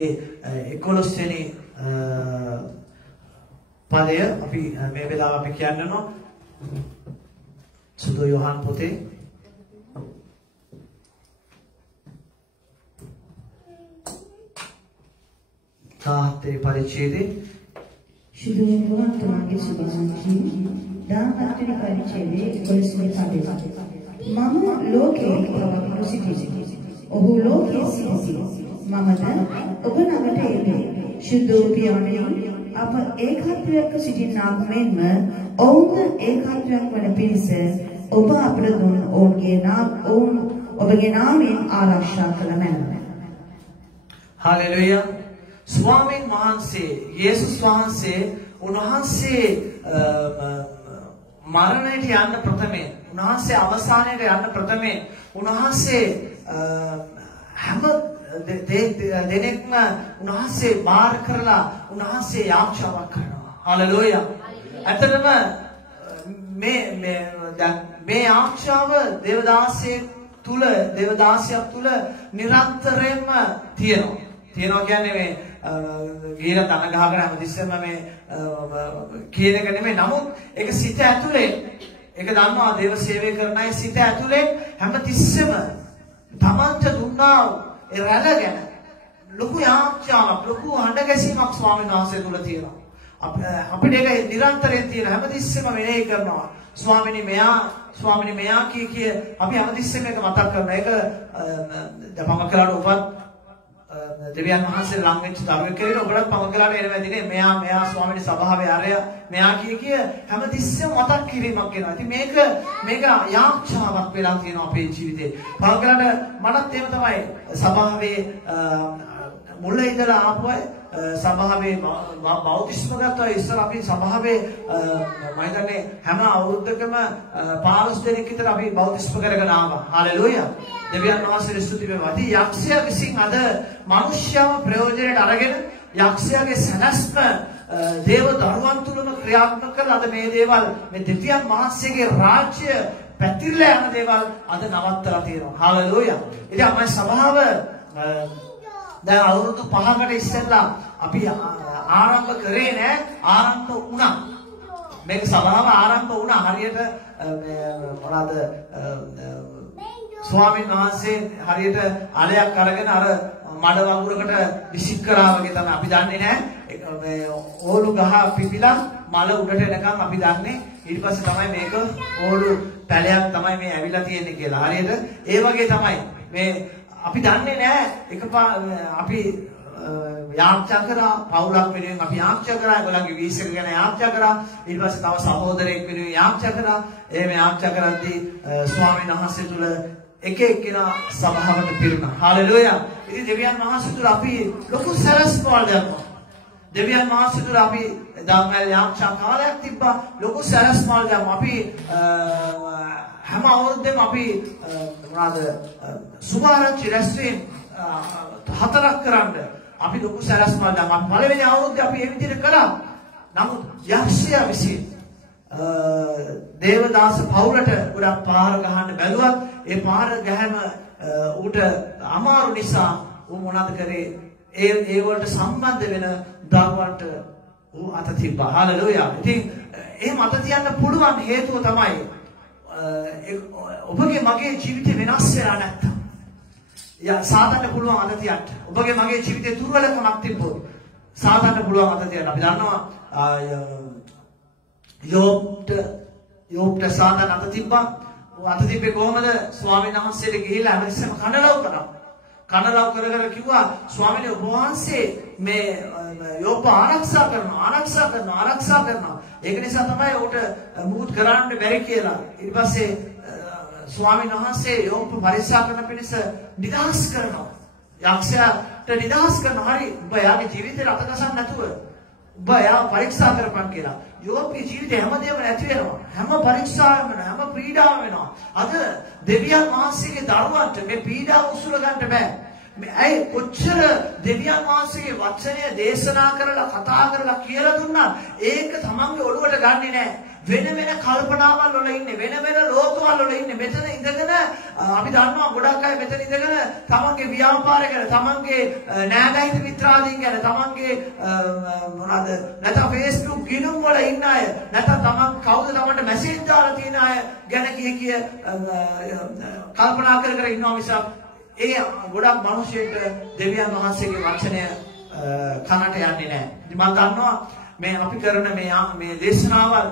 11 වෙනි පදය අපි මේ වෙලාව අපි කියන්නනවා සුදු යෝහන් පොතේ 17 පරිච්ඡේදයේ සුදු යෝහන් තුමාගේ සුභාශිංසි 17 වෙනි පරිච්ඡේදයේ 11 වෙනි පදය මම ලෝකේ පවතින සිටිසි ඔහු ලෝකයේ සිටිසි මමද ඔබ ළඟට එන්නේ සුදු පියාණනි අප ඒකත්වයක සිටිනාක් මෙන්ම ඔවුන් ඒකත්වයක් වන පිණිස ඔබ අපට දුන් ඔබගේ නාමයෙන් ආරක්ෂා කළ මැනව. හalleluya. ස්වාමීන් වහන්සේ යේසුස් වහන්සේ උන්වහන්සේ මරණයට යන්න ප්‍රථමයෙන් උන්වහන්සේ අවසානයට යන්න ප්‍රථමයෙන් උන්වහන්සේ හැම දෙනෙක්ම උන්වහන්සේ බාර කරලා උන්වහන්සේ යාක්ෂාවක් කරනවා. හalleluya. ඇත්තටම මේ යාක්ෂාව දේවදාසයෙක් තුල දේවදාසියක් තුල නිරන්තරයෙන්ම තියෙනවා. තියෙනවා කියන්නේ මේ ගිහින තන ගහගෙන හැමතිස්සෙම මේ කියන එක නෙමෙයි. නමුත් ඒක සිත ඇතුලේ ඒක දන්නවා දේව සේවය කරන අය සිත ඇතුලේ හැමතිස්සෙම තමන්ට දුන්නා ඒ රැළ ගැන ලොකු යාක්ෂාවක් ලොකු හඬ ගැසීමක් ස්වාමීන් වහන්සේ තුල තියෙනවා. අපිට ඒක නිරන්තරයෙන් තියෙන හැමතිස්සෙම මෙනෙහි කරනවා. ස්වාමීනි මෙයා කිය අපි හැමතිස්සෙම ඒක මතක් කරනවා. ඒක පමකලාට උපත් දෙවියන් වහන්සේ ළඟ වෙච්ච දරුවෙක් කෙරෙන ඔබට පමකලාට එන වැඩිනේ මෙයා ස්වාමීනි සභාවේ ආරය මෙයා කිය හැමතිස්සෙම මතක් කිරීමක් වෙනවා. ඉතින් මේක යාක්ෂාවක් වෙලා තියෙනවා අපේ ජීවිතේ. පමකලාට මටත් එහෙම තමයි සභාවේ මුල ඉඳලා ආපු අය සභාවේ බෞද්ධිස්ම ගත්තා. ඉස්සර අපි සභාවේ මම හිතන්නේ හැම අවුරුද්දකම 15 දෙනෙක් විතර අපි බෞද්ධිස්ම කරගෙන ආවා. හalleluya. දෙවියන් වහන්සේට ස්තුති වේවා. ඉතින් යක්ෂයා විසින් අද මිනිස්යාව ප්‍රයෝජනයට අරගෙන යක්ෂයාගේ සැලැස්ම දේව දරුවන් තුලම ක්‍රියාත්මක කරලා අද මේ දේවල් මේ දෙවියන් වහන්සේගේ රාජ්‍ය පැතිරලා යන දේවල් අද නවත්තලා තියෙනවා. හalleluya. ඉතින් අපේ සභාව දැන් අවුරුදු 5කට ඉස්සෙල්ලා අපි ආරම්භ කරේ නෑ ආරම්භ වුණා. මේක සභාව ආරම්භ වුණා හරියට මොනවාද ස්වාමීන් වහන්සේ හරියට අලයක් අරගෙන අර මඩ වගුරකට විසික් කරා වගේ තමයි අපි දන්නේ නෑ. මේ ඕලු ගහ පිපිලා මල උඩට එනකන් අපි දන්නේ ඊට පස්සේ තමයි මේක ඕලු පැලයක් තමයි මේ ඇවිල්ලා තියෙන්නේ කියලා. හරියට ඒ වගේ තමයි මේ අපි දන්නේ නෑ අපි යාච්ඡා කරා පවුලක් වෙනුවෙන් අපි යාච්ඡා කරා ඒගොල්ලන්ගේ වීසක ගැන යාච්ඡා කරා ඊට පස්සේ තව සහෝදරයෙක් වෙනුවෙන් යාච්ඡා කරා එහෙම යාච්ඡා කරද්දී ස්වාමීන් වහන්සේ තුල එක එක්කිනා සභාවට පිරුණා. හalleluya. ඉතින් දෙවියන් වහන්සේ තුල අපි ලොකු සරස්වල් දැම්මා. දෙවියන් වහන්සේ තුල අපි ධම්මල් යාච්ඡා කාලයක් තිබ්බා. ලොකු සරස්වල් දැම්මා. අපි හැම අවුරුද්දෙම අපි මොනවාද සුභාරංචි රැස්වීම 4ක් කරන්න අපි ලොකු සැලැස්මක් දැම්මා. පළවෙනි අවුරුද්දේ අපි මේ විදිහට කළා. නමුත් යක්ෂයා විසින් දේවදාස පවුලට ගොඩක් පාර ගහන්න බැලුවත් ඒ පාර ගහම ඌට අමාරු නිසා ඌ මොනවද කරේ ඒ වලට සම්බන්ධ වෙන දරුවන්ට ඌ අත තිබ්බා. හalleluya. ඉතින් එහෙම අත තියන්න පුළුවන් හේතුව තමයි ඔබගේ මගේ ජීවිතේ වෙනස් වෙලා නැත්තම් සාතන්ට පුළුවන් අත තියන්න. ඔබගේ මගේ ජීවිතේ දුර්වලකමක් තිබ්බොත් සාතන්ට පුළුවන් අත තියන්න. අපි දන්නවා යෝබ්ට සාතන් අත තිබ්බා. අත තිබ්බේ කොහමද? ස්වාමීන් වහන්සේට ගිහිල්ලා හැමතිස්සෙම කනලව් කරා. කනලව් කර කිව්වා ස්වාමීන් වහන්සේ මේ යෝබ්ව ආරක්ෂා කරනවා. ඒක නිසා තමයි උට මුකුත් කරන්න බැරි කියලා. ඊට පස්සේ ස්වාමීන් වහන්සේ යෝබ්ව පරීක්ෂා කරන පිණිස නිදහස් කරනවා. යක්ෂයාට නිදහස් කරනවා. හරි ඔබ යාගේ ජීවිතේ රට ගසන්න නැතුව ඔබ යාව පරීක්ෂා කරපන් කියලා. යෝබ්ගේ ජීවිතේ හැමදේම නැති වෙනවා. හැම පරීක්ෂාවම හැම පීඩාවම වෙනවා. අද දෙවියන් වහන්සේගේ දරුවන්ට මේ පීඩාව උසුල ගන්න බෑ. ඇයි කොච්චර දෙවියන් වහන්සේගේ වචනය දේශනා කරලා කතා කරලා කියලා දුන්නා ඒක තමන්ගේ ඔළුවට ගන්නෙ නෑ. වෙන වෙන කල්පනාවල් වල ඉන්නේ වෙන වෙන ලෝකවල වල ඉන්නේ මෙතන ඉඳගෙන අපි දන්නවා ගොඩක් අය මෙතන ඉඳගෙන තමන්ගේ ව්‍යාපාරය ගැන තමන්ගේ නෑදෑයින් මිත්‍රාදීන් ගැන තමන්ගේ මොනවාද නැත්නම් Facebook ගිණුම් වල ඉන්න අය නැත්නම් තමන් කවුද තමන්ට මැසේජ් දාලා තියෙන අය ගැන කිය කල්පනා කර කර ඉන්නවා මිසක් ඒ ගොඩක් මිනිස්සුන්ට දෙවියන් වහන්සේගේ වචනය කනට යන්නේ නැහැ. ඉතින් මම දන්නවා මේ අපි කරන මේ දේශනාවල්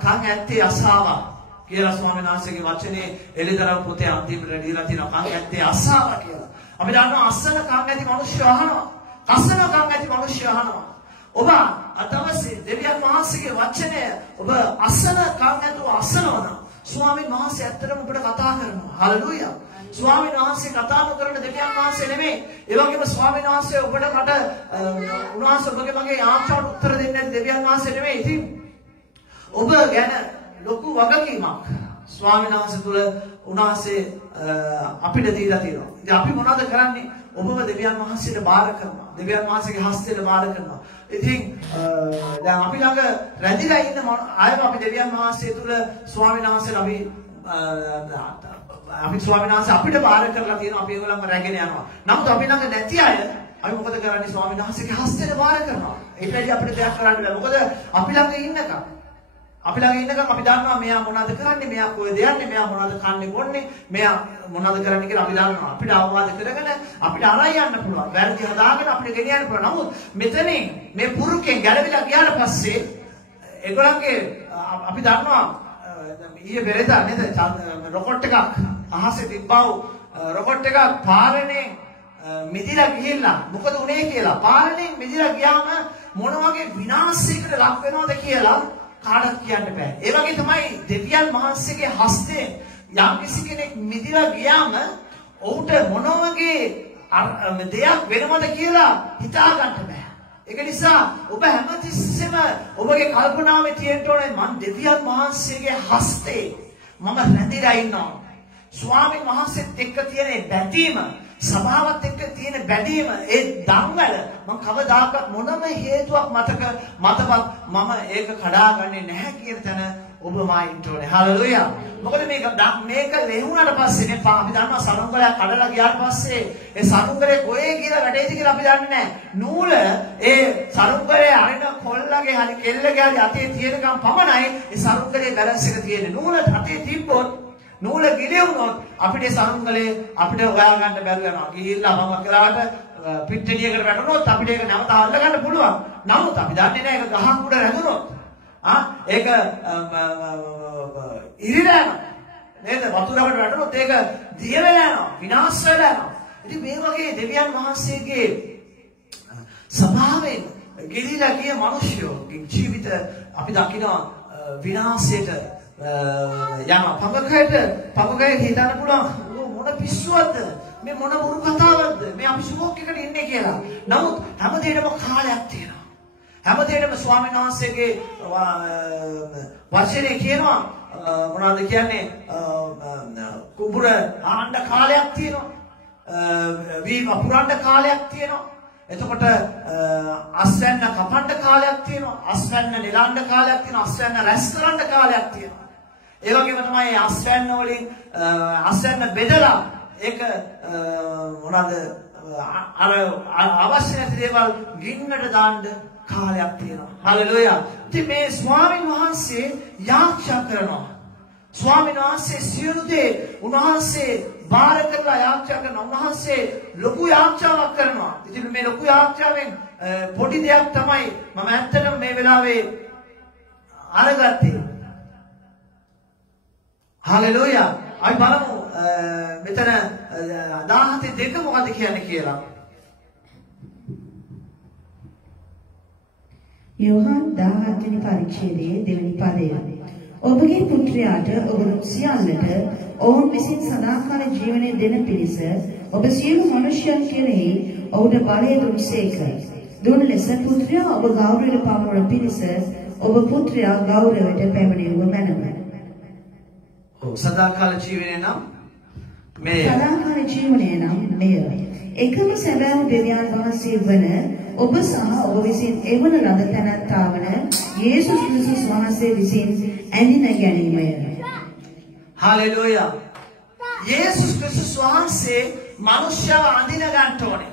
කන් ඇත්තේ අසාවා කියලා ස්වාමීන් වහන්සේගේ වචනේ එළිදරව් පොතේ අන්තිමට ලියලා තියෙනවා කන් ඇත්තේ අසාවා කියලා. අපි දන්නවා අසන කන් ඇති මිනිස්සු අහනවා. කසන කන් ඇති මිනිස්සු අහනවා. ඔබ අතවසේ දෙවියන් වහන්සේගේ වචනය ඔබ අසන කන් ඇතුව අසනවා. ස්වාමීන් වහන්සේ ඇත්තටම ඔබට කතා කරනවා. හලෙලූයා. ස්වාමීන් වහන්සේ කතා නොකරන දෙවියන් වහන්සේ නෙමෙයි. ඒ වගේම ස්වාමීන් වහන්සේ ඔබට මට උන්වහන්සේ ඔබගේ මගේ ආශාවට උත්තර දෙන්නේ නැති දෙවියන් වහන්සේ නෙමෙයි. ඉතින් ඔබ ගැන ලොකු වගකීමක් ස්වාමීන් වහන්සේ තුල උන්වහන්සේ අපිට දීලා තියෙනවා. ඉතින් අපි මොනවද කරන්නේ? ඔබව දෙවියන් වහන්සේට බාර කරනවා. දෙවියන් වහන්සේගේ හස්තයට බාර කරනවා. ඉතින් දැන් අපි ළඟ රැඳිලා ඉන්න අයව අපි දෙවියන් වහන්සේ තුල ස්වාමීන් වහන්සේලා අපි ස්වාමීන් වහන්සේ අපිට බාර කරලා තියෙනවා. අපි ඒගොල්ලන්ව රැගෙන යනවා. නමුත් අපි ළඟ නැති අය අපි මොකද කරන්නේ? ස්වාමීන් වහන්සේගේ හස්තයට බාර කරනවා. ඒකට අපිට දෙයක් කරන්න බෑ. මොකද අපි ළඟ ඉන්නකම් අපි දන්නවා මෙයා මොනවද කරන්නේ, මෙයා කොහෙද යන්නේ, මෙයා මොනවද කන්නේ බොන්නේ, මෙයා මොනවද කරන්නේ කියලා අපි දන්නවා. අපිට අවවාද කරගෙන අපිට අරයි යන්න පුළුවන්. වැරදි හදාගෙන අපිට ගෙනියන්න පුළුවන්. නමුත් මෙතනින් මේ පුරුකෙන් ගැලවිලා ගියාට පස්සේ ඒගොල්ලන්ගේ අපි දන්නවා ඊයේ පෙරේදා නේද රොකට් එකක් අහසේ තිබ්බව රොකට් එකක් පාරනේ මිදිලා ගිහිල්ලා මොකද උනේ කියලා පාරනේ මිදිලා ගියාම මොන වගේ විනාශයකට ලක් වෙනවද කියලා කාටවත් කියන්න බෑ. ඒ වගේ තමයි දෙවියන් වහන්සේගේ හස්තේ යම් කිසි කෙනෙක් මිදිලා ගියාම ඔහුට මොන වගේ දෙයක් වෙනවද කියලා හිතා ගන්න බෑ. ඒක නිසා ඔබ හැමතිස්සෙම ඔබගේ කල්පනාවේ තියෙන්න ඕනේ මං දෙවියන් වහන්සේගේ හස්තේ මම රැඳිලා ඉන්නවා. ස්වාමීන් වහන්සේත් එක්ක තියෙන බැඳීම සභාවත් එක්ක තියෙන බැඳීම ඒ ධම්වල මම කවදාකවත් මොනම හේතුවක් මතවත් මම ඒක කඩාගන්නේ නැහැ කියන තැන ඔබ මායින්ට ඕනේ. හලෙලූයා. මොකද මේක ලැබුණාට පස්සේ නේ අපි දන්නවා සරුංගලයක් කඩලා ගියාට පස්සේ ඒ සරුංගලේ කොහේ කියලා වැටෙයිද කියලා අපි දන්නේ නැහැ. නූල ඒ සරුංගලේ අරින කොල්ලගේ හරි කෙල්ලගේ හරි අතේ තියෙනකම් පමණයි ඒ සරුංගලේ බැලන්ස් එක තියෙන්නේ. නූල අතේ තිබ්බොත් නූල ගිලිහුනොත් අපිට සරුංගලේ අපිට හොයා ගන්න බැරුව යනවා. ගිහිල්ලා මම කරාට පිට්ටනියකට වැටුනොත් අපිට ඒක නැවත අල්ල ගන්න පුළුවන්. නමුත් අපි දන්නේ නැහැ ඒක ගහක් උඩ රැඳුනොත් ඒක ඉරිලා යනවා. නේද? වතුරකට වැටුනොත් ඒක දිය වෙලා යනවා. විනාශ වෙලා යනවා. ඉතින් මේ වගේ දෙවියන් වහන්සේගේ ස්වභාවයෙන් ගිලිලා ගිය මිනිස්සුගේ ජීවිත අපි දකිනවා විනාශයට යනවා. පගකට හිතන්න පුළුවන් මොන පිස්සුවක්ද මේ මොන බුරු කතාවක්ද මේ අපි ෂෝක් එකට ඉන්නේ කියලා. නමුත් හැමදේටම කාලයක් තියෙනවා. හැමදේටම ස්වාමීන් වහන්සේගේ වචනේ කියනවා මොනවද කියන්නේ කුඹුර ආණ්ඩ කාලයක් තියෙනවා. වී වපුරන්න කාලයක් තියෙනවා. එතකොට අස්වැන්න කපන්න කාලයක් තියෙනවා. අස්වැන්න නෙලන්න කාලයක් තියෙනවා. අස්වැන්න රැස් කරන්න කාලයක් තියෙනවා. ඒ වගේම තමයි අස්වැන්න වලින් අස්වැන්න බෙදලා ඒක මොනවාද අර අවශ්‍ය නැති දේවල් ගින්නට දාන්න කාලයක් තියෙනවා. හලෙලූයා. ඉතින් මේ ස්වාමීන් වහන්සේ යාච්ඡා කරනවා. ස්වාමීන් වහන්සේ සියලු දේ උන්වහන්සේ බාර කරලා යාච්ඡා කරනවා. උන්වහන්සේ ලොකු යාච්ඡාවක් කරනවා. ඉතින් මේ ලොකු යාච්ඡාවෙන් පොඩි දෙයක් තමයි මම ඇත්තටම මේ වෙලාවේ අරගත්තේ. හලෙලූයා. අපි බලමු මෙතන 17:2 මොකද කියන්නේ කියලා. යෝහන් 17 වෙනි පරිච්ඡේදයේ 2 වෙනි පදය. ඔබගේ පුත්‍රයාට ඔබ සියල්ලට ඔවුන් විසින් සදාකාල ජීවනය දෙන පිණිස ඔබ සියලු මනුෂ්‍යයන් කෙරෙහි ඔහුට බලය දුන්සේක. දුන් ලෙස පුත්‍රයා ඔබ ගෞරවයට පමුණුවන පිණිස ඔබ පුත්‍රයා ගෞරවයට පැමිණෙව්ව මැනව. සදාකාල ජීවනය නම් මෙය. සදාකාල ජීවනය නම් මෙය. එකම සැබෑ දෙවියන් වහන්සේ වන ඔබ සහ ඔබ විසින් එවන ලද තැනැත්තා වන යේසුස් ක්‍රිස්තුස් වහන්සේ විසින් ඇඳින ගැනීමය. හලෙලූයා. යේසුස් ක්‍රිස්තුස් වහන්සේ මනුෂ්‍යව අඳින ගන්න ඕනේ.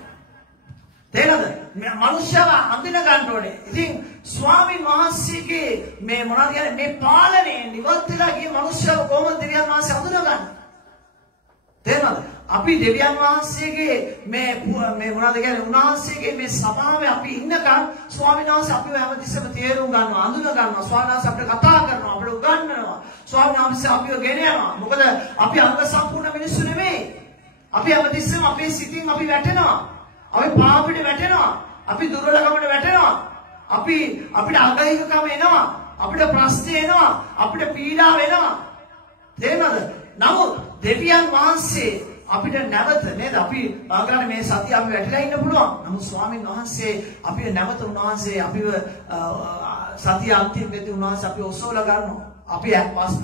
තේරෙනවද? මනුෂ්‍යව අඳින ගන්න ඕනේ. ඉතින් ස්වාමීන් වහන්සේගේ මේ මොනවද කියන්නේ මේ පාලනේ නිවත් වෙලා ගිය මනුෂ්‍යව කොහොමද දෙවියන් වහන්සේ අඳුනගන්නේ? තේරෙනවද? අපි දෙවියන් වහන්සේගේ මේ මොනවද කියන්නේ උන්වහන්සේගේ මේ සභාවේ අපි ඉන්නකම් ස්වාමීන් වහන්සේ අපිව හැමතිස්සෙම තේරුම් ගන්නවා, අඳුන ගන්නවා, ස්වාමීන් වහන්සේ අපිට කතා කරනවා, අපිට උගන්වනවා, ස්වාමීන් වහන්සේ අපිව ගෙන යනවා. මොකද අපි අංග සම්පූර්ණ මිනිස්සු නෙමෙයි. අපි හැමතිස්සෙම අපේ සිතින් අපි වැටෙනවා. අපි පාපෙට වැටෙනවා. අපි දුර්වලකමට වැටෙනවා. අපිට අගහිකකම එනවා. අපිට ප්‍රශ්න එනවා. අපිට පීඩා වෙනවා. තේරෙනවද? නමුත් දෙවියන් වහන්සේ අපිට නැවත නේද අපි ආගරණ මේ සතිය අපි වැටිලා ඉන්න පුළුවන්. නමුත් ස්වාමීන් වහන්සේ අපිව නැවත උන්වහන්සේ අපිව සතිය අන්තිම වෙද්දී උන්වහන්සේ අපිව ඔසවලා ගන්නවා.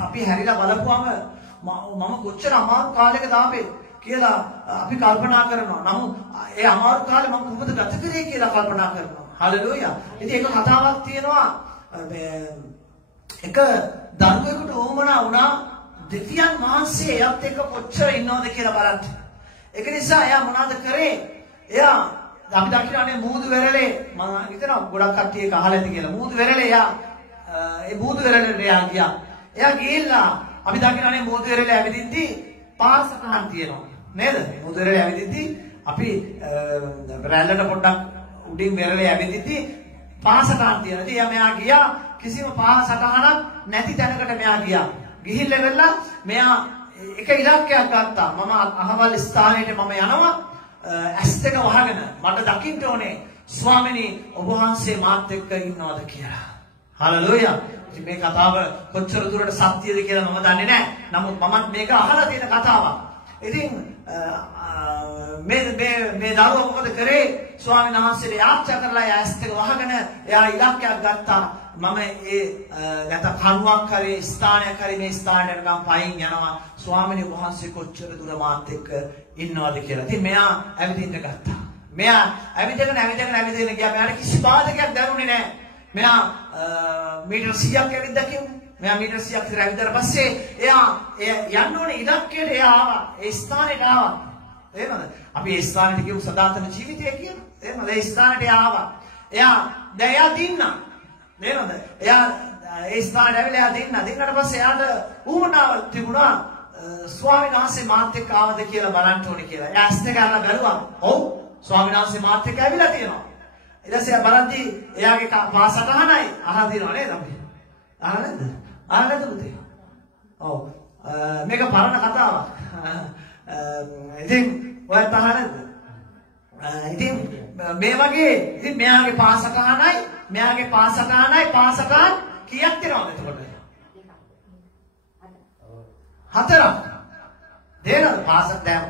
අපි හැරිලා බලපුවම මම කොච්චර අමාරු කාලයකද ආවේ කියලා අපි කල්පනා කරනවා. නමුත් ඒ අමාරු කාලේ මම කොහොමද ගත කරේ කියලා කල්පනා කරනවා. හලෙලූයා. ඉතින් ඒක කතාවක් තියෙනවා. එක දරුවෙකුට ඕමනා වුණා දෙවියන් වහන්සේ එයාත් එක්ක කොච්චර ඉන්නවද කියලා බලන්න. ඒක නිසා එයා මොනවද කරේ? එයා අපි දකින්නේ මූදු වෙරළේ මම හිතනවා ගොඩක් කට්ටිය ඒක අහලා ඇති කියලා. මූදු වෙරළේ එයා ඒ මූදු වෙරළේ එයා ගියා. එයා ගිහිල්ලා අපි දකින්නේ මූදු වෙරළේ ඇවිදින්දී පාසකහන් තියෙනවා. නේද? මූදු වෙරළේ ඇවිදින්දී අපි රැල්ලට පොඩ්ඩක් උඩින් වෙරළේ ඇවිදින්දී පාසකහන් තියෙනවා. ඉතින් මෙයා ගියා කිසිම පාසකහනක් නැති තැනකට මෙයා ගියා. ගිහිල්ලා වෙලා මෙයා එක ඉලක්කයක් ගත්තා. මම අහවල් ස්ථානෙට මම යනවා. ඇස් දෙක වහගෙන මට දකින්න ඕනේ ස්වාමිනී ඔබ වහන්සේ මාත් එක්ක ඉන්නවද කියලා. හලෙලූයා. ඉතින් මේ කතාව කොච්චර දුරට සත්‍යද කියලා මම දන්නේ නැහැ. නමුත් මමත් මේක අහලා තියෙන කතාවක්. ඉතින් මේ දරුවා මොකද කරේ? ස්වාමීන් වහන්සේට යාච්ඡා කරලා ඇස් දෙක වහගෙන එයා ඉලක්කයක් ගත්තා. මම නැත්නම් කණුවක් හරි ස්ථානයක් හරි මේ ස්ථානයට නිකන් පයින් යනවා ස්වාමීන් වහන්සේ කොච්චර දුර මාත් එක්ක ඉන්නවද කියලා. ඉතින් මෙයා ඇවිදින්න ගත්තා. මෙයා ඇවිදගෙන ගියා. මෙයාට කිසි බාධකයක් දැනුනේ නැහැ. මෙයා මීටර 100ක් ඇවිද්දා කියන්නේ. මෙයා මීටර 100ක් විතර ඇවිද්දාට පස්සේ එයා යන්න ඕනේ ඉලක්කයට එයා ආවා. ඒ ස්ථානෙට ආවා. තේරෙනවද? අපි ඒ ස්ථානෙට කියමු සදාතන ජීවිතය කියලා. තේරෙනවද? ඒ ස්ථානෙට ආවා. එයා දින්නා. නේද? එයා ඒ ස්ථානට ඇවිල්ලා දින්නට පස්සේ එයාට ඌමනාවක් තිබුණා ස්වාමීන් වහන්සේ මාත් එක්ක ආවද කියලා බලන්න ඕනේ කියලා. එයා ඇස් දෙක අරලා බැලුවා. ඔව් ස්වාමීන් වහන්සේ මාත් එක්ක ඇවිල්ලා තියෙනවා. ඊට පස්සේ බලද්දී එයාගේ පාසටහනයි අහලා තියෙනවා නේද අපි? අහලා නැද්ද? අහලා නැද්ද පුතේ? ඔව්. මේක පරණ කතාවක්. ඉතින් ඔයත් අහලා නැද්ද? ඉතින් මේ වගේ ඉතින් මෙයාගේ පාසකහන් කීයක් තියෙනවද එතකොට? 4ක්. දෙනවද පාසක දැන්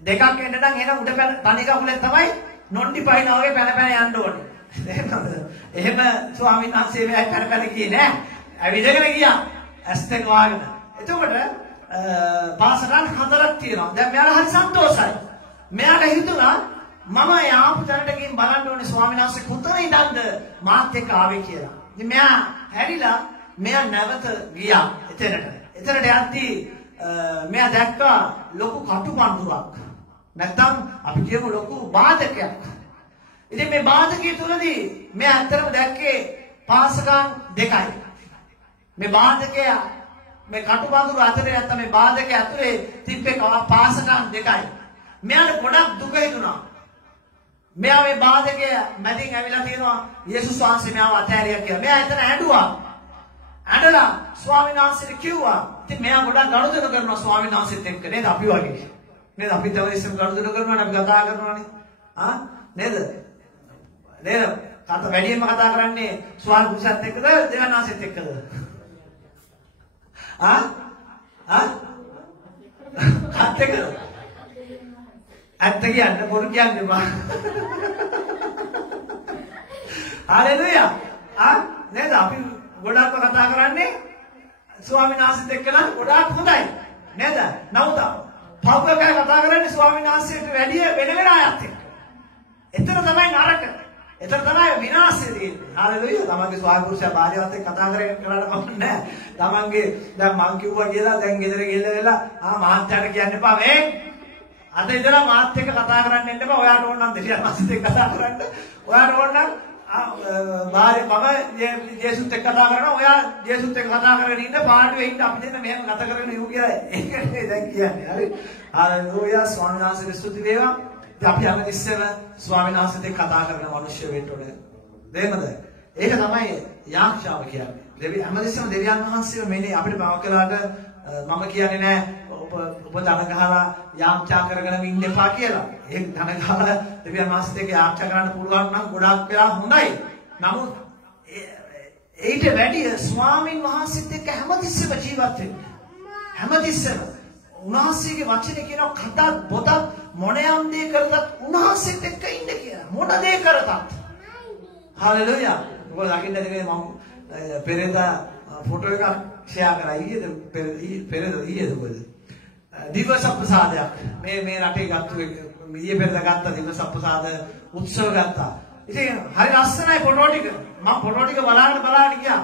දෙකක් එන්න නම් එන උඩ තනි කකුලෙන් තමයි නොන්ඩි පයින් වගේ පැන යන්න ඕනේ. තේරෙනවද? එහෙම ස්වාමීන් වහන්සේ මෙයි පැන ගියේ නෑ. ඇවිදගෙන ගියා. ඇස් දෙක වහගෙන. එතකොට පාසකන් 4ක් තියෙනවා. දැන් මෙයාලා හරි සන්තෝෂයි. මෙයාට හිතුණා මම යාපු තැනට ගිහින් බලන්න ඕනේ ස්වාමීන් වහන්සේ කොතන ඉඳන්ද මාත් එක්ක ආවේ කියලා. ඉතින් මෙයා හැරිලා මෙයා නැවත ගියා එතනට. එතනට යද්දී මෙයා දැක්කා ලොකු කටුපන්දුවක්. නැත්තම් අපි කියමු ලොකු බාධකයක්. ඉතින් මේ බාධකයේ තුලදී මෙයා ඇත්තටම දැක්කේ පාසකන් දෙකයි. මේ බාධකය මේ කටුපන්දුව අතරේ නැත්තම් මේ බාධකය ඇතුලේ තිබ්බේ පාසකන් දෙකයි. මෙයාට ගොඩක් දුක හිතුණා. මෙයා මේ බාධකය මැදින් ඇවිල්ලා තියෙනවා යේසුස් වහන්සේ මෙයාව අතෑරියා කියලා. මෙයා එතන ඇඬුවා. ඇඬලා ස්වාමීන් වහන්සේට කිව්වා. ඉතින් මෙයා ගොඩක් ගනුදෙනු කරනවා ස්වාමීන් වහන්සේත් එක්ක නේද අපි වගේ. නේද අපි තව ඉස්සෙම ගනුදෙනු කරනවානේ අපි කතා කරනවානේ. නේද? වැඩියෙන්ම කතා කරන්නේ ස්වාමීන් වහන්සේත් එක්කද දෙවියන් වහන්සේත් එක්කද? හත් එක්කද? ඇත්ත කියන්න බොරු කියන්න එපා. හalleluya. නේද අපි ගොඩක්ම කතා කරන්නේ ස්වාමීන් වහන්සේත් එක්ක නම් ගොඩාක් හොඳයි. නේද? නමුත් පව්වකයි කතා කරන්නේ ස්වාමීන් වහන්සේට වැඩිය වෙන අයත් එක්ක. එතන තමයි නරක. එතන තමයි විනාශය තියෙන්නේ. හalleluya. තමන්ගේ ස්වාමි පුරුෂයා භාර්යාවත් එක්ක කතා කරගෙන කරාට කමක් නැහැ. තමන්ගේ දැන් මං කිව්වා කියලා දැන් ගෙදර ගිහලා මාත්‍යාට කියන්න එපා මේ. අද ඉඳලා මාත් එක්ක කතා කරන්න එන්න එපා. ඔයාට ඕන නම් දෙවියන් වහන්සේත් එක්ක කතා කරන්න. ඔයාට ඕන නම් භාර්ය මම ජේසුත් එක්ක කතා කරනවා. ඔයා ජේසුත් එක්ක කතා කරගෙන ඉන්න පාඩුවේ ඉන්න අපි දෙන්න මෙහෙම කතා කරගෙන ඉමු කියලා. ඒකනේ දැන් කියන්නේ. හරි. හalleluya. ස්වාමීන් වහන්සේට ස්තුති වේවා. අපි හැමතිස්සෙම ස්වාමීන් වහන්සේත් එක්ක කතා කරන මිනිස්සු වෙන්න ඕනේ. දෙන්නද? ඒක තමයි යාක්ෂාව කියන්නේ. හැමතිස්සෙම දෙවියන් වහන්සේව මෙන්නේ අපිට බව කළාට මම කියන්නේ නෑ ඔබ ධන ගහලා යාක්ෂා කරගෙන ඉන්න එපා කියලා. ඒ ධන ගහලා දෙවියන් වහන්සේත් එක්ක යාක්ෂා කරන්න පුළුවන් නම් ගොඩක් වෙලා හොඳයි. නමුත් ඊට වැඩිය ස්වාමීන් වහන්සේත් එක්ක හැමතිස්සෙම ජීවත් වෙන්න. හැමතිස්සෙම උන්වහන්සේගේ වචනේ කියනවා කතා බොතක් මොනියම් දේ කරතත් උන්වහන්සේත් එක්ක ඉන්න කියලා. මොන දේ කරතත්. හalleluya. ඔබ දකින්න දෙන්නේ මම පෙරේදා ෆොටෝ එකක් ෂෙයා කරා ඊයේද කොහෙද? දිවස ප්‍රසාදයක්. මේ රටේ ගත්ත ඊයේ පෙරේදා ගත්ත දිවස ප්‍රසාද උත්සව ගත්තා. ඉතින් හරි ලස්සනයි ෆොටෝ ටික. මම ෆොටෝ ටික බලාගෙන ගියා.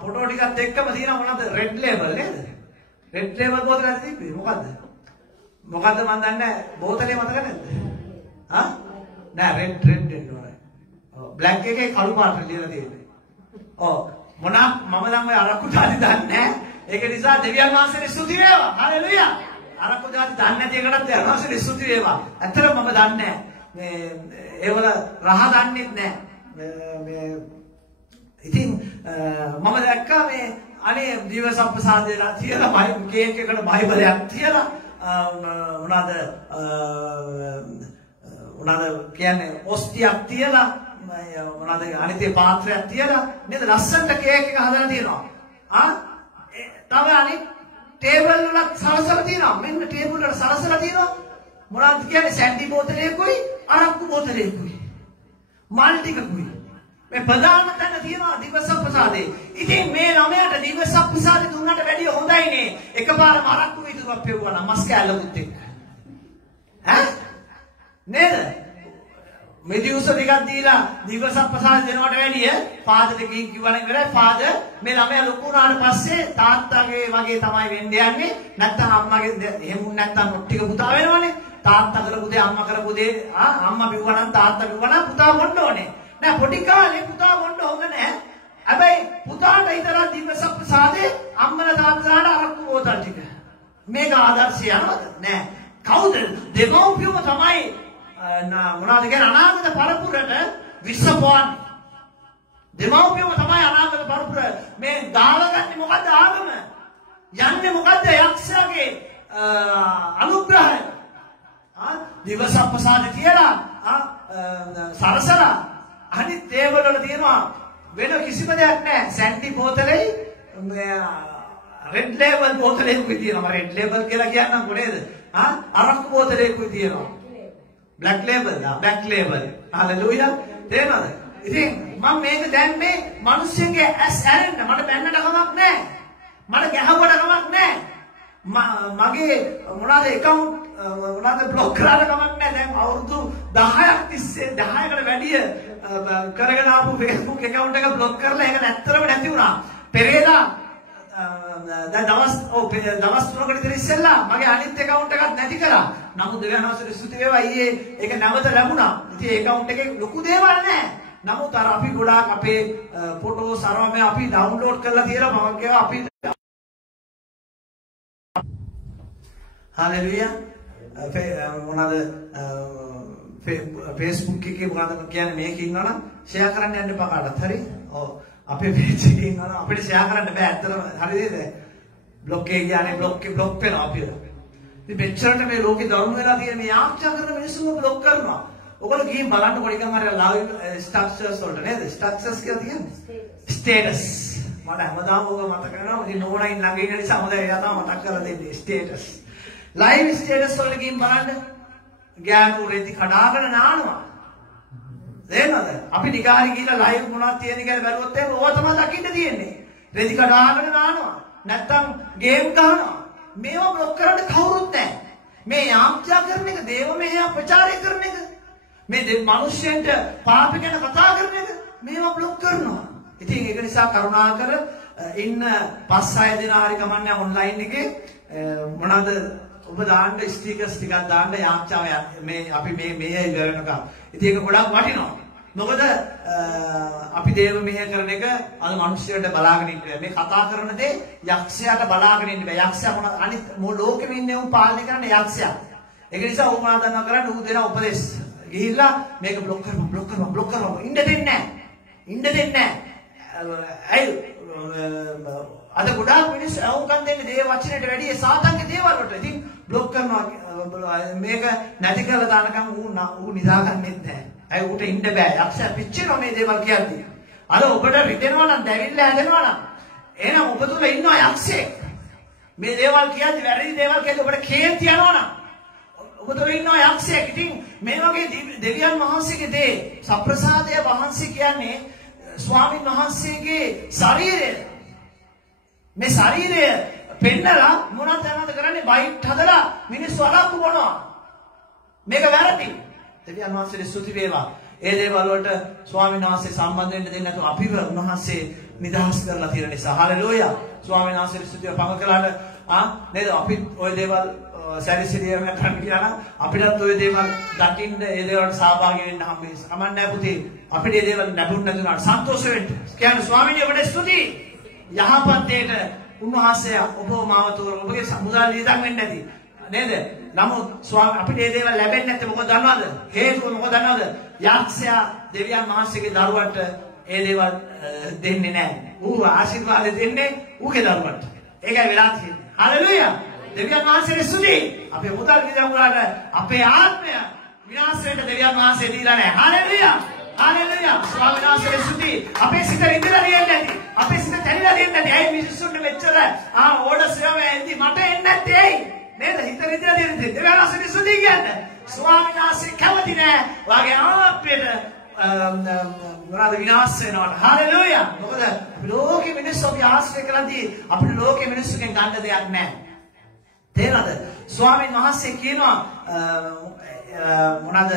ෆොටෝ ටිකත් එක්කම තියෙනවා මොනවද? රෙඩ් ලේබල් නේද? රෙඩ් ලේබල් බෝතලයක් තිබ්බේ මොකද්ද? මොකද්ද මන් දන්නේ නැහැ. බෝතලේ මතක නැද්ද? නෑ රෙඩ් එන්න ඕනේ. බ්ලැක් එකේ කළු පාට ලියලා තියෙන්නේ. මොනවා මම දැන් ඔය අරක්කු දාති දන්නේ නැහැ. ඒක නිසා දෙවියන් වහන්සේට ස්තුති වේවා. හalleluya. අරක්කු දාති දන්නේ නැති එකටත් දෙවියන් වහන්සේට ස්තුති වේවා. ඇත්තටම මම දන්නේ නැහැ. මේ ඒවල රහ දන්නෙත් නැහැ. ඉතින් මම දැක්කා මේ අනේ දිවස ප්‍රසාදේලා තියලා කේක් එකට බයිබලයක් තියලා මොනවාද කියන්නේ ඔස්තියක් තියලා මොනවාද අනිතේ පාත්‍රයක් තියලා නේද ලස්සනට කේක් එක හදලා තියෙනවා. තව අනිත් ටේබල් වල සලසලා තියෙනවා. මෙන්න ටේබල් වල සලසලා තියෙනවා. මොනවද කියන්නේ සැන්ඩි බෝතලයකුයි අරක්කු බෝතලයකුයි මල් ටිකකුයි. මේ ප්‍රධාන තැන තියෙනවා දිවස ප්‍රසාදේ. ඉතින් මේ ළමයාට දිවස ප්‍රසාදේ දුන්නට වැඩිය හොඳයිනේ. එකපාරම අරක්කු විදුවක් පෙව්වා නම් මස් කෑල්ලකුත් එක්ක. නේද? මෙදිවුස ටිකක් දීලා දිවස ප්‍රසාද දෙනවට වැඩිය ෆාදර්ට කිව්වනම් ඉවරයි. ෆාදර් මේ ළමයා ලොකු වුණාට පස්සේ තාත්තාගේ වගේ තමයි වෙන්න යන්නේ. නැත්තම් අම්මගේ එහෙම නැත්තම් ටික පුතා වෙනවනේ. තාත්තා කරපු දේ අම්මා කරපු දේ අම්මා බිව්වා නම් තාත්තා බිව්වා නම් පුතා වොන්න ඕනේ. නෑ පොඩි කාලේ පුතා වොන්න හොඳ නෑ. හැබැයි පුතාට විතරක් දිවස ප්‍රසාදේ අම්මලා තාත්තලාට අරක්කු බෝතල් ටික. මේක ආදර්ශය යනවද? නෑ. කවුද? දෙමව්පියෝ තමයි මොනවද කියන්නේ අනාගත පරපුරට විශ්වපෝන්. දෙමව්පියෝ තමයි අනාගත පරපුර මේ දාවගන්නේ මොකද්ද ආගම? යන්නේ මොකද්ද යක්ෂයාගේ අනුග්‍රහය? දිවස ප්‍රසාදේ කියලා සරසලා අනිත් ටේබල් වල තියෙනවා වෙන කිසිම දෙයක් නැහැ. සැන්ඩි බෝතලේ රෙඩ් ලේබල් බෝතලයකුයි තියෙනවා. රෙඩ් ලේබල් කියලා කියන්නම් කොහෙද? අරක්කු බෝතලයකුයි තියෙනවා. Black label black label. Hallelujah. තේරෙනවද? ඉතින් මම මේක දැන් මේ මිනිස්සුන්ගේ ඇස් ඇරෙන්න මට බැන්නට කමක් නැහැ. මට ගැහුවට කමක් නැහැ. මගේ මොනවාද account මොනවාද බ්ලොක් කරලා කමක් නැහැ. දැන් අවුරුදු 10ක් තිස්සේ 10කට වැඩිය කරගෙන ආපු Facebook account එක බ්ලොක් කරලා ඒක නැත්තරම නැති වුණා. පෙරේදා දැන් දවස් 3කට විතර ඉස්සෙල්ලා මගේ අනිත් account එකත් නැති කරා. නමුත් දෙවියන් වහන්සේට ස්තුති වේවා ඊයේ ඒක නැවත ලැබුණා. ඉතින් ඒ account එකේ ලොකු දේවල් නැහැ. නමුත් අර අපි ගොඩාක් අපේ ෆොටෝස් අරම අපි ඩවුන්ලෝඩ් කරලා තියලා මම කියවා අපි හalleluya. මොනවාද Facebook එකේ මොනවද කියන්නේ මේක ඉන්නවනම් ෂෙයා කරන්න යන්න එපා කාටවත්. හරි? ඔව්. අපේ page එකේ ඉන්නවනම් අපිට ෂෙයා කරන්න බෑ. ඇත්තටම හරිද? බ්ලොක් එකේ කියන්නේ බ්ලොක් වෙනවා අපි. ඉතින් මෙච්චරට මේ ලෝකේ ධර්ම වෙලා තියෙන මේ ආක්ෂා කරන මිනිස්සුන්ව බ්ලොක් කරනවා. ඔයගොල්ලෝ ගිහින් බලන්න පොඩිකම් හරි ලයිව් ස්ට්‍රක්චර්ස් වලට නේද? ස්ට්‍රක්චර්ස් කියලා තියෙන්නේ. ස්ටේටස්. මට හැමදාම ඕක මතක කරනවා. ඉතින් නෝනයින් ළඟ ඉන්න නිසා මොකද එයා තමයි මතක් කරලා දෙන්නේ ස්ටේටස්. ලයිව් ස්ටේටස් වලට ගිහින් බලන්න ගෑනු රෙදි කඩාගෙන නානවා. තේරෙනවද? අපි නිකාරි ගිහලා ලයිව් මොනවද තියෙන්නේ කියලා බැලුවොත් එහෙම ඕවා තමයි දකින්න තියෙන්නේ. රෙදි කඩාගෙන නානවා. නැත්තම් ගේම් ගහනවා. මේවා බ්ලොක් කරන්න කවුරුත් නැහැ. මේ යාම්ත්‍යා කරන එක දේව මෙහෙය ප්‍රචාරය කරන එක මේ මිනිස්සුන්ට පාප ගැන කතා කරන එක මේවා බ්ලොක් කරනවා. ඉතින් ඒක නිසා කරුණාකර ඉන්න 5-6 දෙනා හරි කමන්නේ ඔන්ලයින් එකේ මොනවාද ඔබ දාන්න ස්ටිකර්ස් ටිකක් දාන්න යාච්චාව මේ අපි මේ ඉවරනකම්. ඉතින් ඒක ගොඩක් වටිනවා. මොකද අපි දේව මෙහෙය කරන එක අද මිනිස්සුන්ට බලාගෙන ඉන්න බෑ. මේ කතා කරන දේ යක්ෂයාට බලාගෙන ඉන්න බෑ. යක්ෂයා මොනවද අනිත් ලෝකෙම ඉන්නේ උන් පාලනය කරන්නේ යක්ෂයා. ඒක නිසා උන් මොනවද දන්නවා කරන්නේ ඌ දෙන උපදේශ. ගිහිල්ලා මේක බ්ලොක් කරනවා. ඉන්න දෙන්නේ නැහැ. ඉන්න දෙන්නේ නැහැ. අද ගොඩාක් මිනිස්සු අවුකම් දෙන්නේ දේ වචනයට වැඩිය සාතන්ගේ දේවල් වලට. ඉතින් බ්ලොක් කරනවා මේක නැති කරලා දානකම් ඌ නිදාගන්නෙත් නැහැ. ඇයි ඌට ඉන්න බෑ. යක්ෂයා පිච්චෙනවා මේ දේවල් කියද්දි. අද ඔබට රිදෙනවා නම් දැවිල්ලා හැදෙනවා නම් එහෙනම් ඔබ තුල ඉන්නවා යක්ෂයෙක්. මේ දේවල් කියද්දි වැරදි දේවල් කියද්දි ඔබට කේන්ති යනවා නම් ඔබ තුල ඉන්නවා යක්ෂයෙක්. ඉතින් මේ වගේ දෙවියන් වහන්සේගේ දේ සප්‍රසාදය වහන්සේ කියන්නේ ස්වාමීන් වහන්සේගේ ශරීරය. මේ ශරීරය පෙන්නලා මොනවද කරන්නේ? බයිට් හදලා මිනිස්සු අලක්කු කරනවා. මේක වැරදි. දෙවියන් වහන්සේට ස්තුති වේවා. ඒ දේවල් වලට ස්වාමීන් වහන්සේ සම්බන්ධ වෙන්න දෙන්නේ නැතුව අපිව උන්වහන්සේ නිදහස් කරලා තියෙන නිසා. හලෙලූයා. ස්වාමීන් වහන්සේට ස්තුතිය පම කළාට නේද අපිත් ওই දේවල් සැරිසිරියම කරන්න කියලා නම් අපිටත් ওই දේවල් දකින්න ඒ දේවල්ට සහභාගී වෙන්න හම්බෙන්නේ. කමන්නේ පුතේ. අපිට ඒ දේවල් ලැබුණ නැතුණාට සන්තෝෂ වෙන්න. කියන්නේ ස්වාමීන් වහන්සේට ස්තුති. යහපත් දෙයට උන්වහන්සේ ඔබ මාව තෝරන ඔබගේ සමුදාය ලියදන් වෙන්නේ නැති. නේද? නමුත් ස්වාමී අපිට මේ දේවල් ලැබෙන්නේ නැත්තේ මොකද දන්නවද? හේතුව මොකද දන්නවද? යක්ෂයා දෙවියන් වහන්සේගේ දරුවන්ට ඒ දේවල් දෙන්නේ නැහැ. ඌ ආශිර්වාද දෙන්නේ ඌගේ දරුවන්ට. ඒකයි වෙලා තියෙන්නේ. හලෙලූයා. දෙවියන් වහන්සේට ස්තුති. අපේ මුදල් විදන් වලට අපේ ආත්මය විනාශ වෙන්න දෙවියන් වහන්සේ දීලා නැහැ. හලෙලූයා. හලෙලූයා. ස්වාමීන් වහන්සේට ස්තුති. අපේ සිත ඉඳලා දෙන්නේ නැති. අපේ සිත තැනිලා දෙන්නේ නැති. ඇයි මිනිස්සුන්ට මෙච්චර ඕඩර්ස් එනවා එන්දි මට එන්නේ නැත්තේ ඇයි? නේද? හිත විදිලා දෙන්නේ. දෙවියන් වහන්සේට ස්තුති කියන්නේ. ස්වාමීන් වහන්සේ කැමති නෑ. වාගේ ආප්පේට මොනවාද විනාශ වෙනවට. හලෙලූයා. මොකද ලෝකෙ මිනිස්සු අපි ආශ්‍රය කරද්දී අපිට ලෝකෙ මිනිස්සුගෙන් ගන්න දෙයක් නෑ. තේරෙනවද? ස්වාමීන් වහන්සේ කියනවා මොනවාද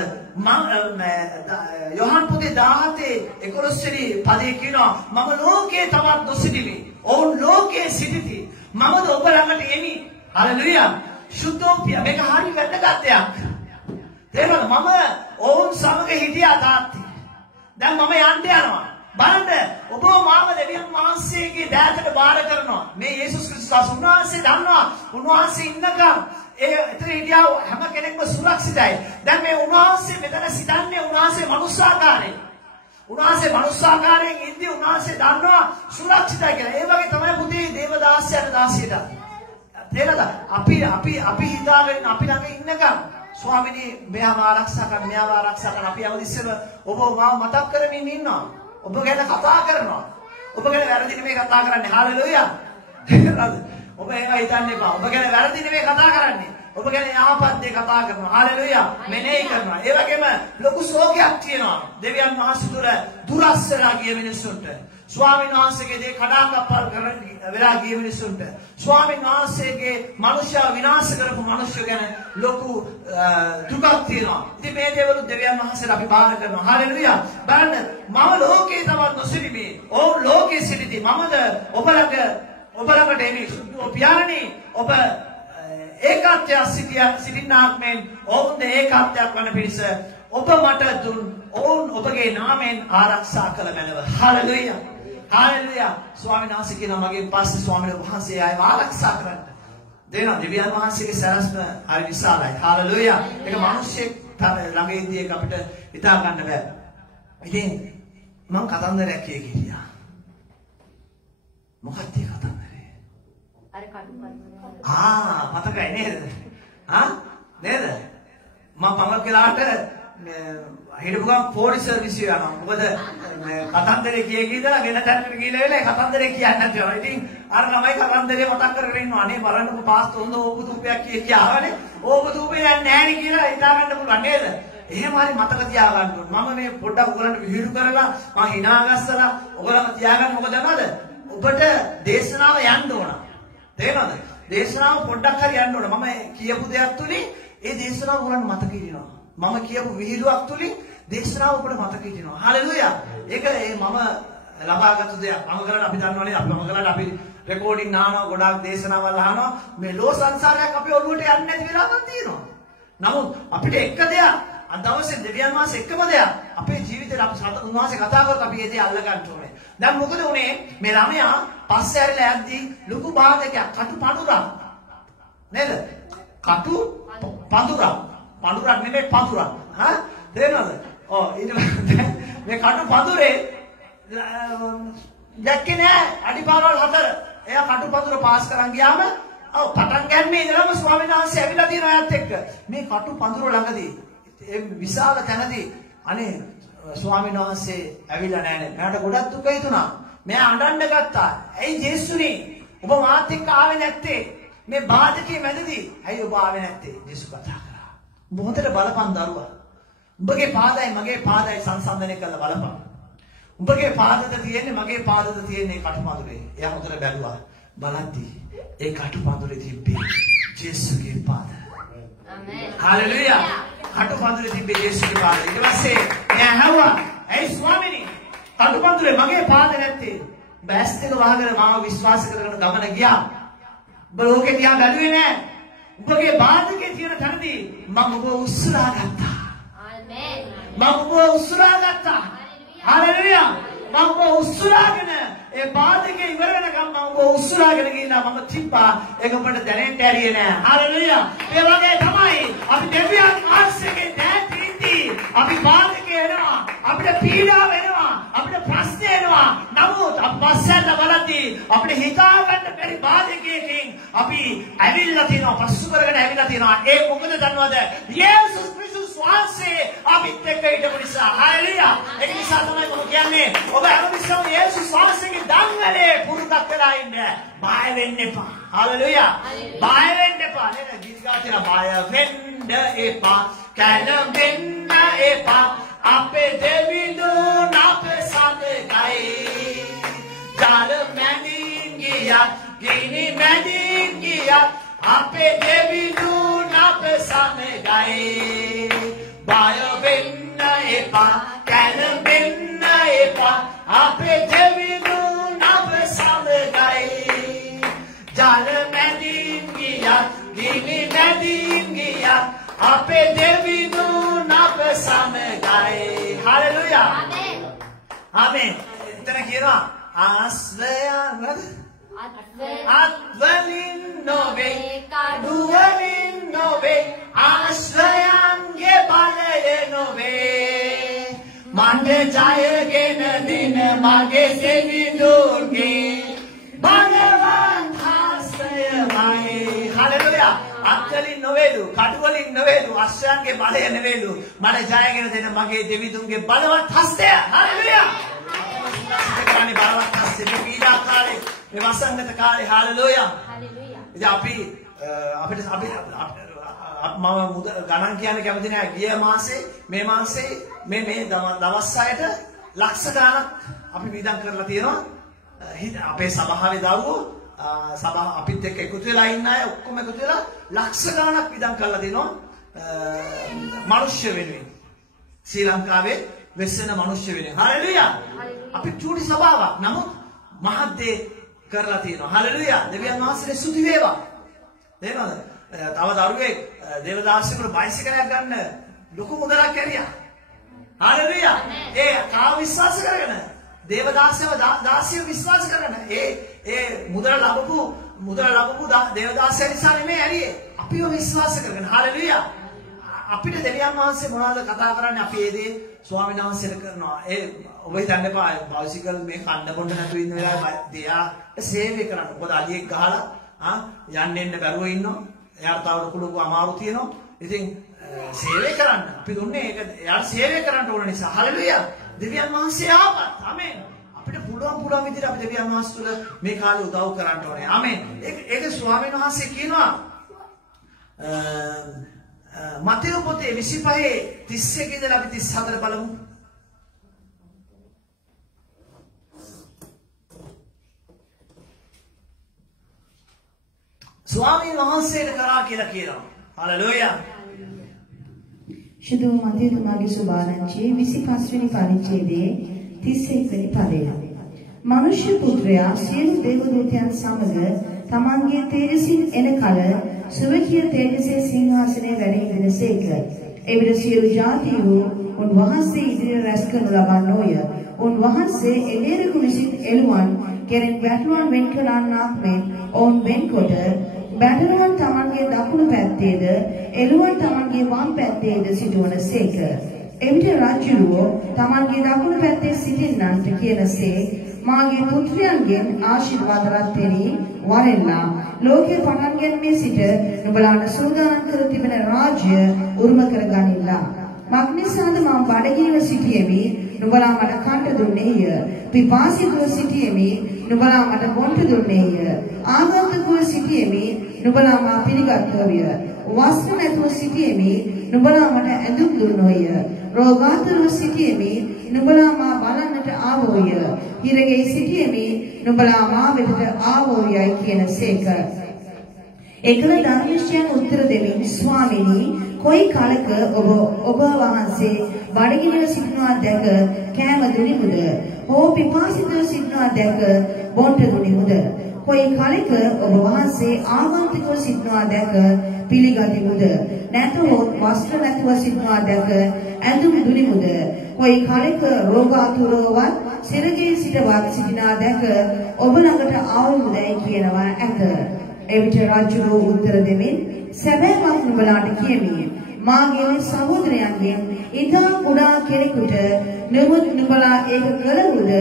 යෝහන් පොතේ 17:11 වෙනි පදේ කියනවා මම ලෝකේ තවත් නොසිටිමි. ඔවුන් ලෝකේ සිටිති. මමද ඔබ ළඟට එමි. හලෙලූයා. සුද්ධෝපිය මේක හරි වැදගත් දෙයක්. තේරෙනවද? මම ඔවුන් සමග හිටියා තාත්ති. දැන් මම යන්න යනවා. බලන්න ඔබ මාව දෙවියන් වහන්සේගේ දෑතට බාර කරනවා. මේ යේසුස් ක්‍රිස්තුස් උන්වහන්සේ දන්නවා. උන්වහන්සේ ඉන්නකම් එතන හිටියා හැම කෙනෙක්ම සුරක්ෂිතයි. දැන් මේ උන්වහන්සේ මෙතන සිටන්නේ උන්වහන්සේ මනුස්සාකාරයෙන්. උන්වහන්සේ මනුස්සාකාරයෙන් ඉඳි උන්වහන්සේ දන්නවා සුරක්ෂිතයි කියලා. ඒ වගේ තමයි පුතේ දේවදාසයාට දාසියට. තේරෙනවද? අපි හිතාගෙන අපි ළඟ ඉන්නකම් ස්වාමිනේ මෙයාව ආරක්ෂා කරන්න මෙයාව ආරක්ෂා කරන්න අපි අවදිස්සෙම ඔබ මාව මතක් කරමින් ඉන්නවා. ඔබ ගැන කතා කරනවා. ඔබ ගැන වැරදි නෙමෙයි කතා කරන්නේ. හලෙලූයා. ඔබ ඒක හිතන්න එපා. ඔබ ගැන වැරදි නෙමෙයි කතා කරන්නේ. ඔබ ගැන යහපත් දේ කතා කරනවා. හලෙලූයා. මෙනෙහි කරනවා. ඒ වගේම ලොකු ශෝකයක් තියෙනවා. දෙවියන් වහන්සේ තුර දුරස් වෙලා ගිය මිනිස්සුන්ට. ස්වාමීන් වහන්සේගේ දේ කඩාකප්පල් වෙලා ගිය මිනිස්සුන්ට. ස්වාමීන් වහන්සේගේ මනුෂ්‍යව විනාශ කරපු මිනිස්සු ගැන ලොකු දුකක් තියෙනවා. ඉතින් මේ දේවල් දෙවියන් වහන්සේට අපි බාර කරනවා. හලෙලූයා. බලන්න මම ලෝකේ තවත් නොසිටිමි. ඔව් ලෝකේ සිටිති. මමද ඔබ ළඟට එමි. පියාණනි ඔබ ඒකාත්‍ය සිටින්නාක් මෙන් ඔවුන්ද ඒකාත්‍යක් වන පිණිස ඔබ මට දුන් ඔවුන් ඔබගේ නාමයෙන් ආරක්ෂා කළ මැනව. හලෙලූයා. හලෙලූයා. ස්වාමීන් වහන්සේ කියනවා මගෙන් පස්සේ ස්වාමීන් වහන්සේ ආයෙ ආරක්ෂා කරන්න. දෙනවා දෙවියන් වහන්සේගේ සරස්ම හරි විශාලයි. හලෙලූයා. ඒක මිනිස්සෙක් ළඟ ඉඳී ඒක අපිට හිතා ගන්න බෑ. ඉතින් මම කතන්දරයක් කියකියා. මොකක්ද ඒ කතන්දරේ? අර කඩුපත්. මතකයි නේද? නේද? මම පමක් වෙලාවට හිටපු ගමන් පොලිස් සර්විස් යනවා. මොකද කතන්දරේ කිය ඉඳලා වෙන තැනකට ගිහලා වෙලා කතන්දරේ කියන්න නැතිව. ඉතින් අර ළමයි කතන්දරේ මතක් කරගෙන ඉන්නවා. අනේ බලන්නකො පාස්ත හොඳ ඕපදූපයක් කියවනේ. ඕපදූපේ යන්නේ නැහැ නේ කියලා හිතා ගන්න පුළුවන් නේද? එහෙම හරි මතක තියාගන්න ඕන. මම මේ පොඩ්ඩක් ඔයගලන්ට විහිළු කරලා මම hina ගස්සලා ඔයගලන්ට තියාගන්න මොකද දන්නවද? ඔබට දේශනාව යන්න ඕන. තේරෙනවද? දේශනාව පොඩ්ඩක් හරි යන්න ඕන. මම කියපු දෙයක් තුනේ ඒ දේශනාව ඔයගලන්ට මතක ඉරිනවා. මම කියපු විහිළුවක් තුලින් දේශනාව ඔබට මතක හිටිනවා. හalleluya. ඒක මම ලබාගත්තු දෙයක්. මම කරලා අපි දන්නවනේ අපි කරලා අපි රෙකෝඩින් අහනවා ගොඩාක් දේශනාවල් අහනවා. මේ ලෝ සංසාරයක් අපේ ඔළුවට යන්නේ නැති වෙලාවක් තියෙනවා. නමුත් අපිට එක දෙයක් අද දවසේ දෙවියන් වහන්සේ එකම දෙයක් අපේ ජීවිතේට අපි උන්වහන්සේ කතා කරලා අපි ඒ දේ අල්ල ගන්න ඕනේ. දැන් මොකද උනේ මේ ළමයා පස්සේ ඇරිලා යද්දී ලොකු බාධකයක් කටු පඳුරක් නේද? කටු පඳුරක් නෙමෙයි පඳුරක්. හා තේරෙනවද? ඔව් ඊට මේ කටු පඳුරේ දැක්කේ නෑ අඩිපාරවල් 4. එයා කටු පඳුර පාස් කරන් ගියාම ඔව් පටන් ගන්නේ ඉඳලම ස්වාමීන් වහන්සේ ඇවිල්ලා තියෙනවා එයාත් එක්ක. මේ කටු පඳුර ළඟදී ඒ විශාල තැනදී අනේ ස්වාමීන් වහන්සේ ඇවිල්ලා නෑනේ. මට ගොඩක් දුක හිතුණා. මෙයා අඬන්න ගත්තා. ඇයි ජේසුනි ඔබ මාත් එක්ක ආවේ නැත්තේ? මේ බාධකයේ මැදදී ඇයි ඔබ ආවේ නැත්තේ? ජේසු කතා කරා. මොහොතට බලපන් දරුවා. උඹගේ පාදයි මගේ පාදයි සංසන්දනය කරලා බලපන්. උඹගේ පාදද තියෙන්නේ මගේ පාදද තියෙන්නේ කටුපඳුරේ. එයා හොඳට බැලුවා. බලද්දී ඒ කටුපඳුරේ තිබ්බේ ජේසුගේ පාද. ආමේන්. හalleluya. කටුපඳුරේ තිබ්බේ ජේසුගේ පාද. ඊට පස්සේ එයා ඇහුවා "ඇයි ස්වාමීනි කටුපඳුරේ මගේ පාද නැත්තේ?" බෑස් දෙක වහගෙන මාව විශ්වාස කරගෙන ගමන ගියා. උඹ ලෝකේ දිහා බැලුවේ නෑ. උඹගේ බාධකේ තියෙන තැනදී මම ඔබ උස්සලා ගත්තා. ආමේන්. මම ඔබ උස්සලා ගත්තා. හalleluya. මම ඔබ උස්සලාගෙන ඒ බාධකේ ඉවර වෙනකම් මම ඔබ උස්සලාගෙන ගිහිනා මම තිබ්බා. ඒක අපිට දැනෙන්න ඇරියේ නෑ. හalleluya. ඒ වගේ තමයි අපි දෙවියන් වහන්සේගේ දෑතින්දී අපි බාධකේ එනවා. අපිට පීඩාව එනවා. අපිට ප්‍රශ්න එනවා. නමුත් අපස්සට බලද්දී අපිට හිතා ගන්න බැරි බාධකයකින් අපි ඇවිල්ලා තියෙනවා. පස්සු කරගෙන ඇවිල්ලා තියෙනවා. ඒ මොකද දන්නවද? යේසුස් ක්‍රිස්තුස් වහන්සේ අපිත් එක්ක හිටපු නිසා. හalleluya. ඒ නිසා තමයි මම කියන්නේ ඔබ හැමතිස්සම යේසුස් වහන්සේගේ දන්වැලේ පුරුද්දක් වෙලා ඉන්න. බය වෙන්න එපා. හalleluya. බය වෙන්න එපා. නේද? ගීත ගාලා බය වෙන්න එපා. කැළඹෙන්න එපා. අපේ දෙවිඳුන් අපේ සමගයි. ජල මැදින් ගියත් ගිනි මැදින් ගියත් අපේ දෙවිඳුන් අපේ සමගයි. බය වෙන්න එපා. කැළඹෙන්න එපා. අපේ දෙවිඳුන් අපේ සමගයි. ජල මැදින් ගියත් ගිනි මැදින් ගියත් අපේ දෙවිඳුන් අපේ සමගයි. හalleluya. ආමේන්. ආමේන්. එතන කියනවා ආශ්‍රයයන් අත්වලින් නොවේ කඩුවලින් නොවේ ආශ්‍රයන්ගේ බලය නොවේ මන්ද ජයගෙන දින මගේ දෙවිඳුන්ගේ බලවත් හස්තයමයි. හalleluya. අත්වලින් නොවේලු කඩුවලින් නොවේලු ආශ්‍රයන්ගේ බලය නෙවේලු මට ජයගෙන දෙන මගේ දෙවිඳුන්ගේ බලවත් හස්තය. හalleluya. සිතකරන්නේ බලවත් හස්තය. මේ පීඩා කාලේ මේ වසංගත කාලේ හalleluya. හalleluya. ඉතින් අපිට මම ගණන් කියන්න කැමති නෑ. ගිය මාසේ මේ මාසේ මේ දවස් 6ට ලක්ෂ ගණනක් අපි වියදම් කරලා තියෙනවා. අපේ සභාවේ දරුවෝ සභාව අපිත් එක්ක එකතු වෙලා ඉන්න අය ඔක්කොම එකතු වෙලා ලක්ෂ ගණනක් වියදම් කරලා දෙනවා මනුෂ්‍ය වෙනුවෙන්. ශ්‍රී ලංකාවේ වෙස්සෙන මනුෂ්‍ය වෙනුවෙන්. හalleluya. අපි චූටි සභාවක්. නමුත් මහත් දේ කරලා තියෙනවා. හalleluya. දෙවියන් වහන්සේට ස්තුති වේවා. තේරෙනවද? තව දරුවෙක් දේවදාසියෙකුට බයිසිකලයක් ගන්න ලොකු මුදලක් ඇරියා. හalleluya. ඒ කාව විශ්වාස කරගෙන දේවදාසියව දාසියව විශ්වාස කරගෙන ඒ මුදල ලැබපු දේවදාසිය නිසා නෙමෙයි ඇරියේ. අපිව විශ්වාස කරගෙන. හalleluya. අපිට දෙවියන් වහන්සේ මොනවද කතා කරන්නේ? අපි ඒ දේ ස්වාමීන් වහන්සේට කරනවා. ඔබ හිතන්න එපා බයිසිකල් මේ කන්න බොන්න නැතුව ඉන්න වෙලාවේ දෙයා සේවය කරන්න. මොකද අලියෙක් ගහලා යන්න එන්න බැරුව ඉන්නවා. එයාට තව ලොකු අමාරු තියෙනවා. ඉතින් සේවය කරන්න. අපි දුන්නේ ඒක එයාට සේවය කරන්න ඕන නිසා. හalleluya. දෙවියන් වහන්සේ ආවත්. ආමෙන්. අපිට පුළුවන් විදිහට අපි දෙවියන් වහන්සේ තුළ මේ කාලේ උදව් කරන්න ඕනේ. ආමෙන්. ඒක ස්වාමීන් වහන්සේ කියනවා මතෙව් පොතේ 25:31 ඉඳලා අපි 34 බලමු. ස්වාමීන් වහන්සේට කරා කියලා කියනවා. හalleluya. ශුද්ධ මතයතුමාගේ සුභාරංචියේ 25 වෙනි පරිච්ඡේදයේ 31 වෙනි පදය. මනුෂ්‍ය පුත්‍රයා සියලු දේවදූතයන් සමග තමන්ගේ තේජසින් එන කල සුවකීය තේජසේ සිංහාසනයේ වැඩ ඉඳිනසේක. එවිට සියලු ජාතියෝ උන්වහන්සේ ඉදිරියේ රැස් කරනු ලබන්නෝය. උන්වහන්සේ එළේරකු විසින් එළුවන් කෙරෙන් බැටළුවන් වෙන් කරන්නාක් මෙන් ඔවුන් වෙන්කොට බැටළුවන් තමන්ගේ දකුණු පැත්තේද එළුවන් තමන්ගේ වම් පැත්තේද සිටවනසේක. එවිට රජුෝ තමන්ගේ දකුණු පැත්තේ සිටින්නන්ට කියනසේ මාගේ පුත්‍රයන්ගෙන් ආශිර්වාද රත්තරි වරෙල්ලා ලෝකේ පටන් ගැනීමේ සිට නුඹලාට සූදානම් කර තිබෙන රාජ්‍ය උරුම කරගනිලා. මක්නිසාද මම බඩගිනිව සිටියෙමි නුඹලා මට කන්ට දුන්නේය. පිපාසිතව සිටියෙමි නුඹලා මට බොන්ට දුන්නේය. ආගන්තුකව සිටියෙමි නුඹලා මා පිළිගත්ෝය. වස්ත්‍ර නැතුව සිටියෙමි නුඹලා මට ඇඳුම් දුන්නෝය. රෝගාතුරව සිටියෙමි නුඹලා මා බලන්නට ආවෝය. හිරගේ සිටියෙමි නුඹලා මා වෙතට ආවෝයයි කියනසේක. එකල ධර්මිෂ්ඨයන් උත්තර දෙමින් ස්වාමිනී කොයි කාලක ඔබ වහන්සේ බඩගිනිව සිටිනවා දැක කෑම දුනිමුද? හෝ පිපාසිතව සිටිනවා දැක බොන්ට දුනිමුද? කොයි කාලක ඔබ වහන්සේ ආගන්තුකව සිටිනවා දැක පිළිගතිමුද? නැතහොත් වස්ත්‍ර නැතුව සිටිනවා දැක ඇඳුම් දුනිමුද? කොයි කාලක රෝගාතුරවත් සිරගේ සිටවත් සිටිනා දැක ඔබ ළඟට ආවුමුදයි කියනවා ඇත. එවිට රජු උත්තර දෙමින් සැබෑවක් නුඹලාට කියමි. මාගේ සහෝදරයන්ගෙන් ඉතා කුඩා කෙනෙකුට නුඹලා ඒක කළහුද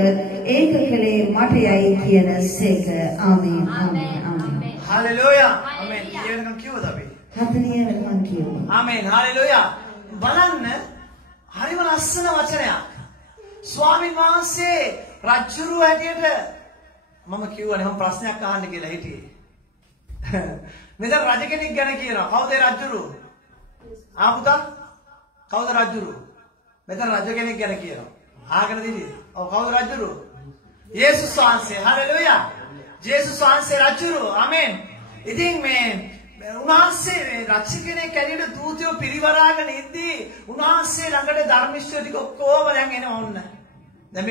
ඒක කළේ මටයයි කියනසේක. ආමේන් ආමේන් ආමේන්. හalleluya. ආමේන්. ඊවෙනකම් කිව්වද අපි? හතනිය වෙනකම් කිව්වා. ආමේන්. හalleluya. බලන්න හරිම ලස්සන වචනයක්. ස්වාමීන් වහන්සේ රජුරු හැටියට මම කිව්වනේ මම ප්‍රශ්නයක් අහන්න කියලා හිටියේ. මෙතන රජ කෙනෙක් ගැන කියනවා. කවුද රජුරු? පුතා කවුද රජුරු? මෙතන රජ කෙනෙක් ගැන කියනවා. ආගෙන දිදී. ඔව් කවුද රජුරු? යේසුස් වහන්සේ. හalleluya. යේසුස් වහන්සේ රජුරු. ආමෙන්. ඉතින් මේ උන්වහන්සේ රක්ෂක කෙනෙක් ඇලියට දූතයෝ පිරිවරාගෙන ඉද්දී උන්වහන්සේ ළඟට ධර්මිෂ්ඨයෝ ටික ඔක්කොම දැන් එනවා ඔන්න. දැන්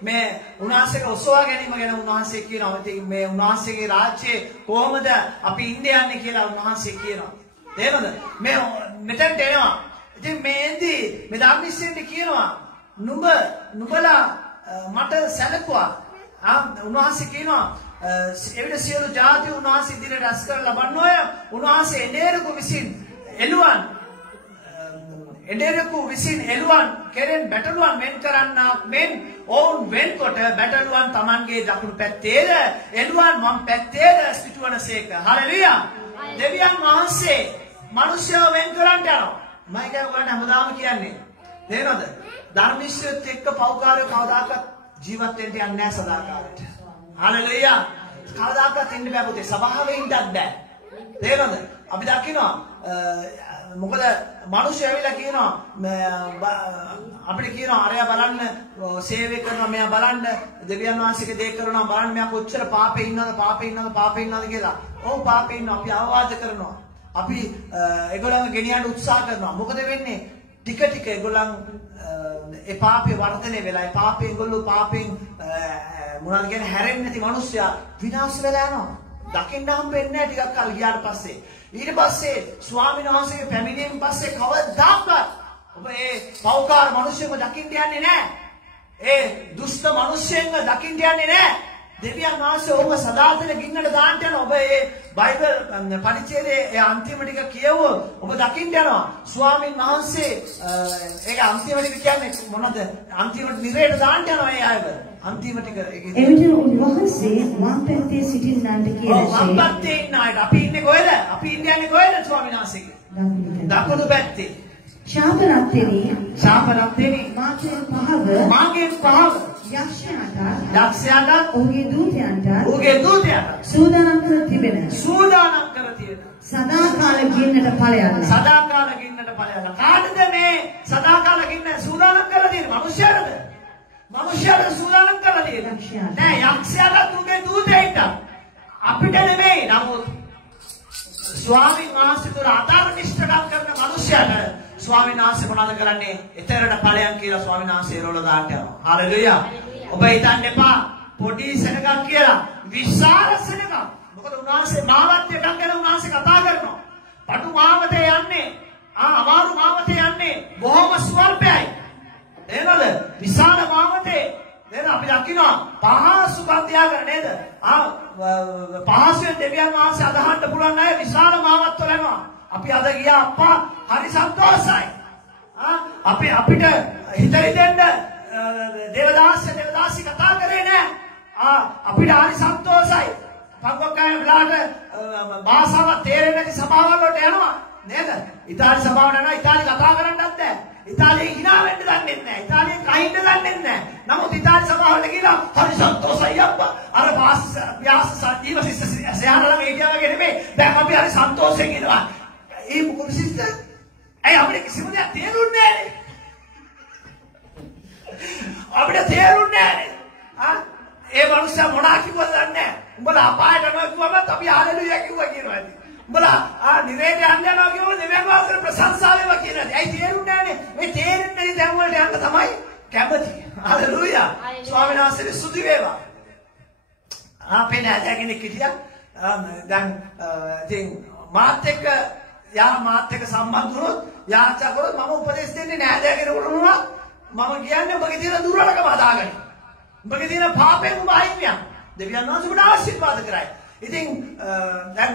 මේ උන්වහන්සේගේ ඔසවා ගැනීම ගැන උන්වහන්සේ කියනවා. ඉතින් මේ උන්වහන්සේගේ රාජ්‍යයේ කොහොමද අපි ඉන්නේ යන්නේ කියලා උන්වහන්සේ කියනවා. තේරෙනවද? මේ මෙතෙන්ට එනවා. ඉතින් මේදී මේ ධර්මිෂ්ඨයන්ට කියනවා නුඹලා මට සැලකුවා. උන්වහන්සේ කියනවා එවිට සියලු ජාති උන්වහන්සේ ඉදිරියට රැස් කර ලබන්නෝය. උන්වහන්සේ එඬෙරකු විසින් එළුවන් කෙරෙන් බැටළුවන් වෙන් කරන්නාක් මෙන් ඔවුන් වෙන්කොට බැටළුවන් Tamanගේ දකුණු පැත්තේද එළුවන් වම් පැත්තේද සිටවනසේක. හalleluya. දෙවියන් වහන්සේ මිනිස්යව වෙන් කරන්න යනවා. මම ඒක ඔයාලට හැමදාම කියන්නේ. තේරෙනවද? ධර්මිෂ්ඨයත් එක්ක පෞකාරයෝ කවදාකවත් ජීවත් වෙන්න යන්නේ නැහැ සදාකාලෙට. හalleluya. කවදාකවත් ඉන්න බෑ පුතේ. සබාවේ ඉන්නත් බෑ. තේරෙනවද? අපි දකිනවා මොකද මිනිස්සු ඇවිල්ලා කියනවා අපිට කියනවා අරයා බලන්න සේවය කරනවා මෙයා බලන්න දෙවියන් වහන්සේගේ දේ කරනවා බලන්න මෙයා කොච්චර පාපේ ඉන්නවද කියලා. ඔව් පාපේ ඉන්නවා. අපි අවවාද කරනවා. අපි ඒගොල්ලන්ව ගෙනියන්න උත්සාහ කරනවා. මොකද වෙන්නේ? ටික ටික ඒගොල්ලන් ඒ පාපේ වර්ධනය වෙලා ඒ පාපේ ඒගොල්ලෝ පාපෙන් මොනවද කියන්නේ හැරෙන්නේ නැති මිනිස්සයා විනාශ වෙලා යනවා. දකින්න හම්බෙන්නේ නැහැ ටිකක් කල් ගියාට පස්සේ. ඊට පස්සේ ස්වාමීන් වහන්සේගේ පැමිණීමෙන් පස්සේ කවදාවත් ඔබ ඒ පෞකාර මිනිස්සුන්ව දකින්න යන්නේ නැහැ. ඒ දුෂ්ට මිනිස්සුන්ව දකින්න යන්නේ නැහැ. දෙවියන් වහන්සේ ඔබ සදාතන ගින්නට දාන්න යන ඔබ ඒ බයිබල් පරිච්ඡේදයේ ඒ අන්තිම ටික කියවුවොත් ඔබ දකින්න යනවා ස්වාමීන් වහන්සේ ඒක අන්තිම ටික කියන්නේ මොනවද? අන්තිමට නිරේට දාන්න යනවා ඒ අයව. අන්තිම ටික එවිට උන්වහන්සේ වම් පැත්තේ සිටින්නන්ට කියලාසේ වම් පැත්තේ ඉන්න අයට අපි ඉන්නේ කොහෙද? අපි ඉන්නේ කොහෙද ස්වාමීන් වහන්සේගේ? දකුණු පැත්තේ. ශාප රත්තරි මාගේ පහව යක්ෂයාට ඔහුගේ දූතයන්ට සූදානම් කර තිබෙන සදාකාල ගින්නට ඵලයල්ලා. සදාකාල ගින්නට ඵලයල්ලා. කාටද මේ සදාකාල ගින්න සූදානම් කරලා තියෙන්නේ? මනුෂ්‍යයරද? මනුෂ්‍යයර සූදානම් කරලා තියෙන්නේ නෑ. යක්ෂයාට උගේ දූතයෙක්ට අපිට නෙමෙයි. නමුත් ස්වාමීන් වහන්සේ තුර අධර්මිෂ්ඨකම් කරන මනුෂ්‍යයන්ට ස්වාමීන් වහන්සේ මොනවද කරන්නේ? එතරට ඵලයන් කියලා ස්වාමීන් වහන්සේ රෝල දාට යනවා. හalleluya. ඔබ හිතන්න එපා පොඩි සෙනගක් කියලා. විශාල සෙනගක්. මොකද උන්වහන්සේ මාවත්ය එකක් ගැන උන්වහන්සේ කතා කරනවා. පටු මාවතේ යන්නේ අමාරු මාවතේ යන්නේ බොහොම ස්වල්පයි. එනවද? විශාල මාවතේ නේද අපි දකිනවා පහසු පන්තියාගෙන නේද? පහසුවෙන් දෙවියන් වහන්සේ අදහන්න පුළුවන් අය විශාල මාවත් වල යනවා. අපි අද ගියා අප්පා හරි සන්තෝෂයි. අපිට හිතේ දෙන්න දේවදාසි කතා කරේ නෑ. අපිට හරි සන්තෝෂයි. පංගොක්කයන් වලට භාෂාව තේරෙන්නේ නැති සභාවල් වලට යනවා නේද? ඉතාලි සභාවට යනවා. ඉතාලි කතා කරන්නත් බෑ. ඉතාලියෙන් hina වෙන්න දන්නේ නැහැ. ඉතාලියෙන් කහින්න දන්නේ නැහැ. නමුත් ඉතාලි සභාවට ගිහලා හරි සන්තෝෂයි අප්පා. අර ව්‍යාස සජීව සයහනලා මේකියා වගේ නෙමෙයි. දැන් අපි හරි සන්තෝෂයෙන් ඉනවා. ඒ මොකද සිස්ටර්? අපිට කිසිම දෙයක් තේරුන්නේ නැහැ. අපිට තේරුන්නේ නැහැ. ඒ මනුස්සයා මොනවා කිව්වද දන්නේ නැහැ. උඹලා අපායට යනවා කිව්වම අපි හalleluya කිව්වා කියනවා. උඹලා නිරේට යන්න යනවා කිව්වම දෙවියන් වහන්සේ ප්‍රශංසා වේවා කියනවා. ඇයි තේරුන්නේ නැන්නේ? මේ තේරෙන්නේ දැන් වලට යන්න තමයි කැමති. හalleluya. ස්වාමීන් වහන්සේ සුදු වේවා. අපේ නෑදෑ කෙනෙක් හිටියා. දැන් ඉතින් මාත් එක්ක සම්බන්ධ වුණොත් යාචා කරොත් මම උපදෙස් දෙන්නේ නෑදෑ කෙනෙකුට වුණා. මම කියන්නේ ඔබගේ තියෙන දුර්වලකම හදාගන්න. ඔබගේ තියෙන පාපයෙන් ඔබ අයින් දෙවියන් වහන්සේ ඔබට ආශිර්වාද කරයි. ඉතින් දැන්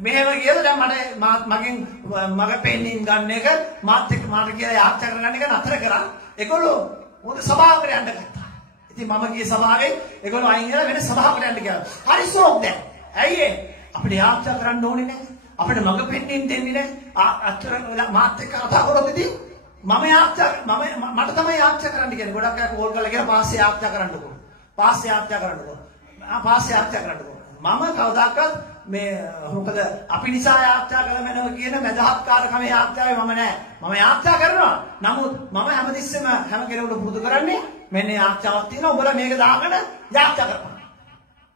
මෙහෙම කියලා දැන් මගේ පෙන්නින් ගන්න එක මාත් එක්ක මාට කියලා යාත්‍රා කරගන්න එක නතර කරා. ඒගොල්ලෝ මොකද සභාවකට යන්න ගත්තා. ඉතින් මම ගියේ සභාවේ ඒගොල්ලෝ අයින් වෙලා වෙන සභාවකට යන්න ගියා. හරි ෂෝක් දැන්. ඇයි ඒ? අපිට යාත්‍රා කරන්න ඕනේ නැහැ. අපිට මග පෙන්නින් දෙන්නේ නැහැ. අතර මාත් එක්ක කතා කරොත් ඉතින් මට තමයි යාත්‍රා කරන්න කියන්නේ. ගොඩක් අය කෝල් කරලා කියන පාස්සේ යාත්‍රා කරන්නකෝ. පාස්සේ යාත්‍රා කරන්නකෝ. මම කවදාකවත් මේ මොකද අපි නිසා යාත්‍රා කරමනව කියන මදහත්කාරකම යාත්‍රාවේ මම නෑ. මම යාත්‍රා කරනවා. නමුත් මම හැමතිස්සෙම හැම කෙනෙකුට පුරුදු කරන්නේ මෙන්න යාත්‍රාවක් තියෙනවා. උඹලා මේක දාගෙන යාත්‍රා කරපන්.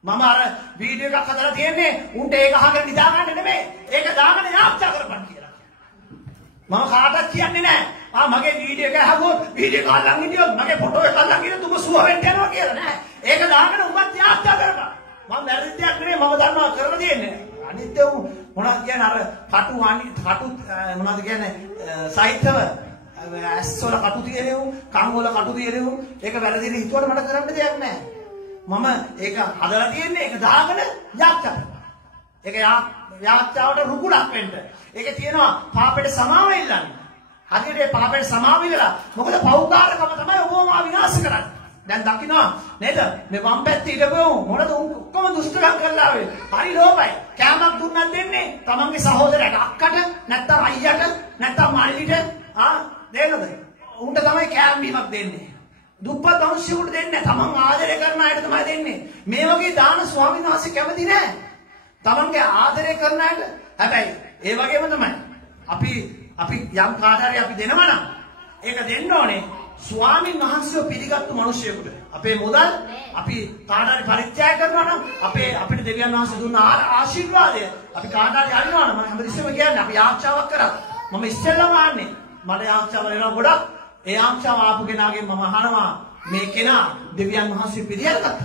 මම අර වීඩියෝ එකක් හදලා තියෙන්නේ උන්ට ඒක අහගෙන නිදා ගන්න නෙමෙයි. ඒක දාගෙන යාත්‍රා කරපන් කියලා. මම කාටවත් කියන්නේ නෑ. මගේ වීඩියෝ එක අහගොත් වීඩියෝ එක අල්ලන් හිටියොත් මගේ ෆොටෝ එක අල්ලන් හිටියොත් උඹ සුව වෙන්න යනවා කියලා නෑ. ඒක දාගෙන උඹත් යාත්‍රා කරපන්. මම වැරදි දෙයක් නෙමෙයි මම දන්නවා කරලා තියෙන්නේ. අනිත් ඒවා මොනවද කියන්නේ අර කටු මොනවද කියන්නේ සාහිත්‍යව ඇස්වල කටු තියෙනව කන් වල කටු තියෙනව ඒක වැරදිද හිතුවට මට කරන්න දෙයක් නැහැ. මම ඒක හදලා තියෙන්නේ ඒක දාගෙන යාත්‍රා. ඒක යාත්‍රාවට රුකුලක් වෙන්න. ඒක තියෙනවා පාපෙට සමාව ඉල්ලන්න. හරියට ඒ පාපෙට සමාව ඉල්ලලා මොකද පෞකාරකම තමයි ඔබව විනාශ කරන්නේ. දැන් දකින්නවා නේද මේ වම් පැත්තේ ඉඳපුවෝ මොනද ඔක්කොම දුෂ්ටකම් කරලා ආවේ. හරි ලෝභයි. කෑමක් දුන්නත් දෙන්නේ තමන්ගේ සහෝදරයට අක්කට නැත්නම් අයියට නැත්නම් මල්ලිට නේද? උන්ට තමයි කෑම බීමක් දෙන්නේ. දුප්පත් මිනිස්සුන්ට දෙන්නේ තමන් ආදරය කරන අයට තමයි දෙන්නේ. මේ වගේ දාන ස්වාමීන් වහන්සේ කැමති නෑ. තමන්ගේ ආදරය කරන අයට. හැබැයි ඒ වගේම තමයි අපි යම් කාටරි අපි දෙනවා නම් ඒක දෙන්න ඕනේ. ස්වාමීන් වහන්සේව පිළිගත්තු මිනිසෙකුට අපේ මුදල් අපි කාටරි පරිත්‍යාග කරනවා නම් අපිට දෙවියන් වහන්සේ දුන්න ආශිර්වාදය අපි කාටරි අරිනවා නම් මම හැමතිස්සෙම කියන්නේ අපි ආචාවක් කරා මම ඉස්සෙල්ලාම ආන්නේ මට ආචාව වෙනවා ගොඩක් ඒ ආචාව ආපු කෙනාගෙන් මම අහනවා මේ කෙනා දෙවියන් වහන්සේ පිළිගත්තද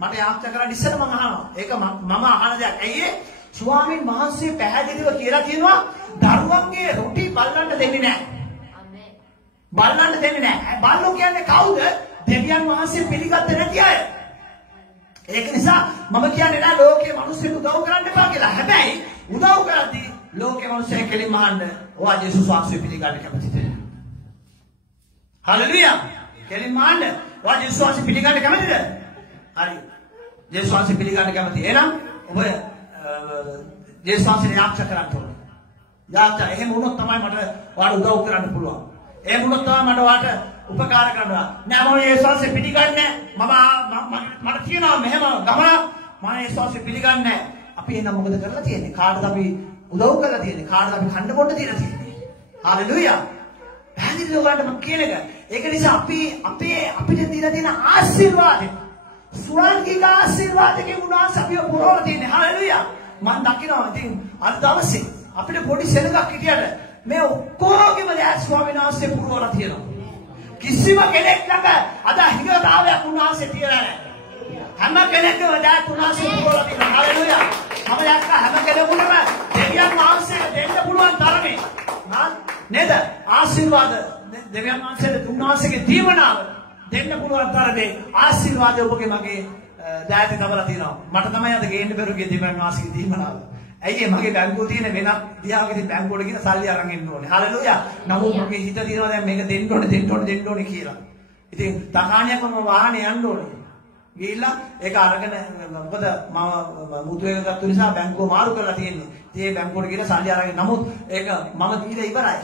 මට ආචාව කරලා ඉස්සෙල්ලා මම අහනවා ඒක මම අහන දෙයක් ඇයි ඒ ස්වාමීන් වහන්සේ පැහැදිලිව කියලා කියනවා දරුවන්ගේ රොටි බල්ලන්ට දෙන්නේ නැහැ. ආමේන්. බල්ලන්ට දෙන්නේ නැහැ. බල්ලෝ කියන්නේ කවුද? දෙවියන් වහන්සේ පිළිගත්තේ නැති අය. ඒක නිසා මම කියන්නේ නෑ ලෝකේ මිනිස්සුන්ට උදව් කරන්න එපා කියලා. හැබැයි උදව් කරද්දී ලෝකේ මිනිස්සුන් කෙලින්ම අහන්න ඔයා ජේසුස් වහන්සේ පිළිගන්න කැමතිද? හalleluya. කෙලින්ම අහන්න ඔයා ජේසුස් වහන්සේ පිළිගන්න කැමතිද? හරි. ජේසුස් වහන්සේ පිළිගන්න කැමති. එහෙනම් ඔබ ජේසුස් වහන්සේ යාත්‍රා කරන්න ඕනේ. යාත්‍රා එහෙම වුණොත් තමයි මට ඔයාලට උදව් කරන්න පුළුවන්. එහෙම වුණොත් තමයි මට ඔයාලට උපකාර කරන්න. නෑ මම ජේසුස් වහන්සේ පිළිගන්නේ මට තියෙනවා මෙහෙම ගමනක් මම ජේසුස් වහන්සේ පිළිගන්නේ අපි එන්න මොකද කරලා තියෙන්නේ? කාටද අපි උදව් කරලා තියෙන්නේ? කාටද අපි කන්න බොන්න දීලා තියෙන්නේ? හalleluya. පැහැදිලිව ඔයාලට මම කියන එක. ඒක නිසා අපිට දීලා තියෙන ආශිර්වාදේ ස්වර්ගික ආශිර්වාදකේ උනාස අපිව පුරවලා තියෙන්නේ. හalleluya. මම දකිනවා ඉතින් අද දවසේ අපිට පොඩි සෙනඟක් හිටියට මේ ඔක්කොගේම දැස් ස්වාමීන් වහන්සේ පුරවලා තියෙනවා. කිසිම කෙනෙක් ළඟ අද හිඟතාවයක් උන්වහන්සේ තියලා නැහැ. හැම කෙනෙක්ගේම දැස් උන්වහන්සේ පුරවලා තියෙනවා. හalleluya. මම දැක්ක හැම කෙනෙකුටම දෙවියන් වහන්සේට දෙන්න පුළුවන් තරමේ නේද? ආශිර්වාද දෙවියන් වහන්සේට උන්වහන්සේගේ දීවනාව දෙන්න පුළුවන් තරමේ ආශිර්වාද ඔබගේ මගේ දැයට තවලා තියෙනවා. මට තමයි අද ගේන්න බැරුගේ දෙවියන් වහන්සේගේ දීවනාව. ඇයි මගේ බැංකුවේ තියෙන වෙනත් දිහාවකදී බැංකුවට ගිහින් සල්ලි අරන් එන්න ඕනේ. හalleluya. නමුත් මගේ හිත තියෙනවා දැන් මේක දෙන්න ඕනේ කියලා. ඉතින් තකාණියක් මම වාහනේ යන්න ඕනේ. ගිහිල්ලා ඒක අරගෙන මොකද මම මුතුවේක ගත්ත නිසා බැංකුව මාරු කරලා තියෙන්නේ. ඉතින් ඒ බැංකුවට ගිහලා සල්ලි අරගෙන නමුත් ඒක මම දීලා ඉවරයි.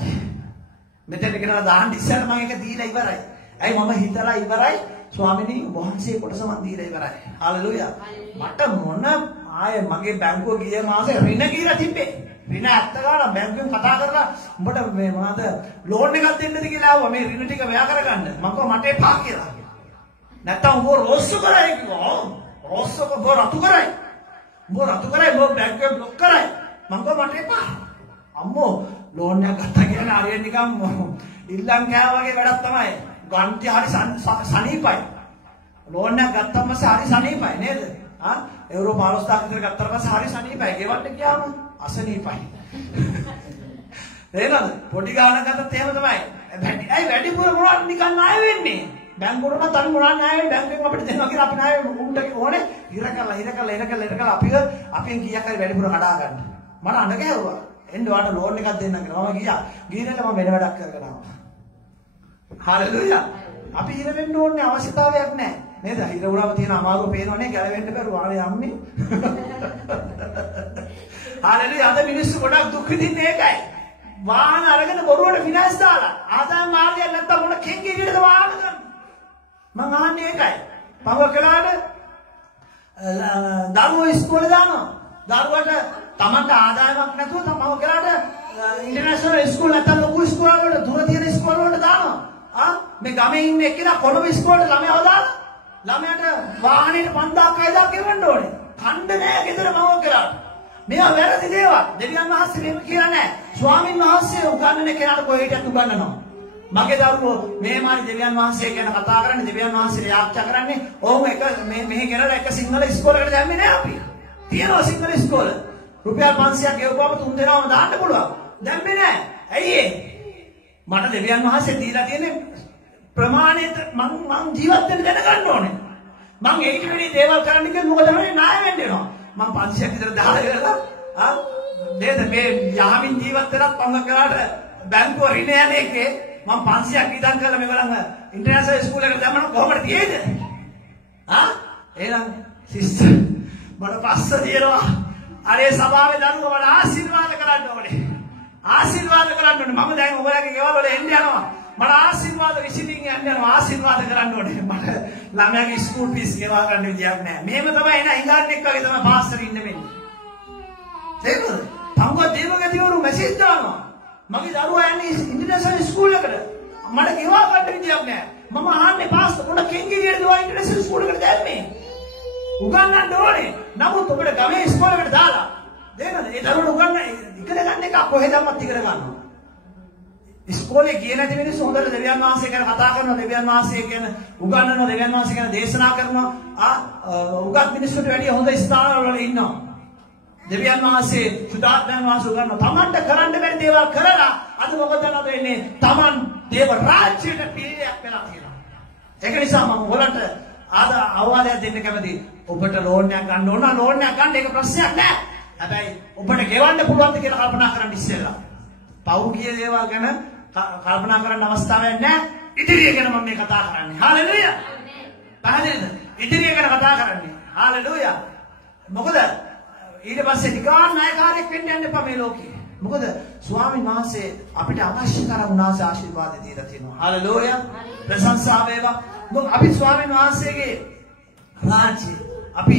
මෙතන ගෙනලා දාන්න ඉස්සෙල්ලා මම ඒක දීලා ඉවරයි. ඇයි මම හිතලා ඉවරයි ස්වාමිනී වහන්සේ කොටස මම දීලා ඉවරයි. හalleluya. මට මොන ආයේ මගේ බැංකුව ගිය මාසේ ඍණ කියලා තිබ්බේ. ඍණ ඇත්ත ගාන බැංකුවෙන් කතා කරලා උඹට මේ මොනවද ලෝන් එකක් දෙන්නද කියලා ආවා මේ ඍණ ටික මෙයා කරගන්න. මම කිව්වා මට එපා කියලා. නැත්තම් උඹ රොස්සු කරයි කිව්වා. රොස්සු උඹ රතු කරයි. උඹ බැංකුවෙන් බ්ලොක් කරයි. මම කිව්වා මට එපා. අම්මෝ ලෝන් එකක් ගත්තා කියලා හරියට නිකන් ඉල්ලන් කෑවා වගේ වැඩක් තමයි. ගන්ටි හරි සනීපයි. ලෝන් එකක් ගත්තම පස්සේ හරි සනීපයි නේද? යුරෝ 15000ක් විතර ගත්තාට පස්සේ හරි සනීපයි. ගෙවන්න ගියාම අසනීපයි. නේද? පොඩි ගානක් ගත්තත් එහෙම තමයි. වැඩිපුර මොනවද නිකන් ණය වෙන්නේ? බැංකුවකට නම් තනි මොනවද ණය වෙන්නේ? බැංකුවෙන් අපිට දෙනවා කියලා අපි ණය උන්ට ඕනේ. ඉර කරලා අපෙන් කීයක් හරි වැඩිපුර කඩා ගන්න. මට අඬ ගැහුවා. එන්න වාට ලෝන් එකක් දෙන්න කියලා. මම ගියා. ගිහින් මම වෙන වැඩක් කරගෙන ආවා. හalleluya. අපි ඉර වෙන්න ඕනේ අවශ්‍යතාවයක් නැහැ. නේද? හිර උරාම තියෙන අමාරුව පේනවනේ ගැලවෙන්න බැරුව ආවේ යන්නේ. හalleluya. අද මිනිස්සු ගොඩක් දුක් විඳින්නේ ඒකයි. වාහන අරගෙන බොරුවට ෆිනෑන්ස් දාලා ආදායම් මාර්ගයක් නැත්තම් මොන කෙන්ගෙඩියටද වාහන ගන්න. මං අහන්නේ ඒකයි. පව කළාට දරුවෝ ඉස්කෝලේ දානවා. දරුවට තමන්ට ආදායමක් නැතුව තමව කළාට ඉන්ටර්නැෂනල් ඉස්කෝල නැත්තම් ලොකු ඉස්කෝල වල දුර තියෙන ඉස්කෝල වලට දානවා. මේ ගමේ ඉන්න එක්කෙනා කොළඹ ඉස්කෝලේට ළමයාව දාලා ළමයාට වාහනේට 5000ක් ගෙවන්න ඕනේ. කණ්ඩ නෑ ගෙදර මව කරා. මේවා වැරදි දේවල්. දෙවියන් වහන්සේ මේක කියලා නෑ. ස්වාමින් වහන්සේ උගන්වන කෙනාට කොහෙටත් උගන්වනවා. මගේ දරුවෝ මේමාරි දෙවියන් වහන්සේ ගැන කතා කරන්නේ දෙවියන් වහන්සේ යාච්චා කරන්නේ. ඔවුන් එක මෙහි ගෙනලා එක සිංහල ඉස්කෝලේකට දැම්මේ නෑ අපි. තියනවා සිංහල ඉස්කෝල. රුපියල් 500ක් ගෙවපුවම 3 දෙනාම දාන්න පුළුවන්. දැම්මේ නෑ. ඇයි ඒ? මට දෙවියන් වහන්සේ දීලා තියෙන්නේ ප්‍රමාණයට මං ජීවත් වෙන්න දැනගන්න ඕනේ. මං ඒකට වැඩි දේවල් කරන්න කියලා මොකද වෙන්නේ ණය වෙන්න වෙනවා. මං 500ක් විතර දාලා ඉවරලා නේද මේ යහමින් ජීවත් වෙනත් පංග කරාට බැංකුව ඍණ යන එකේ මං 500ක් ඉදන් කරලා මේගොල්ලන් ඉන්ටර්නැෂනල් ස්කූල් එකට දැම්මම කොහොමද තියෙද? එහෙනම් සිස්ටර් මට පස්ස දිනවා. අරේ සභාවේ දරුවෝ වල ආශිර්වාද කරන්න ඕනේ. ආශිර්වාද කරන්න ඕනේ. මම දැන් ඔයාලගේ ගෙවල් වල එන්න යනවා. මට ආශිර්වාද විසිටින් යන්න යනවා. ආශිර්වාද කරන්න ඕනේ. මට ළමයාගේ ස්කූල් ෆීස් ගෙවා ගන්න විදියක් නැහැ. මේව තමයි එන ඉංගාන්නෙක් වගේ තමයි පාස්ටර් ඉන්න වෙන්නේ. තේරුණාද? තවම දේවගතිවරු මැසේජ් දානවා. මගේ දරුවා යන්නේ ඉන්ටර්නැෂනල් ස්කූල් එකට. මට ගෙවා ගන්න විදියක් නැහැ. මම අහන්නේ පාස්ටර් මොන කෙන්ගිරියද ඔය ඉන්ටර්නැෂනල් ස්කූල් එකට දැම්මේ? උගන්වන්න ඕනේ. නමුත් ඔබට ගමේ ඉස්කෝලේකට දාලා දෙන්නද? ඒ දරුවෝ උගන්වන්න ඉගෙන ගන්න එක කොහෙදමත් ඉගෙන ගන්නවා. ඉස්කෝලේ ගියේ නැති මිනිස්සු හොඳට දෙවියන් වහන්සේ ගැන කතා කරනවා, දෙවියන් වහන්සේ ගැන උගන්වනවා, දෙවියන් වහන්සේ ගැන දේශනා කරනවා. උගත් මිනිස්සුන්ට වැඩිය හොඳ ස්ථානවල ඉන්නවා. දෙවියන් වහන්සේ සුදාත්මයන් වහන්සේ උගන්වනවා. Tamanට කරන්න බැරි දේවල් කරලා අද මොකද වෙන්නේ? Taman දේව රාජ්‍යයට පිළියක් වෙලා තියෙනවා. ඒක නිසා මම ඔයාලට අවවාදයක් දෙන්න කැමතියි. ඔබට ලෝන් එකක් ගන්න ඕන නම් ලෝන් එකක් ගන්න ඒක ප්‍රශ්නයක් නෑ. හැබැයි ඔබට ගෙවන්න පුළුවන්ද කියලා කල්පනා කරන්න ඉස්සෙල්ලා. පෞද්ගලික දේවල් ගැන කල්පනා කරන්න අවස්ථාවක් නෑ. ඉදිරිය ගැන මම මේ කතා කරන්නේ. හalleluya. පැහැදිලිද? ඉදිරිය ගැන කතා කරන්නේ. හalleluya. මොකද ඊට පස්සේ නිකාන් නායකාරයෙක් වෙන්න යන්න එපා මේ ලෝකේ. මොකද ස්වාමීන් වහන්සේ අපිට අවශ්‍ය තරම් උන්වහන්සේ ආශිර්වාද දීලා තියෙනවා. හalleluya. ප්‍රශංසා වේවා. මොකද අපි ස්වාමීන් වහන්සේගේ රාජ්‍ය අපි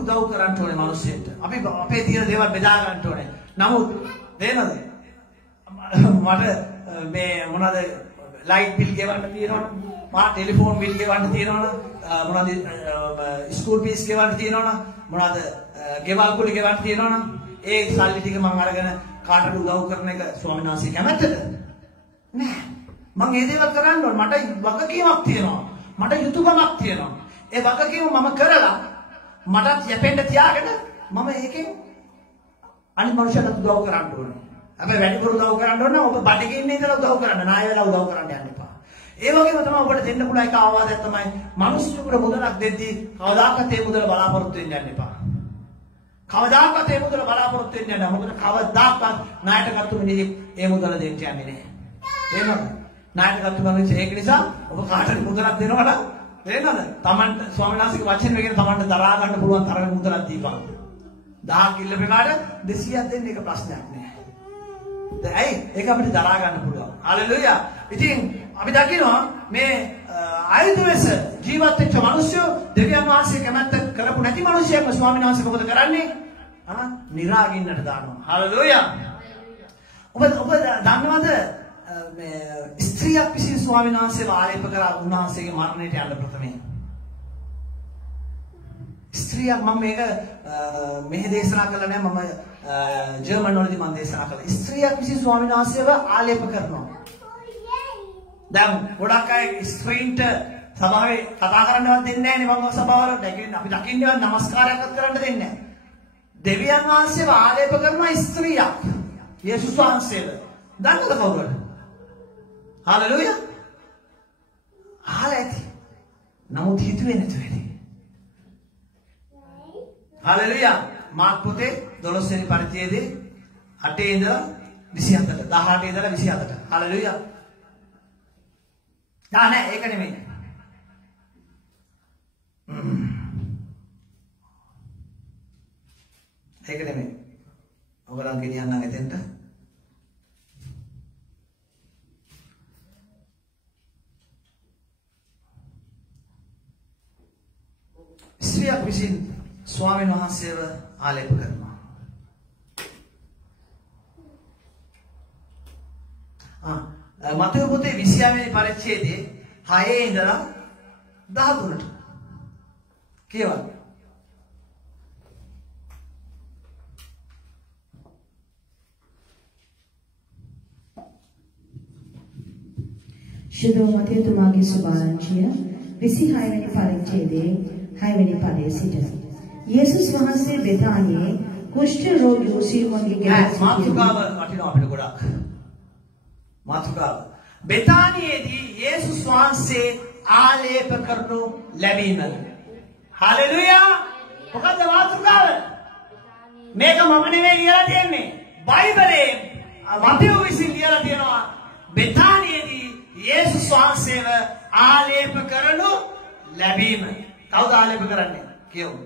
උදව් කරන්න ඕනේ මිනිස්සුන්ට. අපි අපේ තියෙන දේවල් බෙදා ගන්න ඕනේ. නමුත් දේනද? මට මේ මොනවාද ලයිට් බිල් ගෙවන්න තියෙනවනේ. මා ටෙලිෆෝන් බිල් ගෙවන්න තියෙනවනේ. මොනවාද ස්කූල් ෆීස් ගෙවන්න තියෙනවනේ. මොනවාද ගෙවල් කුලි ගෙවන්න තියෙනවනේ. ඒ සල්ලි ටික මම අරගෙන කාටද උදව් කරන එක ස්වාමීන් වහන්සේ කැමැත්තද? නෑ. මම ඒ දේවල් කරන්න ඕන. මට වගකීමක් තියෙනවා. මට යුතුයකමක් තියෙනවා. ඒ වගකීම මම කරලා මටත් යැපෙන්න තියාගෙන මම ඒකෙන් අනිත් මනුස්සයන්ට උදව් කරන්න ඕනේ. හැබැයි වැඩිපුර උදව් කරන්න ඕන නම් ඔබ බඩගින්නේ ඉන්න ඉඳලා උදව් කරන්න. නාය වෙලා උදව් කරන්න යන්න එපා. ඒ වගේම තමයි ඔබට දෙන්න පුළුවන් එක ආවාදයක් තමයි මිනිස්සුන්ට මුදලක් දෙද්දී කවදාකවත් ඒ මුදල බලාපොරොත්තු වෙන්න යන්න එපා. කවදාකවත් ඒ මුදල බලාපොරොත්තු වෙන්න යන්න. මොකද කවදාකවත් ණයට ගත්ත මිනිහෙක් ඒ මුදල දෙන්න යන්නේ නැහැ. තේරෙනවද? ණයට ගත්ත මිනිහෙක් ඒක නිසා ඔබ කාටද මුදලක් දෙනවා නම් තේරෙනවද? Tamanට ස්වාමීන් වහන්සේගේ වචන වේගෙන Tamanට දරා ගන්න පුළුවන් තරමේ මුදලක් දීපන්. 1000 කිල්ල පෙකාට 200ක් දෙන්න එක ප්‍රශ්නයක් නෑ. දැන් ඒක අපිට දරා ගන්න පුළුවන්. හalleluya. ඉතින් අපි දකිනවා මේ ආයුධවේස ජීවත් වෙච්ච මිනිස්සු දෙවියන් වහන්සේ කැමැත්ත කරපු නැති මිනිස්සුන්ව ස්වාමීන් වහන්සේ මොකද කරන්නේ? නිරාගින්නට දානවා. හalleluya. ඔබ දන්නවද මේ ස්ත්‍රියක් විසින් ස්වාමීන් වහන්සේව ආලේප කරා උන්වහන්සේගේ මරණයට යන්න ප්‍රථමයෙන්. ස්ත්‍රියක් මම මේක මෙහෙ දේශනා කළා නෑ මම ජර්මන් වලදී මම දේශනා කළා. ස්ත්‍රියක් විසින් ස්වාමීන් වහන්සේව ආලේප කරනවා. දැන් ගොඩක් අය ස්ත්‍රීන්ට සභාවේ කතා කරන්නවත් දෙන්නේ නැහැ නේ මම සභාවල අපි දකින්නේ නමස්කාරයක්වත් කරන්න දෙන්නේ නැහැ. දෙවියන් වහන්සේව ආලේප කරන ස්ත්‍රියක් යේසුස් වහන්සේව. දන්නවද කවුරුද? හalleluya. ආලේති. නමුත් හිතුවේ නැතුවේනේ. හalleluya. මාර්ක් පොතේ 12 වෙනි පරිච්ඡේදයේ 8 ඉඳලා 27ට 18 ඉඳලා 27ට. හalleluya. නෑ ඒක නෙමෙයි. ඒක නෙමෙයි. ඔයගලන් ගෙනියන්නම් එතෙන්ට. ස්ත්‍රියක් විසින් ස්වාමීන් වහන්සේව ආලේප කරනවා. මතෙව් පොතේ 29 වෙනි පරිච්ඡේදයේ 6 ඉඳලා 13ට කියවන්න. ශුද්ධ මතෙව් තුමාගේ සුභාරංචිය 26 වෙනි පරිච්ඡේදයේ 6 වෙනි පදයේ සිට යේසුස් වහන්සේ බෙතානියේ කුෂ්ඨ රෝගී සිරුවන්ගේ ගැන මාතෘකාව වටිනවා අපිට ගොඩක්. මාතෘකාව බෙතානියේදී යේසුස් වහන්සේ ආලේප කරනු ලැබීම. හalleluya. මොකද මාතෘකාව? මේක මම නෙවෙයි කියලා තියන්නේ. බයිබලයේ මතෙව් විසින් කියලා තියෙනවා බෙතානියේදී යේසුස් වහන්සේව ආලේප කරනු ලැබීම. කවුද ආලේප කරන්නේ? කියමු.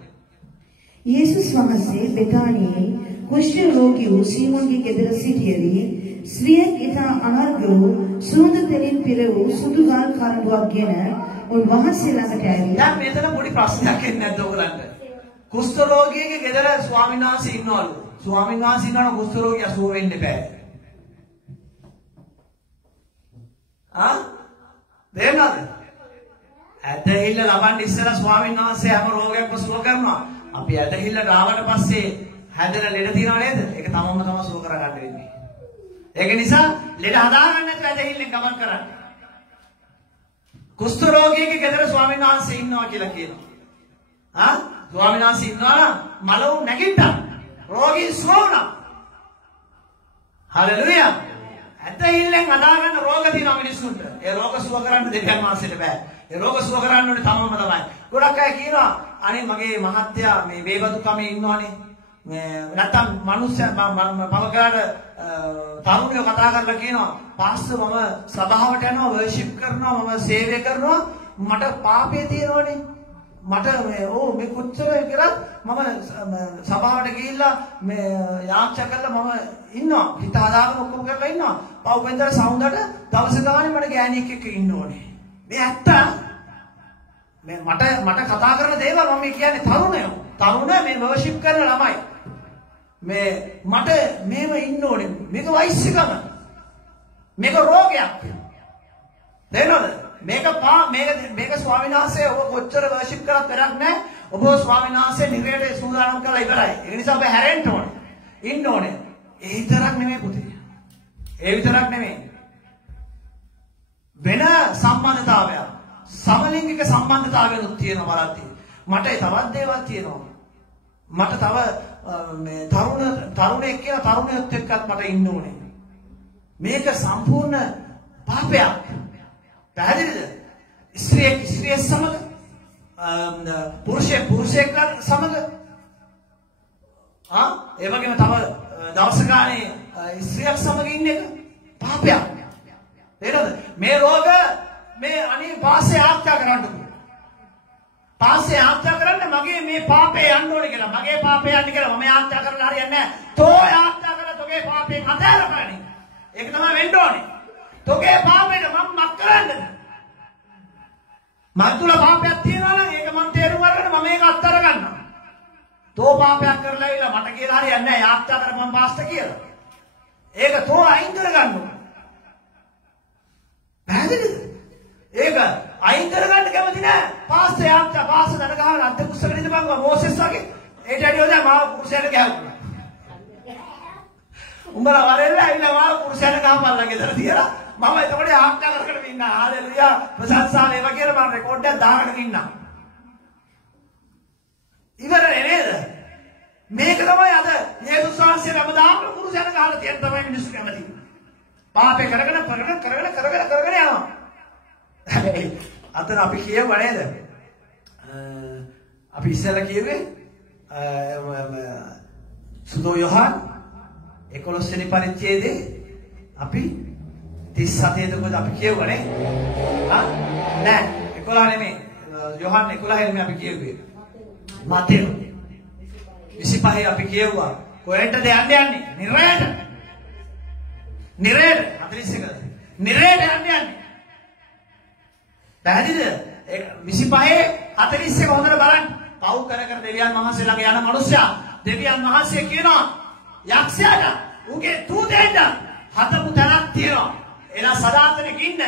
යේසුස් වහන්සේ බෙතානියේ කුෂ්ඨ රෝගී වූ සීමෝන්ගේ ගෙදර සිටියදී ස්ත්‍රියක් ඉතා අනර්ඝ වූ සුවඳ තෙලින් පිර වූ සුදු ගල් කරඬුවක් ගෙන උන්වහන්සේ ළඟට ඇවිත් දැන් මෙතන පොඩි ප්‍රශ්නයක් එන්නේ නැද්ද ඔයගලන්ට? කුෂ්ඨ රෝගියෙක්ගේ ගෙදර ස්වාමීන් වහන්සේ ඉන්නවලු. ස්වාමීන් වහන්සේ ඉන්නවනම් කුෂ්ඨ රෝගියා සුව වෙන්න බෑ. තේරෙනවද? ඇදහිල්ල ලබන්න ඉස්සෙල්ලා ස්වාමීන් වහන්සේ හැම රෝගයක්ම සුව කරනවා. අපි ඇදහිල්ලට ආවට පස්සේ හැදෙන ලෙඩ තියෙනව නේද? ඒක තමම සුව කරගන්න වෙන්නේ. ඒක නිසා ලෙඩ හදාගන්න නැතුව ඇදහිල්ලෙන් ගමන් කරන්න. කුෂ්ඨ රෝගියෙක්ගේ ගෙදර ස්වාමීන් වහන්සේ ඉන්නවා කියලා කියනවා. ස්වාමීන් වහන්සේ ඉන්නවා නම් මලවුන් නැගිට්ටා. රෝගී සුව වුණා. හalleluya. ඇදහිල්ලෙන් හදාගන්න රෝග තියෙනවා මිනිස්සුන්ට. ඒ රෝග සුව කරන්න දෙවියන් වහන්සේට බෑ. ඒ රෝග සුව කරන්න ඕනේ තමම තමයි. ගොඩක් අය කියනවා අනේ මගේ මහත්තයා මේ වේවදු කමේ ඉන්නවනේ. නැත්තම් මිනිස්සු පවකාර තරුණයෝ කතා කරලා කියනවා පාස්ටර් මම සභාවට යනවා වර්ෂිප් කරනවා මම සේවය කරනවා මට පාපේ තියෙනවනේ මට මේ කොච්චර කරත් මම සභාවට ගිහිල්ලා මේ යාච්ඡා කරලා මම ඉන්නවා හිත හදාගෙන ඔක්කොම කරලා ඉන්නවා පව් වෙන්දර සවුන්දට දවස් ගානේ මට ගෑණියෙක් එක්ක ඉන්න ඕනේ මේ ඇත්ත මේ මට කතා කරන දේවල් මම කියන්නේ තරුණ මේ වර්ෂිප් කරන ළමයි මේ මට මේව ඉන්න ඕනේ මේක වෛශ්‍යකම මේක රෝගයක් තේරෙනවද මේක ස්වාමීන් වහන්සේ ඔබ කොච්චර වර්ෂිප් කරත් වැඩක් නැහැ ඔබ ස්වාමීන් වහන්සේ නිරයට සූදානම් කරලා ඉවරයි ඒ නිසා ඔබ හැරෙන්න ඕනේ ඉන්න ඕනේ ඒ විතරක් නෙමෙයි පුතේ. ඒ විතරක් නෙමෙයි. වෙන සම්බන්ධතාවයක් සමලිංගික සම්බන්ධතාවයනුත් තියෙනවා වරද්දී. මට තවත් දේවල් තියෙනවා. මට තව මේ තරුණයෙක් කියලා තරුණියොත් එක්කත් මට ඉන්න ඕනේ. මේක සම්පූර්ණ පාපයක්. පැහැදිලිද? ස්ත්‍රිය සමග පුරුෂයෙක් සමග ඒ වගේම තව දවස ගානේ ස්ත්‍රියක් සමග ඉන්න එක පාපයක්. තේරෙනවද? මේ රෝග මේ අනේ පාස්සේ ආත්‍යා කරන්නකෝ. පාස්සේ ආත්‍යා කරන්න මගේ මේ පාපේ යන්න ඕනේ කියලා. මගේ පාපේ යන්න කියලා මම ආත්‍යා කරලා හරියන්නේ නැහැ. තෝ ආත්‍යා කරලා තෝගේ පාපෙන් අතහැරපරණි. ඒක තමයි වෙන්න ඕනේ. තෝගේ පාපේට මම මක් කරන්නද? මන් තුල පාපයක් තියෙනවා නම් ඒක මම තේරුම් අරගෙන මම ඒක අත්හැර ගන්නවා. තෝ පාපයක් කරලා ඉවිලා මට කියලා හරියන්නේ නැහැ. ආත්‍යා කර මම පාස්ට කියලා. ඒක තෝ අයින් කරගන්න ඕනේ. පැහැදිලිද? ඒක අයින් කරගන්න කැමති නෑ. පාස්ට යාත්‍යා පාස්ට දන ගහලා අද්ද කුස්සගෙන ඉඳපන්වා මොසෙස් වගේ. ඒට ඇඩියෝ දැන් මාව කුරුසයට ගහුවා. උඹලා වරෙල්ලා ඇවිල්ලා මාව කුරුසයට ගහපල්ලා ගෙදර තියලා මම එතකොට යාත්‍යා කරගෙන ඉන්නා. හාලෙලුයා ප්‍රශංසා වේවා කියලා මම රෙකෝඩ් එකක් දාගෙන ඉන්නා. ඉවරනේ නේද? මේක තමයි අද යේසුස් වහන්සේ හැමදාම කුරුසයට ගහලා තියෙන තමයි මිනිස්සු කැමති. පාපේ කරගෙන යනවා. හැබැයි අතන අපි කියව නේද? අපි ඉස්සෙල්ලා කිව්වේ සුදෝ යොහන් 11 වෙනි පරිච්ඡේදයේ අපි 37 දකද අපි කියවනේ. නෑ 11 නෙමෙයි. යොහන් 11 නෙමෙයි අපි කියුවේ. මතේ 25 අපි කියුවා. කොහෙටද යන්නේ? නිරේට 41. නිරේට යන්නේ. පැහැදිලිද? 25 41 හොඳට බලන්න. පව් කර දෙවියන් වහන්සේ ළඟ යන මිනිස්සයා දෙවියන් වහන්සේ කියනවා යක්ෂයාට උගේ දූතෙන්ට හතපු තැනක් තියෙනවා. එලා සදාතනෙක ඉන්න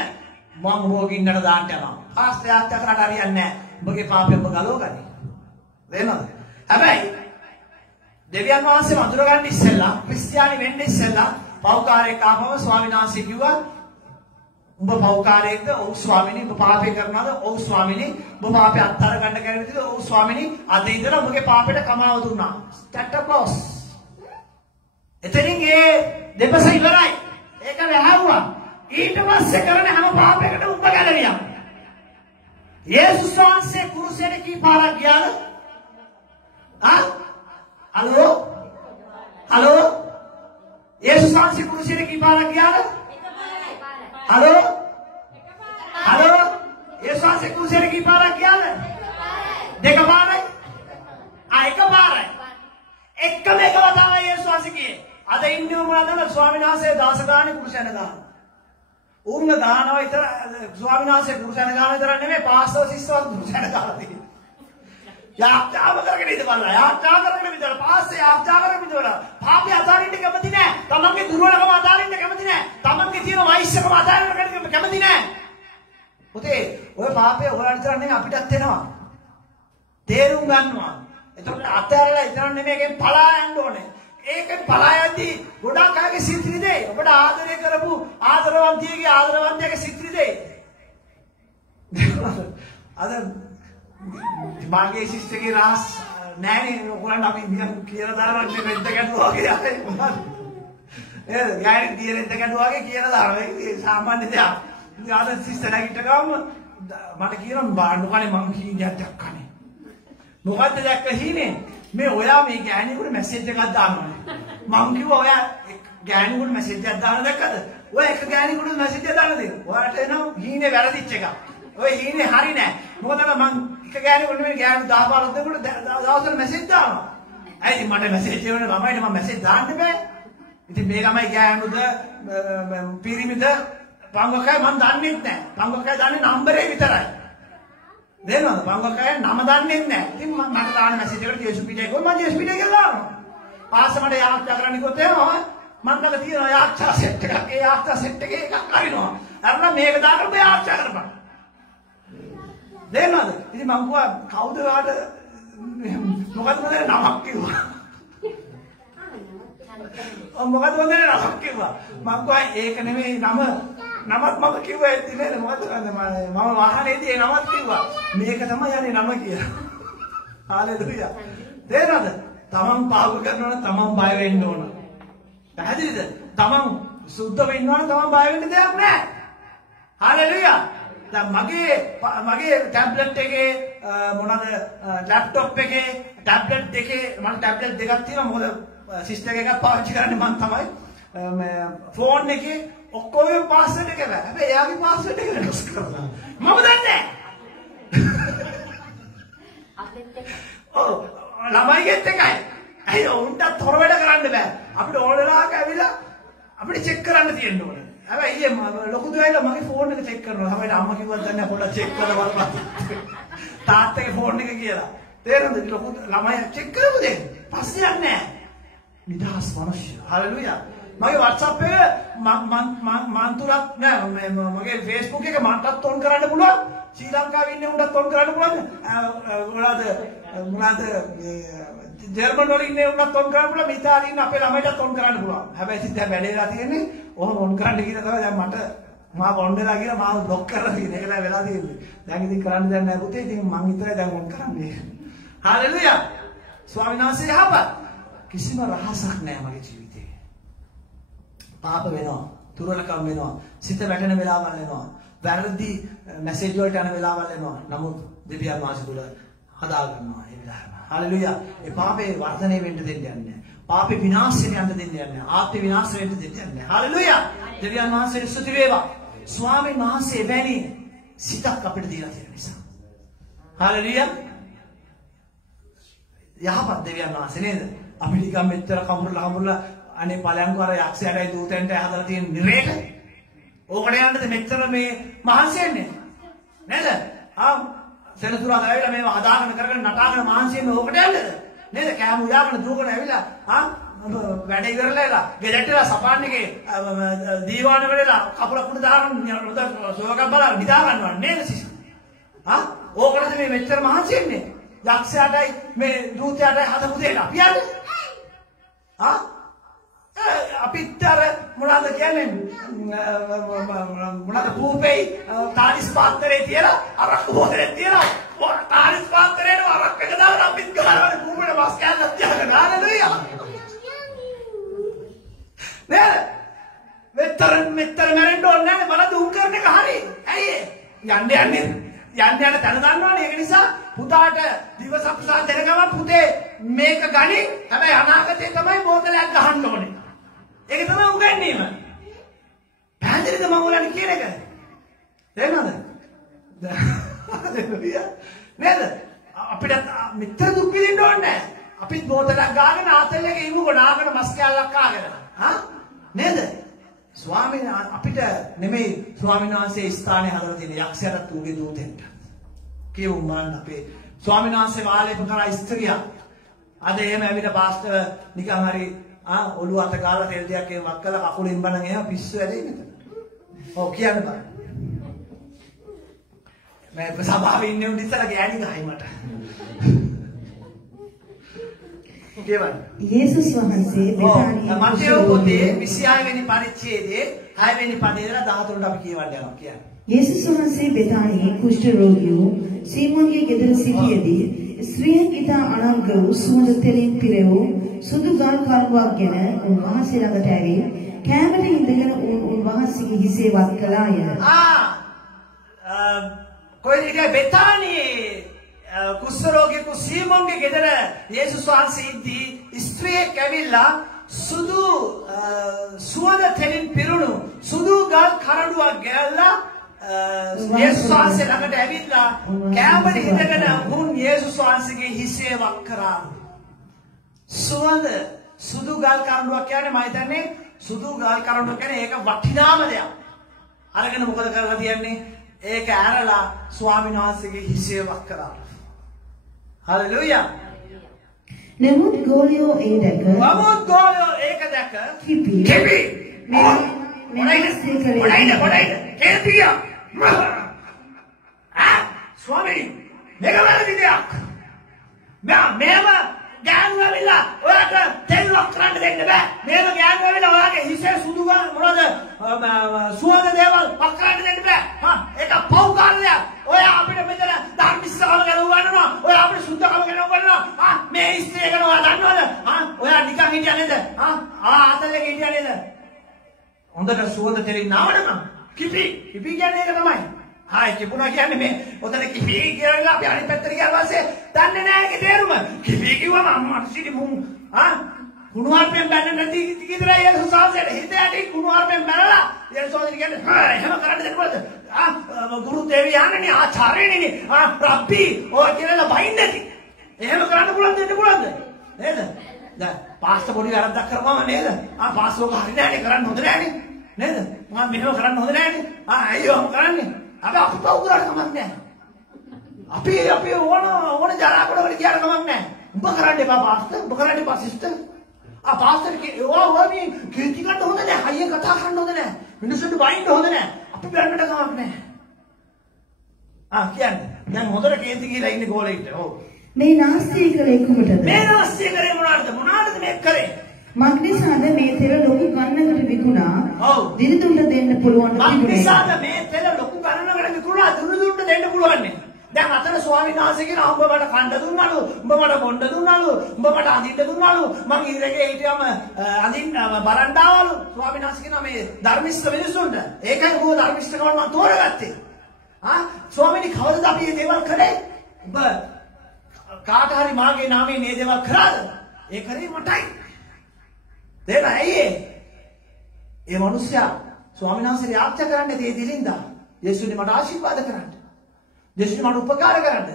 මම රෝගින්නට දාන්න යනවා. පාස්ටර් යාත්‍යා කරාට හරියන්නේ නැහැ. ඔබගේ පාපය ඔබ ගලවගනි. තේරෙනවද? හැබැයි දෙවියන් වහන්සේ වඳුර ගන්න ඉස්සෙල්ලා ක්‍රිස්තියානි වෙන්න ඉස්සෙල්ලා පව්කාරයෙක් ආපම ස්වාමීන් වහන්සේ කිව්වා උඹ පව්කාරයෙක්ද? ඔව් ස්වාමිනී. උඹ පාපේ කරනවද? ඔව් ස්වාමිනී. උඹ පාපේ අත්හැර ගන්න කැමතිද? ඔව් ස්වාමිනී. අද ඉඳලා උඹගේ පාපෙට කමාව දුන්නා. ස්ටැට් අප්ලෝස්. එතනින් ඒ දෙපස ඉවරයි. ඒක වැහුවා. ඊට පස්සේ කරන හැම පාපයකටම උඹ ගැලවියා. යේසුස් වහන්සේ කුරුසයට කී පාරක් ගියාද? හලෝ යේසුස් වහන්සේ කුරුසයට කී පාරක් ගියාද? හලෝ යේසුස් වහන්සේ කුරුසයට කී පාරක් ගියාද? දෙක පාරයි. එක පාරයි. එකම එක වතාවයි යේසුස් වහන්සේ කියේ. අද ඉන්නේ මොනවද? ස්වාමීන් වහන්සේ දාස ගානේ කුරුසයට දානවා. උන්න දානවා විතර ස්වාමීන් වහන්සේ කුරුසයට දානවා විතර නෙමෙයි පාස්ටර් සිස්ටර්ස් කුරුසයට දාලා තියෙන්නේ. යාත්‍රාව කරගෙන ඉඳපල්ලා. යාත්‍රා කරගෙන ඉඳලා පාස්සේ යාත්‍රා කරගෙන ඉඳලා පාපය අතාරින්න කැමති නෑ. තමන්ගේ දුර්වලකම අතාරින්න කැමති නෑ. තමන්ගේ තියෙන වෛශ්‍යකම අතාරින්න කැමති නෑ. පුතේ ඔය පාපය ඔයාලට විතර නෙමෙයි අපිටත් එනවා. තේරුම් ගන්නවා. එතකොට අතහැරලා ඉතර නෙමෙයි එකෙන් පලා යන්න ඕනේ. ඒකෙන් පලා යද්දී ගොඩක් අයගේ සිත් රිදෙයි. ඔබට ආදරය කරපු ආදරවන්තියගේ ආදරවන්තයාගේ සිත් රිදෙයි. අද මාගේ සිස්ටර්ගේ රාස් නෑනේ ඔයගොල්ලන් අපි කියලා දාන්නේ රෙද්ද ගැටුවා වගේ ආයේ මොනවද? නේද? ගෑණි දිය රෙද්ද ගැටුවා වගේ කියලා දානවා. ඒක සාමාන්‍ය දෙයක්. ඉතින් ආද සිස්ටර් නැගිට ගාම මට කියනවා බාන්න කනේ මං කීයක් දැක්කනේ. මොකද්ද දැක්ක හීනේ? මේ ඔයා මේ ගෑණියෙකුට මැසේජ් එකක් දානවා. මං කිව්වා ඔයා ගෑණියෙකුට මැසේජ් එකක් දාන්න දැක්කද? ඔය එක ගෑණියෙකුට මැසේජ් එකක් දාන්න දෙන්න. ඔයාට එනවා හීනේ වැරදිච්ච එකක්. ඔය හීනේ හරි නෑ. මොකද මං එක ගෑණියෙකුට නෙමෙයි ගෑණි 10 15 දෙනෙකුට දවසට මැසේජ් දානවා. ඇයි මට මැසේජ් එවනේ ළමයිට මම මැසේජ් දාන්න බෑ. ඉතින් මේ ළමයි ගෑනුද පිරිමිද පංගකයි මං දන්නේ නැහැ. පංගකයි දන්නේ නම්බරේ විතරයි. නේද? පංගකයි නම දන්නේ නැහැ. ඉතින් මට දාන්න මැසේජ් එකට ජේසු පිටේ ගොල් මං ජේසු පිටේ කියලා දානවා. පාස්ස මට යාත්‍රා කරන්න කිව්වොත් එහෙම මං ළඟ තියෙනවා යාත්‍රා සෙට් එකක්. ඒ යාත්‍රා සෙට් එකේ එකක් අරිනවා. අරලා මේක දාන්න ඔබ යාත්‍රා කරපන්. නේද? ඉතින් මං කිව්වා කවුද ඔයාට මොකද්ද මම නමක් කිව්වා. මොකද හොඳනේ නමක් කිව්වා. මම කිව්වා ඒක නෙමෙයි නමත් මම කිව්වා ඒත් නේද මොකද කරන්නේ මම වාහනේදී ඒ නමත් කිව්වා. මේක තමයි යන්නේ නම කියලා. හාලෙලුයා. තේරෙනවද? තමන් පාප කරනවා නම් තමන් බය වෙන්න ඕන. පැහැදිලිද? තමන් සුද්ධ වෙන්න ඕන තමන් බය වෙන්න දෙයක් නැහැ. හාලෙලුයා. දැන් මගේ ටැබ්ලට් එකේ මොනවාද ලැප්ටොප් එකේ ටැබ්ලට් එකේ මම ටැබ්ලට් දෙකක් තියෙනවා මොකද සිස්ටර් එකක් පාවිච්චි කරන්නේ මම තමයි ෆෝන් එකේ ඔක්කොම පාස්වර්ඩ් එක බෑ හැබැයි එයාගේ පාස්වර්ඩ් එක වෙනස් කරලා මම දන්නේ නැහැ ඔව් ළමයිගෙත් එකයි අයියෝ උන්ට තොර වැඩ කරන්න බෑ අපිට ඕන වෙලාවක ඇවිල්ලා අපිට චෙක් කරන්න තියෙන්න ඕනේ හැබැයි ඊයේ ලොකු දුවයිලා මගේ ෆෝන් එක චෙක් කරනවා හැබැයි අම්මා කිව්වත් දන්නේ නැහැ පොඩ්ඩක් චෙක් කරලා බලන්න තාත්තගේ ෆෝන් එක කියලා තේරෙනවද ලොකු ළමයි චෙක් කරමු දෙන්න පස්සේ යන්නේ නැහැ නිදහස් මිනිස්සු හalleluya මගේ WhatsApp එක මන්තුරක් නෑ මගේ Facebook එක මටත් ඔන් කරන්න පුළුවන් ශ්‍රී ලංකාවේ ඉන්න උන්ටත් ඔන් කරන්න පුළුවන් මොනවාද ජර්මන් වල ඉන්න උන්ටත් ඔන් කරන්න පුළුවන් ඉතාලියේ ඉන්න අපේ ළමයිටත් ඔන් කරන්න පුළුවන් හැබැයි ඉතින් දැන් වැඩේලා තියෙන්නේ ඔහොම ඔන් කරන්න කියලා තමයි දැන් මට මාව ඔන් වෙලා කියලා මාව බ්ලොක් කරලා තියෙන ඒක නෑ වෙලා තියෙන්නේ දැන් ඉතින් කරන්න දෙයක් නෑ පුතේ ඉතින් මං විතරයි දැන් ඔන් කරන්නේ හalleluya ස්වාමීන් වහන්සේ යහපත් කිසිම රහසක් නෑ මගේ ජීවිතේ පාප වෙනවා තුරලකම් වෙනවා සිත වැටෙන වෙලාවල් එනවා වැරදි මැසේජ් වලට යන වෙලාවල් එනවා නමුත් දෙවියන් වහන්සේ තුල හදා ගන්නවා ඒ වෙලාවම හalleluya ඒ පාපේ වර්ධනය වෙන්න දෙන්නේ නැහැ පාපේ විනාශයට යන්න දෙන්නේ නැහැ ආත්ම විනාශ වෙන්න දෙන්නේ නැහැ හalleluya දෙවියන් වහන්සේට ස්තුති වේවා ස්වාමීන් වහන්සේ එවැනි සිතක් අපිට දීලා තියෙන නිසා හalleluya යහපත් දෙවියන් වහන්සේ නේද අපිට නිකන් මෙච්චර කඹුරලා අනේ ඵලයන්කෝ අර යක්ෂයාටයි දූතයන්ටයි හදලා තියෙන නිරේට ඕකට යන්නද මෙච්චර මේ මහන්සි වෙන්නේ නේද සෙනසුරා ගාවිලා මේව හදාගෙන කරගෙන නටාගෙන මහන්සි වෙන්නේ ඕකට යන්නද නේද කෑම උයාගෙන දුවගෙන ඇවිල්ලා වැඩ ඉවරලා ගෙදරටලා සපාන් එකේ දීවාන වෙලලා කපුල කුඩ දාගෙන සෝකක් බලලා නිදා ගන්නවා නේද සිසු ඕකටද මේ මෙච්චර මහන්සි වෙන්නේ යක්ෂයාටයි මේ දූතයාටයි හදපු දෙයක් අපි යන්නේ අපිට අර මොනවද කියන්නේ මොනවද කූපේ තාලිස් පාත්‍රේ තියලා අරක්කු බෝතලේ තියලා තාලිස් පාත්‍රේට අරක්ක එක දාලා අපිත් ගාලා කූපේට බස් කෑල්ලක් තියාගෙන හalleluya නේද මෙතර මරෙන්න ඕනේ නැහැ බලන්න උන් කරන එක හරි ඇයි යන්න තැන දන්නවනේ ඒක නිසා පුතාට දිවසප්සා දෙන ගමන් පුතේ මේක ගනි හැබැයි අනාගතේ තමයි බෝතලයක් ගහන්න ඕනේ ඒක තමයි උගන්වීම පැහැදිලිද මම ඔයාලට කියන එක තේරෙනවද නේද අපිට මෙතර දුක් විඳින්න ඕනේ නැහැ අපි බෝතලයක් ගාගෙන ආතල් එකේ ඉමුකෝ නාගෙන මස් කෑල්ලක් කාගෙන නේද ස්වාමීන් අපිට නෙමෙයි ස්වාමීන් වහන්සේ ස්ථානේ හදලා තියෙන යක්ෂයාට ඌගේ දූතෙන්ට කියමු මම අපේ ස්වාමීන් වහන්සේ වාලේ පුතලා ස්ත්‍රියක් අද එහෙම ඇවිල්ලා පාස්ටර් නිකන් හරි ඔළුව අත ගාලා තෙල් ටිකක් එහෙම වක් කළා කකුලෙන් බණන් එහෙම පිස්සු වැඩේ මෙතන. ඔව් කියන්න බෑ. මම සභාවේ ඉන්නේ උන් ඉස්සලා ගෑණි ගහයි මට. යේසුස් වහන්සේ මත්තේයෝ පොතේ 26 වෙනි පරිච්ඡේදයේ 6 වෙනි පදේ ඉඳලා 13ට අපි කියවන්න යනවා කියන්නේ. යේසුස් වහන්සේ බෙතානියේ කුෂ්ඨ රෝගියෝ සීමෝන්ගේ ගෙදර සිටියේදී ස්ත්‍රියක් ඉතා අනංග වූ සුවඳ තෙලින් පිරවූ සුදු ගල් කරුවක් ගැන උන්වහන්සේ ළඟට ඇවිත් කැමරේ ඉඳගෙන උන්වහන්සේගේ හිසේ වත් කළාය. කොයිද බෙතානියේ කුෂ්ඨරෝගියෙකු සීමෝන්ගේ ගෙදර යේසුස් වහන්සේ ඉද්දී ස්ත්‍රියක් ඇවිල්ලා සුදු සුවඳ තෙලින් පිරුණු සුදු ගල් කරඬුවක් ගැල්ලා යේසුස් වහන්සේ ළඟට ඇවිල්ලා කැමරේ ඉඳගෙන උන් යේසුස් වහන්සේගේ හිසේ වක් කරා. සුවඳ සුදු ගල් කරඬුවක් කියන්නේ මම හිතන්නේ සුදු ගල් කරඬුව කියන්නේ ඒක වටිනාම දෙයක්. අරගෙන මොකද කරලා තියන්නේ? ඒක ඇරලා ස්වාමීන් වහන්සේගේ හිසේ වක් කරා. හalleluya. නමුත් ගෝලියෝ ඒක දැක කිපි ස්වාමී මේක වැරදි දෙයක්. මේව ගෑනු ඇවිල්ලා ඔයාට තෙල් ලොක් කරන්න දෙන්න බෑ. මේක ගෑනු ඇවිල්ලා ඔයාගේ හිසේ සුදු මොනවද සුවඳ දේවල් පක් කරන්න දෙන්න බෑ. ඒක පව්කාරයක්. ඔයා අපිට මෙතන ධර්මිස්සකම ගැන උගන්වනවා. ඔයා අපිට සුද්ධකම ගැන උගන්වනවා. මේ ස්ත්‍රිය ගැන ඔයා දන්නවද? ඔයා නිකන් හිටියා නේද? ආතලෙක හිටියා නේද? හොඳට සුවඳ තෙලින් නාවනම් කිපි කියන්නේ ඒක තමයි. හායි කිපුණා කියන්නේ මේ ඔතන කිපි කියලා අපි අනිත් පැත්තට ගියා ඊපස්සේ දන්නේ නැහැ ඒකේ තේරුම. කිපි කිව්වම අම්මට මුන් කුණුහරුපෙන් බැන්න නැති කිතරයි යේසුස් වහන්සේට හිත ඇටි කුණුහරුපෙන් බැනලා යේසුස් වහන්සේ කියන්නේ එහෙම කරන්න දෙන්නවද? ගුරු දේවියාණනි ආචාර්යණනි රබ්බි ඔය කියලා බයින් නැති. එහෙම කරන්න පුළුවන් දෙන්න පුළුවන්ද? නේද? දැන් පාස්ටර් පොඩි වැරද්දක් කරපුවම නේද? පාස්ටර් ඔක හරි නෑනේ කරන්න හොඳ නෑනේ. නේද? මම මෙහෙම කරන්න හොඳ නෑනේ. අයියෝ කරන්නේ. අපි පව් කරන්න කමක් නෑ. අපි ඕන ජරාකට වල කියන කමක් නෑ. උඹ කරන්න එපා පාස්ටර්. උඹ කරන්න එපා සිස්ටර්. පාස්ටර් ඔය මේ කීටි ගන්න හොඳ නෑ. අයියෙන් කතා කරන්න හොඳ නෑ. මිනිස්සුන්ට බයින්න හොඳ නෑ. අපි බැලන්නට කමක් නෑ. කියන්නේ. දැන් හොඳට කේන්ති කියලා ඉන්නේ ගෝලෙට. ඔව්. මේ නාස්තිය කරේ කුමටද? මේ නාස්තිය කරේ මොනවාද මේ කරේ? මක්නිසාද මේ තෙල ලොකු ගන්නකට විකුණා දිරිදුන්න දෙන්න පුළුවන් තිබුණේ. මක්නිසාද මේ තෙල ලොකු ගන්නකට විකුණා දිරිදුන්න දෙන්න පුළුවන් නේ. දැන් අතන ස්වාමීන් වහන්සේ කියන උඹ මට කන්න දුන්නලු, උඹ මට බොන්න දුන්නලු, උඹ මට අඳින්න දුන්නලු, මං ඉරගේ හිටියම අඳින්න බරණ්ඩාවලු. ස්වාමීන් වහන්සේ කියන මේ ධර්මිෂ්ඨ මිනිස්සුන්ට ඒකයි උඹ ධර්මිෂ්ඨකම මම තෝරගත්තේ. ස්වාමීනි කවදද අපි මේ දේවල් කරේ? උඹ කාට හරි මාගේ නාමයෙන් මේ දේවල් කරාද? ඒ කරේ මටයි. දෙන්න ඇයි ඒ මිනිස්සයා ස්වාමීන් වහන්සේට යාත්‍යා කරන්නේ ඒ දිලින්දා. යේසුනේ මට ආශිර්වාද කරන්න. යේසුනේ මට උපකාර කරන්න.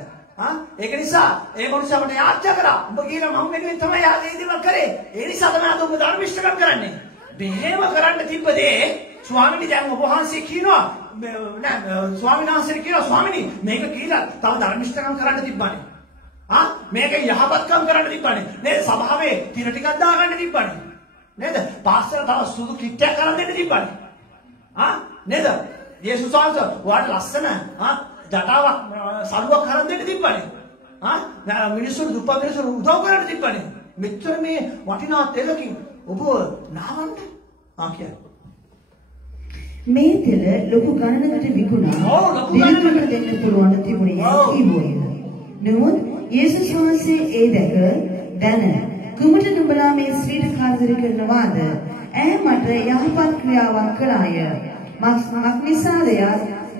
ඒක නිසා ඒ මිනිස්සයා මට යාත්‍යා කරා. උඹ කියලා මම වෙනුවෙන් තමයි ආදී දේවල් කරේ. ඒ නිසා තමයි අද උඹ ධර්මිෂ්ඨකම් කරන්නේ. මෙහෙම කරන්න තිබ්බ දේ ස්වාමීනි දැන් ඔබ වහන්සේ කියනවා නෑ ස්වාමීන් වහන්සේට කියනවා ස්වාමීනි මේක කියලා තව ධර්මිෂ්ඨකම් කරන්න තිබ්බනේ. මේක යහපත්කම් කරන්න තිබ්බනේ. නේද? සභාවේ තිර ටිකක් දාගන්න තිබ්බනේ. නේද? පාස්ටර් තව සුදු කිට්ටයක් කරන් දෙන්න තිබ්බනේ. නේද? යේසුස් වහන්සේ ඔයාට ලස්සන ජටාවක් සරුවක් කරන් දෙන්න තිබ්බනේ. මිනිස්සුන්ට දුප්පත් මිනිස්සුන්ට උදව් කරන්න තිබ්බනේ. මෙච්චර මේ වටිනා තෙලකින් ඔබ නාවන්න කියන්නේ. මේ තෙල ලොකු ගණනකට විකුණා දිරිදුන්න දෙන්න පුළුවන් තිබුණේ කිව්වෝය. නමුත් යේසුස් වහන්සේ ඒ දැන කුමට නුඹලා මේ ස්ත්‍රීට කරදර කරනවාද? ඈ මට යහපත් ක්‍රියාවක් කළාය. මක්නිසාද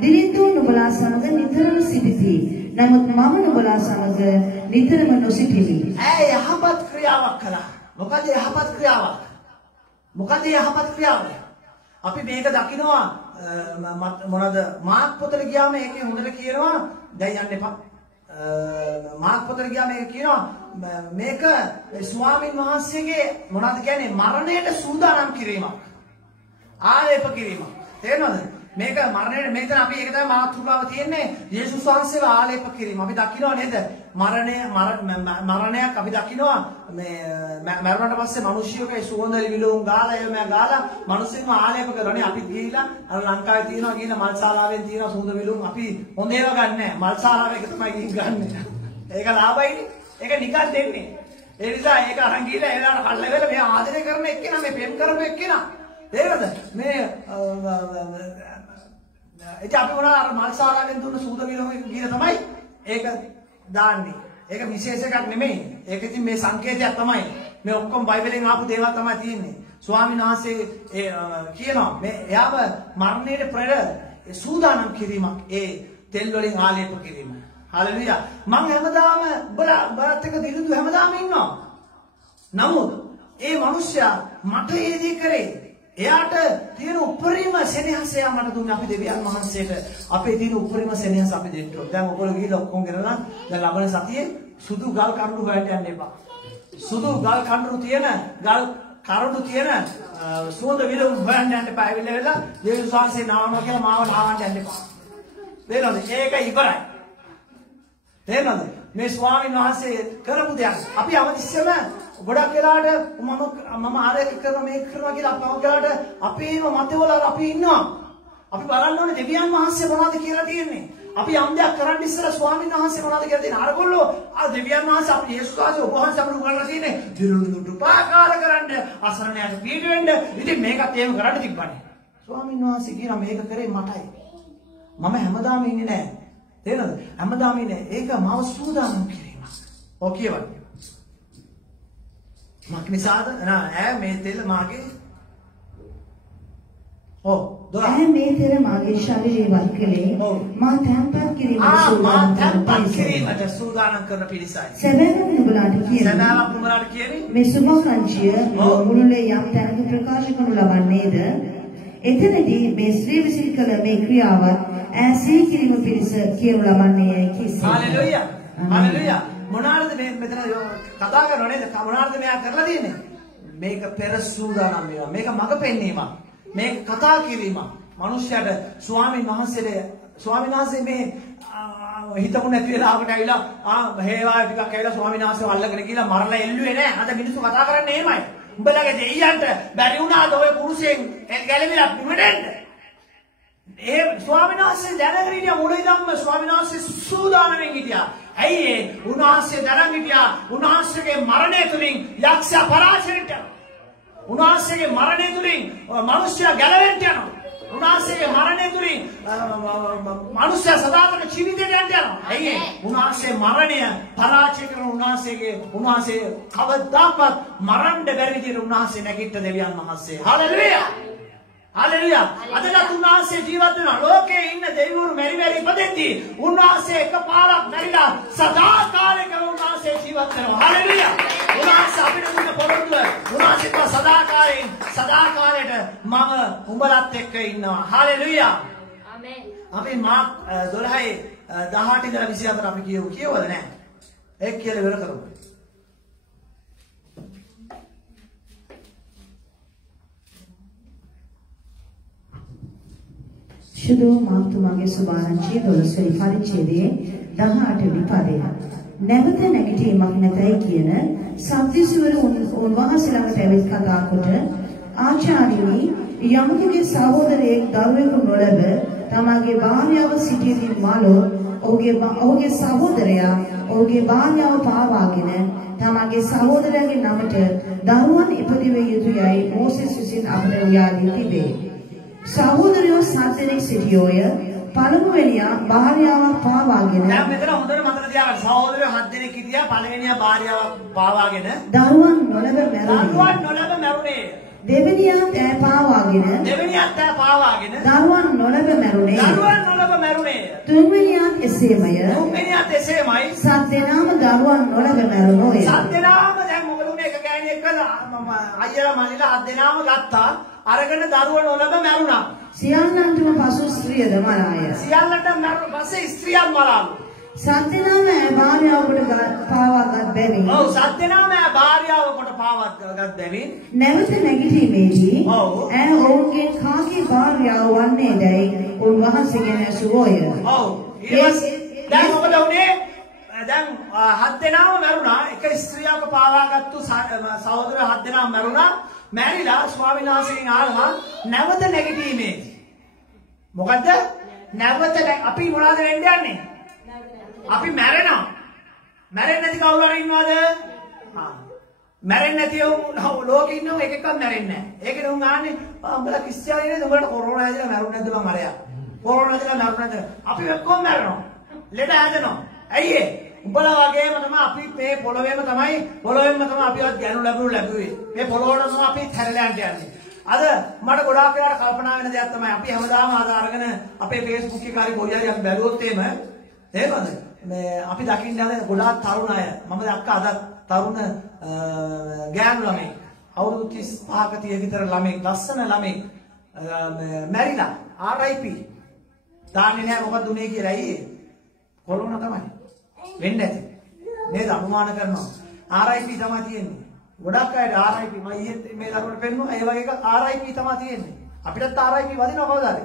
දිරිඳු නුඹලා සමග නිතරම සිටිති. නමුත් මම නුඹලා සමග නිතරම නොසිටිමි. ඈ යහපත් ක්‍රියාවක් කළා. මොකද යහපත් ක්‍රියාවක්? මොකද යහපත් ක්‍රියාව? අපි මේක දකිනවා මොනවාද මාර්ක් පොතේ ගියාම ඒකේ හොඳට කියනවා දැන් යන්න එපා. මාර්ක් පොතේ ගියාම මේක කියනවා මේක ස්වාමීන් වහන්සේගේ මොනවද කියන්නේ මරණයට සූදානම් කිරීමක්. ආලේප කිරීමක්. තේරෙනවද? මේක මරණයට මෙතන අපි ඒක තමයි මාතෘකාව තියෙන්නේ යේසුස් වහන්සේව ආලේප කිරීම. අපි දකිනවා නේද? මරණයක් අපි දකිනවා මේ මරණයට පස්සේ මිනිස්සුගේ සුවඳ විලවුන් ගාලා එම ගාලා මිනිස්සුන්ව ආලේප කරන්නේ. අපි ගිහිලා අර ලංකාවේ තියෙනවා කියන මල්ශාලාවෙන් තියෙන සුවඳ විලවුන් අපි හොඳ ඒවා ගන්නෑ. මල්ශාලාව එක තමයි ගිහින් ගන්න. ඒක ලාභයිනේ. ඒක නිකන් දෙන්නේ. ඒ නිසා ඒක අරන් ගිහලා එලාට කල්ලෙවල මේ ආදරය කරන එක්කෙනා මේ පෙම් කරපු එක්කෙනා. තේරෙනවද? මේ ඒක අපි මොනවා අර මල්ශාලාවෙන් දුන්න සූද විලවුන් ගිහින් තමයි ඒක දාන්නේ. ඒක විශේෂ එකක් නෙමෙයි. ඒක ඉතින් මේ සංකේතයක් තමයි. මේ ඔක්කොම බයිබලෙන් ආපු දේවල් තමයි තියෙන්නේ. ස්වාමීන් වහන්සේ කියනවා මේ එයාව මරණයට පෙර සූදානම් කිරීමක් ඒ තෙල් වලින් ආලේප කිරීම. හalleluya. මම හැමදාම බලත් එක දිනුදු හැමදාම ඉන්නවා. නමුත් ඒ මිනිස්සයා මට ඒ දේ කරේ. එයාට තියෙන උපරිම සෙනෙහස එයා මට දුන්නේ. අපි දෙවියන් වහන්සේට අපේ තියෙන උපරිම සෙනෙහස අපි දෙන්න ඕන. දැන් ඔයගොල්ලෝ ගිහලා ඔක්කොම ගෙනලා දැන් ලබන සතියේ සුදු ගල් කඳුළු හොයන්න යන්න එපා. සුදු ගල් කඳුළු තියෙන සුවඳ විලවුන් හොයන්න යන්න එපා. ඇවිල්ලා වෙලා යේසුස් වහන්සේ නාමය කියලා මාව නාවන්න යන්න එපා. තේරෙනවද? ඒක ඉවරයි. තේරෙනවද? මේ ස්වාමීන් වහන්සේ කරපු දෙයක්. අපි අවදිස්සම ගොඩක් වෙලාවට මම ආරේක කරනවා මේක කරනවා කියලා අපව කරාට අපේම මතවල අපි ඉන්නවා. අපි බලන්න ඕනේ දෙවියන් වහන්සේ මොනවද කියලා තියෙන්නේ. අපි යම් දෙයක් කරන්න ඉස්සෙල්ලා ස්වාමීන් වහන්සේ මොනවද කියලා දෙන අරගොල්ලෝ දෙවියන් වහන්සේ අපි යේසුස් වහන්සේ ඔබ වහන්සේ අපිට උගන්වලා තියෙන්නේ දිරුණු පාකාර කරන්න අසරණයට පිට වෙන්න. ඉතින් මේකත් එහෙම කරන්න තිබ්බනේ. ස්වාමීන් වහන්සේ කියනවා මේක කරේ මටයි. මම හැමදාම ඉන්නේ නැහැ. තේරෙනවද? හැමදාම ඉන්නේ. ඒක මාව සූදානම් කිරීම. ඔව් කියවන්නේ. මක් නිසාද? ඈ මේ තෙල් මාගේ ඇය මේ තෙර මාගේ ශරීරය වත් කළේ මා තැන්පත් කිරීමට සූදානම් කරන පිරිසයි. සැබෑවම නුඹලාට කියන්නේ මේ සුභාකාංක්ෂිය මුළුල්ලේ යම් තැනක ප්‍රකාශ කරනු ලබන්නේද? එතනදී මේ ශ්‍රී විසිල් කළ මේ ක්‍රියාවත් ඈ සිහි කිරීම පිණිස කියනු ලබන්නේ කිසි. හාලෙලූයා. හාලෙලූයා. මොනවාද මේ මෙතන කතා කරනව නේද? මොනවාද මෙයා කරලා තියෙන්නේ? මේක පෙර සූදානම් වේවා. මේක මඟ පෙන්වීමක්. මේක කතා කිරීමක්. මිනිස්යාට ස්වාමීන් වහන්සේ මේ හිතමු නැති වෙලාවකට ඇවිල්ලා හේවා ටිකක් ඇවිල්ලා ස්වාමීන් වහන්සේව අල්ලගෙන ගිහලා මරලා එල්ලුවේ නෑ. අද මිනිස්සු කතා කරන්නේ එහෙමයි. උඹලගේ දෙයියන්ට බැරි වුණාද ඔය පුරුෂයෙන් ගැලවිලා බිමට එන්න? ඒ ස්වාමීන් වහන්සේ දැනගෙන හිටියා මුලින් ධම්ම ස්වාමීන් වහන්සේ සූදානම්ෙන් හිටියා. ඇයි ඒ? උන්වහන්සේ දැනන් හිටියා උන්වහන්සේගේ මරණය තුලින් යක්ෂයා පරාජයට යනවා. උන්වහන්සේගේ මරණය තුලින් මිනිස්සයා ගැලවෙන්න යනවා. උන්වහන්සේගේ මරණය තුලින් මිනිස්සයා සදාතන ජීවිතයට යනවා. ඇයි ඒ? උන්වහන්සේ මරණය පරාජය කරන උන්වහන්සේ කවදාවත් මරන්න බැරි විදිහට උන්වහන්සේ නැගිට දෙවියන් වහන්සේ. හalleluya. හalleluya. අදට උන්වහන්සේ ජීවත් වෙනවා. ලෝකේ ඉන්න දෙවිවරු මෙරි ඉපදෙද්දී උන්වහන්සේ එකපාරක් මැරිලා සදාකාලිකව උන්වහන්සේ ජීවත් වෙනවා. හalleluya. උන්වහන්සේ අපිට දුන්න පොරොන්දුව උන්වහන්සේ සදාකාලයට මම උඹලත් එක්ක ඉන්නවා. හalleluya. ආමේන්. අපි මාක් 12:18 ඉඳලා 24 අපි කියවද නැහැ. ඒක කියලා ඉවර කරමු. शुद्ध मातुमागे सुबारंची 12 वेනි පරිච්ඡේදයේ 18 වෙනි පදය. නැවත නැගිටීමක් නැතයි කියන සම්දිසිවරු උන්වහන්සේ ළඟට ඇවිත් කතා කොට ආචාර්යනි යමකගේ සහෝදරයෙක් දරුවෙකු නොලැබ තමාගේ භාර්යාව සිටියදී මාළෝ ඔහුගේ සහෝදරයා ඔහුගේ භාර්යාව පාවාගෙන තමාගේ සහෝදරයාගේ නමට දරුවන් ඉපදිවිය යුතුයයි මෝසෙස් විසින් අපට උයා දී තිබේ. සහෝදරයෝ 7 දෙනෙක් සිටියෝය. පළමුවෙනියා භාර්යාවක් පාවාගෙන දැන් මෙතන හොඳට මතක තියාගන්න සහෝදරයෝ 7 දෙනෙක් හිටියා. පළවෙනියා භාර්යාවක් පාවාගෙන දරුවන් නොලැබ මැරුණේ. දෙවෙනියාත් ඈ පාවාගෙන දරුවන් නොලැබ මැරුණේ. තුන්වෙනියාත් එසේමය. 7 දෙනාම දරුවන් නොලැබ මැරුණෝය. 7 දෙනාම දැන් මොකද උනේ? එක ගෑණියෙක් අයියලා මල්ලිලා 7 දෙනාම ගත්තා. අරගෙන දරුවෝ නොලැබ මැරුණා. සියල්ලන්ටම පසු ස්ත්‍රියද මරාය. සියල්ලන්ටම මැරුණ පස්සේ ස්ත්‍රියක් මරාලු. 7 දෙනාම භාර්යාවකට පාවාගත් බැවින්. ඔව් 7 දෙනාම භාර්යාවකට පාවාගත් බැවින්. නැවත නැගිටීමේදී ඈ ඔවුන්ගේ කාගේ භාර්යාව වන්නේදයි උන්වහන්සේගෙන ඇසුවෝය. ඔව්. දැන් මොකද උනේ? දැන් 7 දෙනාම මැරුණා. එක ස්ත්‍රියක පාවාගත්තු සහෝදර 7 දෙනාම මැරුණා. මැරිලා ස්වාමීන් වහන්සේගෙන් ආවා නැවත නැගිටීමේදී. මොකද්ද? නැවත අපි මොනවද වෙන්න යන්නේ? අපි මැරෙනවා. මැරෙන්නේ නැති කවුරු හරි ඉන්නවද? මැරෙන්නේ නැතිව ලෝකෙ ඉන්නව එක එකක් මැරෙන්නේ නැහැ. ඒකනේ උන් ආන්නේ උඹලා ක්‍රිස්තියානි නේද? උඹලට කොරෝනා හැදලා මැරුන්නේ නැද්ද මම අරයා? කොරෝනා හැදලා මැරුන්නේ නැද්ද? අපි ඔක්කොම මැරෙනවා. ලෙඩ හැදෙනවා. ඇයි ඒ? උඹලා වගේම තමයි අපි මේ පොළොවේම තමයි අපිවත් ගැනු ලැබුවේ. මේ පොළොවට තමයි අපි හැරලා යන්නේ. අද මට ගොඩාක් වෙලාවට කල්පනා වෙන දෙයක් තමයි අපි හැමදාම අද අරගෙන අපේ Facebook එකේ කාරි කොයි හරි අපි බැලුවොත් එහෙම තේරෙනවද? මේ අපි දකින්න යන ගොඩාක් තරුණ අය මම දැක්ක අද තරුණ ගෑනු ළමයි අවුරුදු 35ක 30 විතර ළමයි ලස්සන ළමයි මැරිලා RIP දාන්නේ නැහැ මොකද උනේ කියලා. ඇයි ඒ? කොරෝනා තමයි වෙන්න ඇති නේද? අනුමාන කරනවා RIP තමයි තියෙන්නේ. ගොඩක් අයට RIP මම ඊයේ මේ දරුවන්ට පෙන්නුවා ඒ වගේ එකක් RIP තමයි තියෙන්නේ. අපිටත් RIP වදිනවා කවදාද?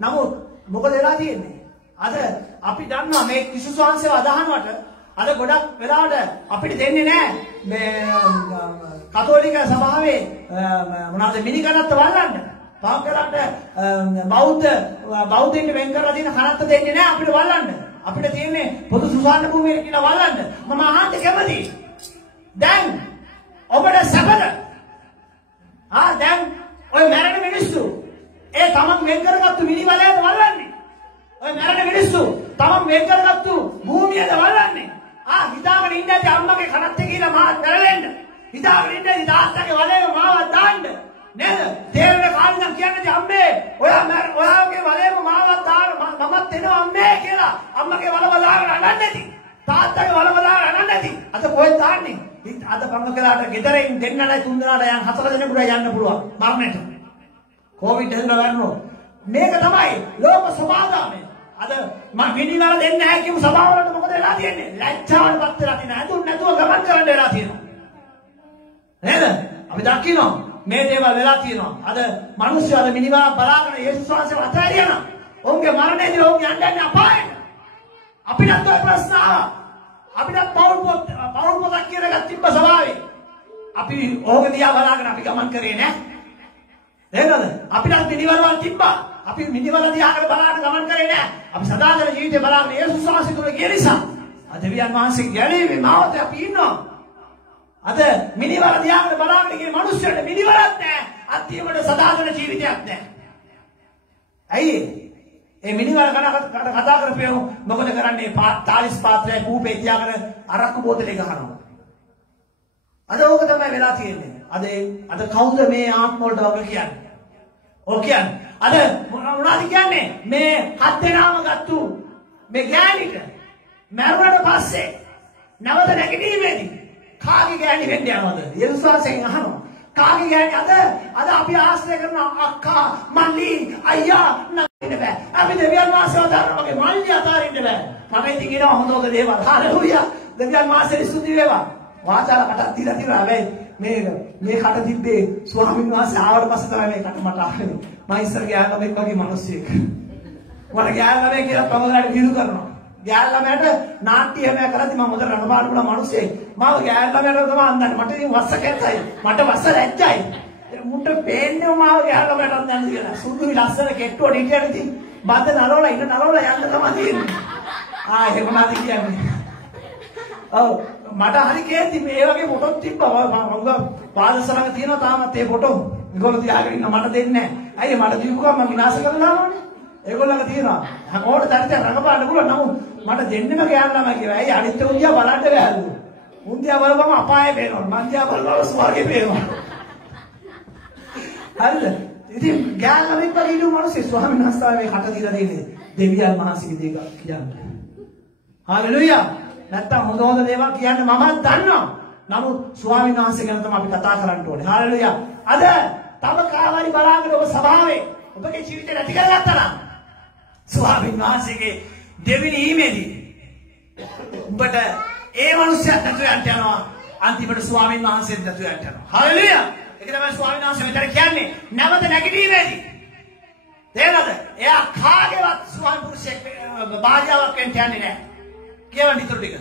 නමුත් මොකද වෙලා තියෙන්නේ? අද අපි දන්නවා මේ ක්‍රිස්තුස් වහන්සේව අදහනවට අද ගොඩක් වෙලාවට අපිට දෙන්නේ නැහැ මේ කතෝලික සභාවේ මොනවාද මිනිකනත් වල්ලන්න. පාකරට බෞද්ධයින්ට වෙන් කරලා තියෙන කනත්ත දෙන්නේ නැහැ අපිට වල්ලන්න. අපිට තියෙන්නේ පොදු සුසාන භූමියේ කියලා වල්ලන්න. මම අහන්න කැමතියි. දැන් ඔබට සැපද? දැන් ඔය මැරෙන මිනිස්සු ඒ තමන් වෙන් කරගත්තු මිනිවලයට වල්ලන්නේ. ඔය මැරෙන මිනිස්සු තමන් වෙන් කරගත්තු භූමියට වල්ලන්නේ. හිතාගෙන ඉන්න ඇති අම්මගේ කනත් කියලා මාත් පෙරලෙන්න. හිතාගෙන ඉන්න ඇති තාත්තගේ වලේම මාවත් දාන්න. නේද? තේරෙන කාලේ නම් කියන්නේ අම්මේ ඔයාගේ වලේම මාවත් දාන්න මමත් එනවා අම්මේ කියලා. අම්මගේ වල බලාගෙන අනන්නේ නැති. තාත්තගේ වල බලාගෙන අනන්නේ නැති. අද කොහෙද දාන්නේ? අද පංගකලාට ගෙදරින් දෙන්නයි තුන් දෙනාට යන් හතර දෙනෙකුට යන්න පුළුවන් මරණයට. කොවිඩ් හැදලා ගන්නවා. මේක තමයි ලෝක සමාදානය. අද මම විනිවල දෙන්නේ නැහැ කියමු සභාවලට මොකද වෙලා තියෙන්නේ? ලැජ්ජාවටපත් වෙලා තියෙනවා. අඳුන් නැතුව ගමන් කරන්න වෙලා තියෙනවා. නේද? අපි දකිනවා මේ දේවල් වෙලා තියෙනවා. අද මිනිස්සු අද මිනිවල බලාගෙන යේසුස් වහන්සේව අතහැරියනවා. ඔවුන්ගේ මරණයේදී ඔවුන් යන්නේ අපායට. අපිටත් ඔය ප්‍රශ්න ආවා. අපිටත් පෞල් පොතක් කියලා එකක් තිබ්බ සභාවේ. අපි ඕක දිහා බලාගෙන අපි ගමන් කරේ නෑ. නේද? අපිටත් මිනිවල තිබ්බා. අපි මිනිවල දිහා බලාගෙන ගමන් කරේ නෑ. අපි සදාචාර ජීවිතේ බලාගෙන යේසුස් වහන්සේ තුල ගිය නිසා අද දෙවියන් වහන්සේ ගැලීමේ මාවතේ අපි ඉන්නවා. අද මිනිවල දිහා බලාගෙන ගිය මිනිස්සුන්ට මිනිවලත් නෑ. අන්තිමට සදාචාර ජීවිතයක් නෑ. ඇයි? ඒ මිනිවල කතා කරපියෝ මොකද කරන්නේ? තාලිස් පාත්‍රයේ කූපේ තියාගෙන අරක්කු බෝතලේ ගහනවා. අද ඕක තමයි වෙලා තියෙන්නේ. අද කවුද මේ ආත්ම වලට වගේ කියන්නේ? ඔය කියන්නේ අද මොනවද කියන්නේ? මේ හත් දෙනාම ගත්තු මේ ගෑණිට මරුණට පස්සේ නැවත නැගිටීමේදී කාගේ ගෑණි වෙන්න යනවද? යේසුස් වහන්සේගෙන් අහනවා. කාගේ ගෑණි අද අපි ආශ්‍රය කරන අක්කා, මල්ලි, අයියා නගින්න බෑ. අපි දෙවියන් වහන්සේව දානවාගේ මල්ලි අතාරින්න බෑ. මම ඉතින් එනවා හොඳ දේවල්. හාලෙලූයා. දෙවියන් වහන්සේ ස්තුති වේවා. වාචාල කටක් දීලා තියෙනවා. හැබැයි මේ කට තිබ්බේ ස්වාමීන් වහන්සේ ආවට පස්සේ තමයි මේ කට මට ආවේ. මම ඉස්සර ගෑන ළමෙක් වගේ මිනිස්සෙක්. මට ගෑන ළමයි කියලා පොළොවට විරු කරනවා. ගෑන ළමයට නාට්‍ය හැම කරද්දි මම හොඳ රණපාඩු වුණා මිනිස්සෙක්. මම ගෑන ළමයට තමයි අඳන්නේ. මට ඉතින් වස්ස කැත්තයි. මට වස්ස ලැජ්ජයි. මුන්ට පේන්නේ මාව ගෑන ළමයට අඳන්නේ කියලා. සුදුයි ලස්සන කෙට්ටුවට හිටියන ඉතින් බද්ද නරවලා ඉන්න නරවලා යන්න තමයි තියෙන්නේ. එහෙම නැති කියන්නේ. ඔව් මට හරි කේන්ති මේ වගේ ෆොටෝක් තිබ්බා. මම පාදසරක තියෙනවා තාමත් ඒ ෆොටෝ. ඒගොල්ලෝ තියාගෙන ඉන්න මට දෙන්නේ නැහැ. අයියේ මට දීපු ගමන් මම විනාශ කරලා දානවනේ. ඒගොල්ලන්ගේ තියෙනවා. හැමෝට තරිත රඟපාන්න පුළුවන්. නමුත් මට දෙන්නෙම ගෑන ළමයි කියලා. ඇයි අනිත් උන්දියා බලන්න බැහැලු. උන්දියා බලපම අපායේ පේනවා. මං දිහා බලනවා ස්වර්ගේ පේනවා. හරිද? ඉතින් ගෑන ළමයි වගේ ඉන්න මිනිස්සු ස්වාමීන් වහන්සේ මේ කට දීලා දෙන්නේ. දෙවියන් වහන්සේගේ දේක කියන්නේ. හාලෙලූයා. නැත්තම් හොඳ දේවල් කියන්න මමත් දන්නවා. නමුත් ස්වාමීන් වහන්සේ ගැන තමයි අපි කතා කරන්න ඕනේ. හාලෙලූයා. අද තව කාවරි බලාගෙන ඔබ සභාවේ ඔබගේ ජීවිතේ නැති කරගත්තා නම් ස්වාමීන් වහන්සේගේ දෙවිනි ඊමේදී ඔබට ඒ මනුස්සයාට නැතුව යන්න යනවා. අන්තිමට ස්වාමීන් වහන්සේත් නැතුව යන්න යනවා. හාලෙලූයා. ඒක තමයි ස්වාමීන් වහන්සේ මෙතන කියන්නේ නැවත නැගිටීමේදී. තේරෙනවද? එයා කාගේවත් ස්වාමීන් පුරුෂයෙක් භාර්යාවක් වෙන්න යන්නේ නැහැ. කියවන්න ඉතුරු ටික.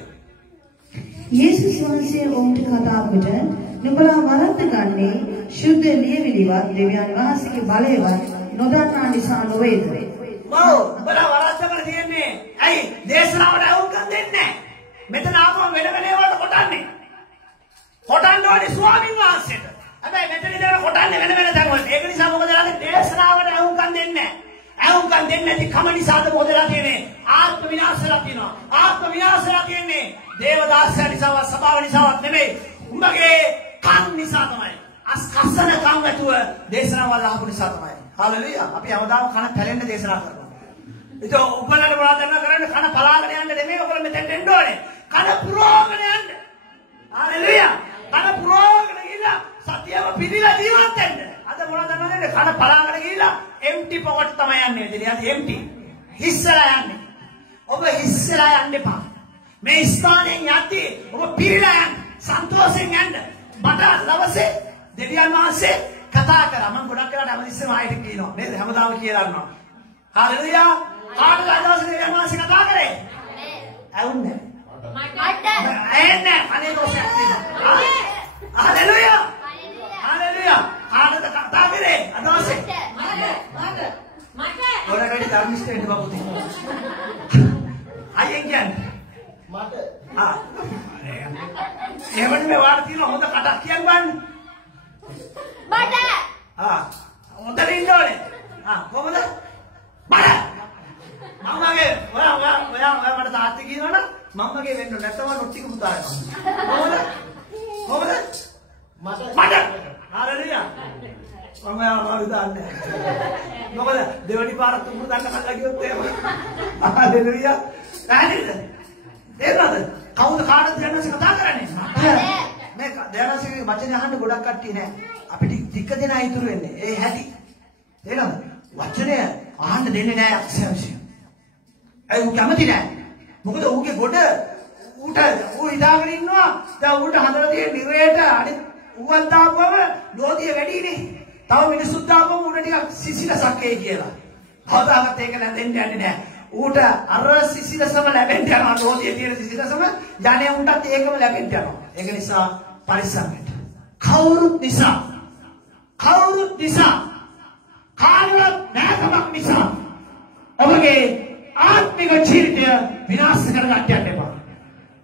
යේසුස් වහන්සේ ඔවුන්ට කතා කොට නුඹලා වරද්ද ගන්නේ ශුද්ධ ලියවිලිවත් දෙවියන් වහන්සේගේ බලයවත් නොදන්නා නිසා නොවේද? ඔව් උඹලා වරද්දගෙන තියන්නේ. ඇයි දේශනාවට අවුල්කම් දෙන්නේ නැහැ. මෙතන ආපුවම වෙන වලට කොටන්නේ. කොටන්න ඕනේ ස්වාමීන් වහන්සේට. හැබැයි මෙතන ඉඳලා කොටන්නේ වෙන තැන්වල. ඒක නිසා මොකද කරන්නේ? දේශනාවට අවුල්කම් දෙන්නේ නැහැ. අවුල්කම් දෙන්නේ නැති කම නිසාද මොකදලා තියෙන්නේ? ආත්ම විනාශලා තියෙනවා. ආත්ම විනාශලා තියෙන්නේ දේවදාසය නිසාවත් සභාව නිසාවත් නෙමෙයි. උඹගේ කන් නිසා තමයි. අස්කසන කන් නැතුව දේශනාවල් අහපු නිසා තමයි. හාලෙලූයා. අපි හැමදාම කන පැලෙන්න දේශනා කරනවා. ඒක උඹලට ප්‍රාර්ථනා කරන්නේ කන පලාගෙන යන්න නෙමෙයි. ඔයගොල්ලෝ මෙතෙන්ට එන්න ඕනේ. කන පුරවගෙන යන්න. හාලෙලූයා. කන පුරවගෙන ගිහලා සතියම පිළිලා ජීවත් වෙන්න. අද මොනවද කරන්නේ? කන පලාගෙන ගිහලා empty pocket තමයි යන්නේ. ඉතින් අද empty. හිස්සලා යන්නේ. ඔබ හිස්සලා යන්න එපා. මේ ස්ථානයෙන් යද්දී ඔබ පිරීලා යන්න. සන්තෝෂයෙන් යන්න. මට දවසේ දෙවියන් වහන්සේ කතා කරා. මම ගොඩක් වෙලාවට හැමතිස්සෙම ආයෙත් කියනවා. නේද? හැමදාම කියලා යනවා. හාලෙලූයා. කාටද අදවසේ දෙවියන් වහන්සේ කතා කරේ? ඇවුන්නේ. මට. එන්නේ. අනේ දෝෂයක් තියෙනවා. හාලෙලූයා. හාලෙලූයා. කාටද කතා කරේ? අදවසේ. මට එහෙමනේ මේ වාට තියෙන හොඳ කටක් කියන්න මට හොඳට ඉන්න ඕනේ කොහොමද මට මමගේ ඔයා මට තාත්තේ කියනවනම් මම්මගේ වෙන්න නැත්නම් ඔට්ටික පුතා වෙනවා කොහොමද මට හරියද මම විදාන්නේ මොකද දෙවනි පාරත් උඹ දන්න කල්ලා ගියොත් එහෙම හalleluya නේද ඒකද කවුද කාටද දැනසි කතා කරන්නේ මේ දැනසිගේ වචනේ අහන්න ගොඩක් කට්ටිය නෑ අපිට ටික දෙනා ඉතුරු වෙන්නේ ඒ හැටි තේරෙනවද වචනය අහන්න දෙන්නේ නෑ අක්ෂරශය ඒ උ කැමති නෑ මොකද ඌගේ ගොඩ ඌ ඉදාගෙන ඉන්නවා දැන් ඌට හදලා තියෙන නිරේට අනිත් ඌවත් දාපුවම ලෝදිය වැඩිනේ තව මිනිස්සුත් දාපුවම ඌට ටිකක් සිසිලසක් එයි කියලා කවදාවත් ඒක නෑ දෙන්නේ නැහැ ඌට අර සිසිලසම ලැබෙන්න යනවා ලෝදිය තියෙන සිසිලසම යන්නේ ඌටත් ඒකම ලැබෙන්න යනවා ඒක නිසා පරිස්සම් වෙන්න කවුරුත් නිසා කාලවත් නැකමක් නිසා ඔබගේ ආත්මික ජීවිතය විනාශ කරගන්න යන්න එපා.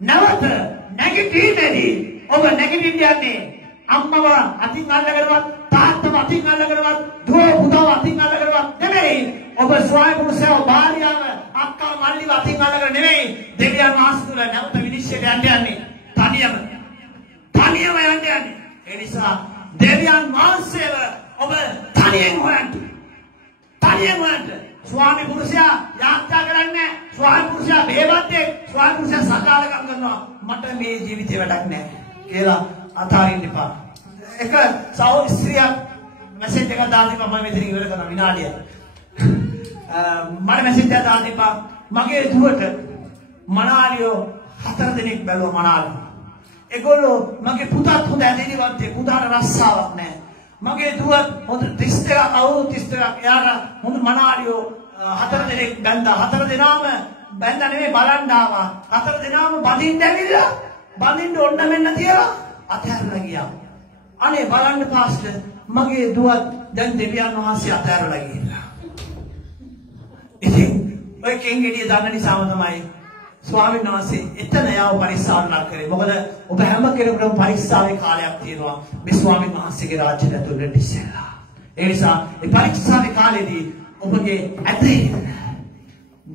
නැවත නැගිටීමේදී ඔබ නැගිටින්නේ අම්මව අතින් අල්ලගෙනවත් තාත්තව අතින් අල්ලගෙනවත් දුව පුතව අතින් අල්ලගෙනවත් නෙමෙයි. ඔබ ස්වයං පුරුෂයව භාර්යාව අක්කව මල්ලිව අතින් අල්ලගෙන නෙමෙයි. දෙවියන් වහන්සේ තුළ නැවත විනිශ්චයට යන්න යන්නේ. තනියම යන්න යන්නේ. ඒ නිසා දෙවියන් වහන්සේව ඔබ තනියෙන් හොයන්න. ස්වාමි පුරුෂයා යාත්‍රා කරන්නේ ස්වාමි පුරුෂයා බේබද්දේ ස්වාමි පුරුෂයා සකාලකම් කරනවා මට මේ ජීවිතේ වැඩක් නැහැ කියලා අතාරින්න එපා. එක සහෝ ස්ත්‍රියක් මැසේජ් එකක් දාලා මම මෙතන ඉවර කරන විනාඩිය. මට මැසේජ් එකක් දාන්න එපා. මගේ දුවට මනාලියෝ 4 දෙනෙක් බැලුවා මනාලියෝ. ඒගොල්ලෝ මගේ පුතත් හොඳ ඇදෙනවත් පුතාට රස්සාවක් නැහැ. මගේ දුවත් හොඳ 32ක් අවුරුදු 32ක් එයාට හොඳ මනාලියෝ 4 දෙනෙක් බැන්දා 4 දෙනාම බැන්දා නෙමෙයි බලන්න ආවා 4 දෙනාම බඳින්න ඇවිල්ලා බඳින්න ඔන්න මෙන්න තියලා අතහැරලා ගියා අනේ බලන්න පාස්ටර් මගේ දුවත් දැන් දෙවියන් වහන්සේ අතහැරලා ගියා ඉතින් ඔය කෙන්ගෙඩිය දන්න නිසාම තමයි ස්වාමීන් වහන්සේ එතන යාව පරිස්සාවනා කරේ මොකද ඔබ හැම කෙනෙකුටම පරිස්සාවේ කාලයක් තියෙනවා මේ ස්වාමීන් වහන්සේගේ රාජ්‍යයට ඇතුළු වෙන්න ඉස්සෙල්ලා ඒ නිසා මේ පරිස්සාවේ කාලෙදී ඔබගේ ඇතේ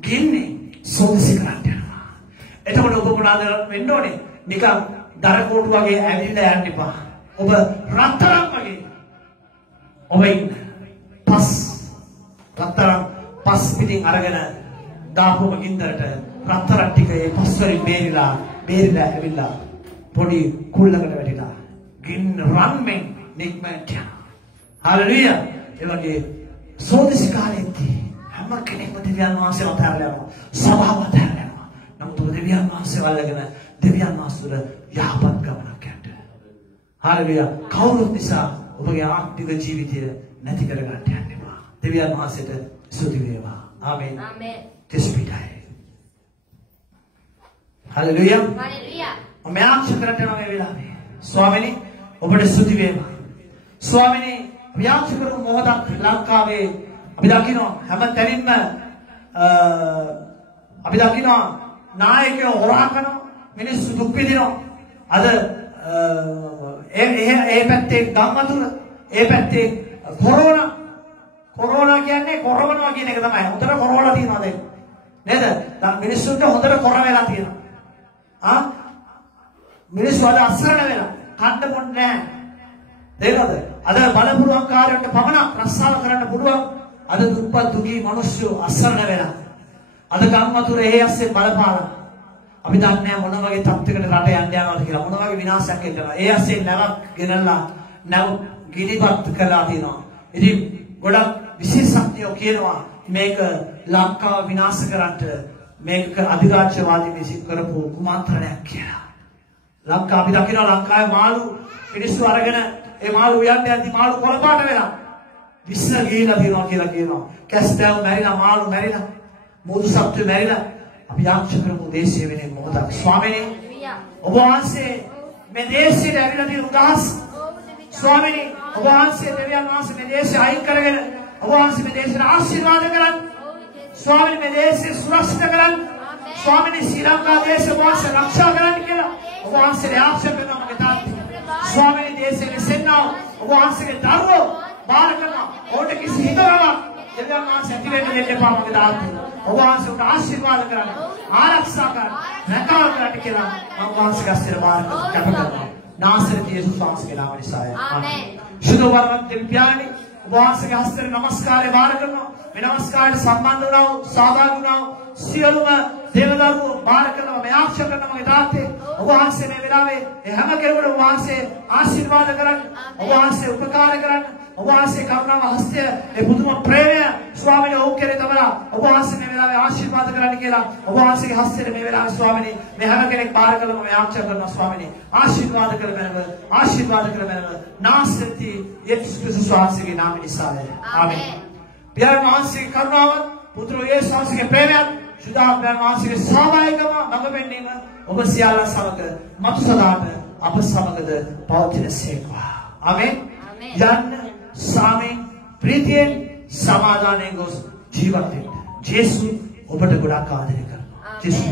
ගින්නේ සෝදිසි කරන්න යනවා එතකොට ඔබ මොනවාද වෙන්න ඕනේ නිකන් දරකෝටු වගේ ඇවිල්ලා යන්න එපා ඔබ රත්තරන් වගේ ඔබ රත්තරන් පස් පිටින් අරගෙන දාපුවම ගින්දරට රත්තරන් ටික ඒ පස් වලින් බේරිලා ඇවිල්ලා පොඩි කුල්ලකට වැටිලා ගින්න රන්මෙන් නික්මට හalleluya ඒ වගේ සෝදිසි කාලෙදී හැම කෙනෙක්ම දෙවියන් වහන්සේ අතහැරලා යනවා සභාව අතහැරලා යනවා නමුත් දෙවියන් වහන්සේ වල්ලගෙන දෙවියන් වහන්සේට යහපත් ගමනක් යන්න හalleluya කවුරුත් නිසා ඔබගේ ආත්මික ජීවිතය නැති කරගන්න යන්න එපා දෙවියන් වහන්සේට ස්තුති වේවා ආමෙන් තිස්පිටයි හalleluya මම ආශිර්වාද කරනවා මේ වෙලාවේ ස්වාමීනි ඔබට ස්තුති වේවා ස්වාමීනි ව්‍යාප්ති කරපු මොහොතක් ලංකාවේ අපි දකිනවා හැම තැනින්ම අපි දකිනවා නායකයෝ හොරා කරනවා මිනිස්සු දුක් විඳිනවා අද ඒ පැත්තේ ගම්වතුර ඒ පැත්තේ කොරෝනා කියන්නේ කොරවනවා කියන එක තමයි හොඳට කොරවලා තියෙනවා දැන් නේද දැන් මිනිස්සුන්ට හොඳට කොර වෙලා තියෙනවා මිනිස්සු අද අසරණ වෙලා කන්න පොඩ්ඩ නැහැ තේරෙනවද අද බලපුරුවන් කාර්යයට පමණ රස්සාව කරන්න පුළුවන් අද දුප්පත් දුගී මිනිස්සු අසරණ වෙලා අද ගම්වතුර ඒ ඇස්සේ බලපාලා අපි දන්නේ මොන වගේ තත්ත්වයකට රට යන්න යනවද කියලා මොන වගේ විනාශයක් එනවා ඒ ඇස්සේ නැවක් ගෙනල්ලා නැව ගිනිපත් කළා තියෙනවා ඉතින් ගොඩක් විශේෂඥයෝ කියනවා මේක ලංකාව විනාශ කරන්න මේක අධිරාජ්‍යවාදී විසින් කරපු කුමන්ත්‍රණයක් කියලා ලංකාව අපි දකිනවා ලංකාවේ මාළු මිනිස්සු අරගෙන ඒ මාළු උයන්න යද්දි මාළු කොළපාට වෙලා විශ්න ගිහිලා තියෙනවා කියලා කියනවා කැස්ටව් මැරිලා මාළු මැරිලා මුදු සත්තු මැරිලා අපි යාක්ෂ කරමු දේශය වෙනේ මොකද ස්වාමීනි ඔබ වහන්සේ මේ දේශයට ඇවිල්ලා තියෙන උදහස් ස්වාමීනි ඔබ වහන්සේ දෙවියන් වහන්සේ මේ දේශය අයින් කරගෙන ඔබ වහන්සේ මේ දේශයට ආශිර්වාද කරන්න ස්වාමීනි මේ දේශය සුරක්ෂිත කරන්න ස්වාමිනේ ශ්‍රී ලංකා දේශ වාසය ආරක්ෂා කරන්න කියලා ඔබ වහන්සේ ආශා කරනවා මගේ තාත්තේ. ස්වාමිනේ දේශයේ සෙන්නා ඔබ වහන්සේගේ දරුවෝ බාර කරනවා. ඔබට කිසි හිතවමක් දෙවියන් වහන්සේ ඇති වෙන්න දෙන්න එපා මගේ තාත්තේ. ඔබ වහන්සේ උට ආශිර්වාද කරන්න, ආරක්ෂා කරන්න, රැකවල් කරන්න කියලා මම වහන්සේගේ අස්තර බාර කැප කරනවා. නාසරේ යේසුස් වහන්සේගේ නාම නිසාය. ආමේන්. සුදු වරවත් දෙවියනි ඔබ වහන්සේගේ අස්තර නමස්කාරය බාර කරනවා. මේ නමස්කාරයට සම්බන්ධ වුණා වූ සහභාගී වුණා වූ සියලුම දේවදරුවෝ බාර කරනවා. මේ ආශා කරනවා මගේ තාත්තේ. ඔබ වහන්සේ මේ වෙලාවේ හැම කෙනෙකුට ඔබ වහන්සේ ආශිර්වාද කරන්න, ඔබ වහන්සේ උපකාර කරන්න, ඔබ වහන්සේ කරුණාව හස්තය ඒ පුදුම ප්‍රේමය ස්වාමීනි ඔව් කෙරේ තමයි ඔබ වහන්සේ මේ වෙලාවේ ආශිර්වාද කරන්න කියලා ඔබ වහන්සේගේ හස්තයට මේ වෙලාවේ ස්වාමීනි මේ හැම කෙනෙක් බාර කරලා මම ආශා කරනවා ස්වාමීනි ආශිර්වාද කරමැනව නාසරති යේසුස් ක්‍රිස්තුස් වහන්සේගේ නාමය නිසාය. ආමේන්. පියාණන් වහන්සේගේ කරුණාව පුත්‍ර යේසුස් වහන්සේගේ ප්‍රේමයත් සුදාපයන් වහන්සේගේ සහභාගීකම මඟ පෙන්වීම ඔබ සියල්ල සමග මතු සදාට අප සමගද පවතිනසේකවා. ආමේන්. යන්න සාමෙන් ප්‍රීතියෙන් සමාදානයෙන් ගොස් ජීවත් වෙන්න. ජේසු ඔබට ගොඩාක් ආදරය කරනවා. ජේසු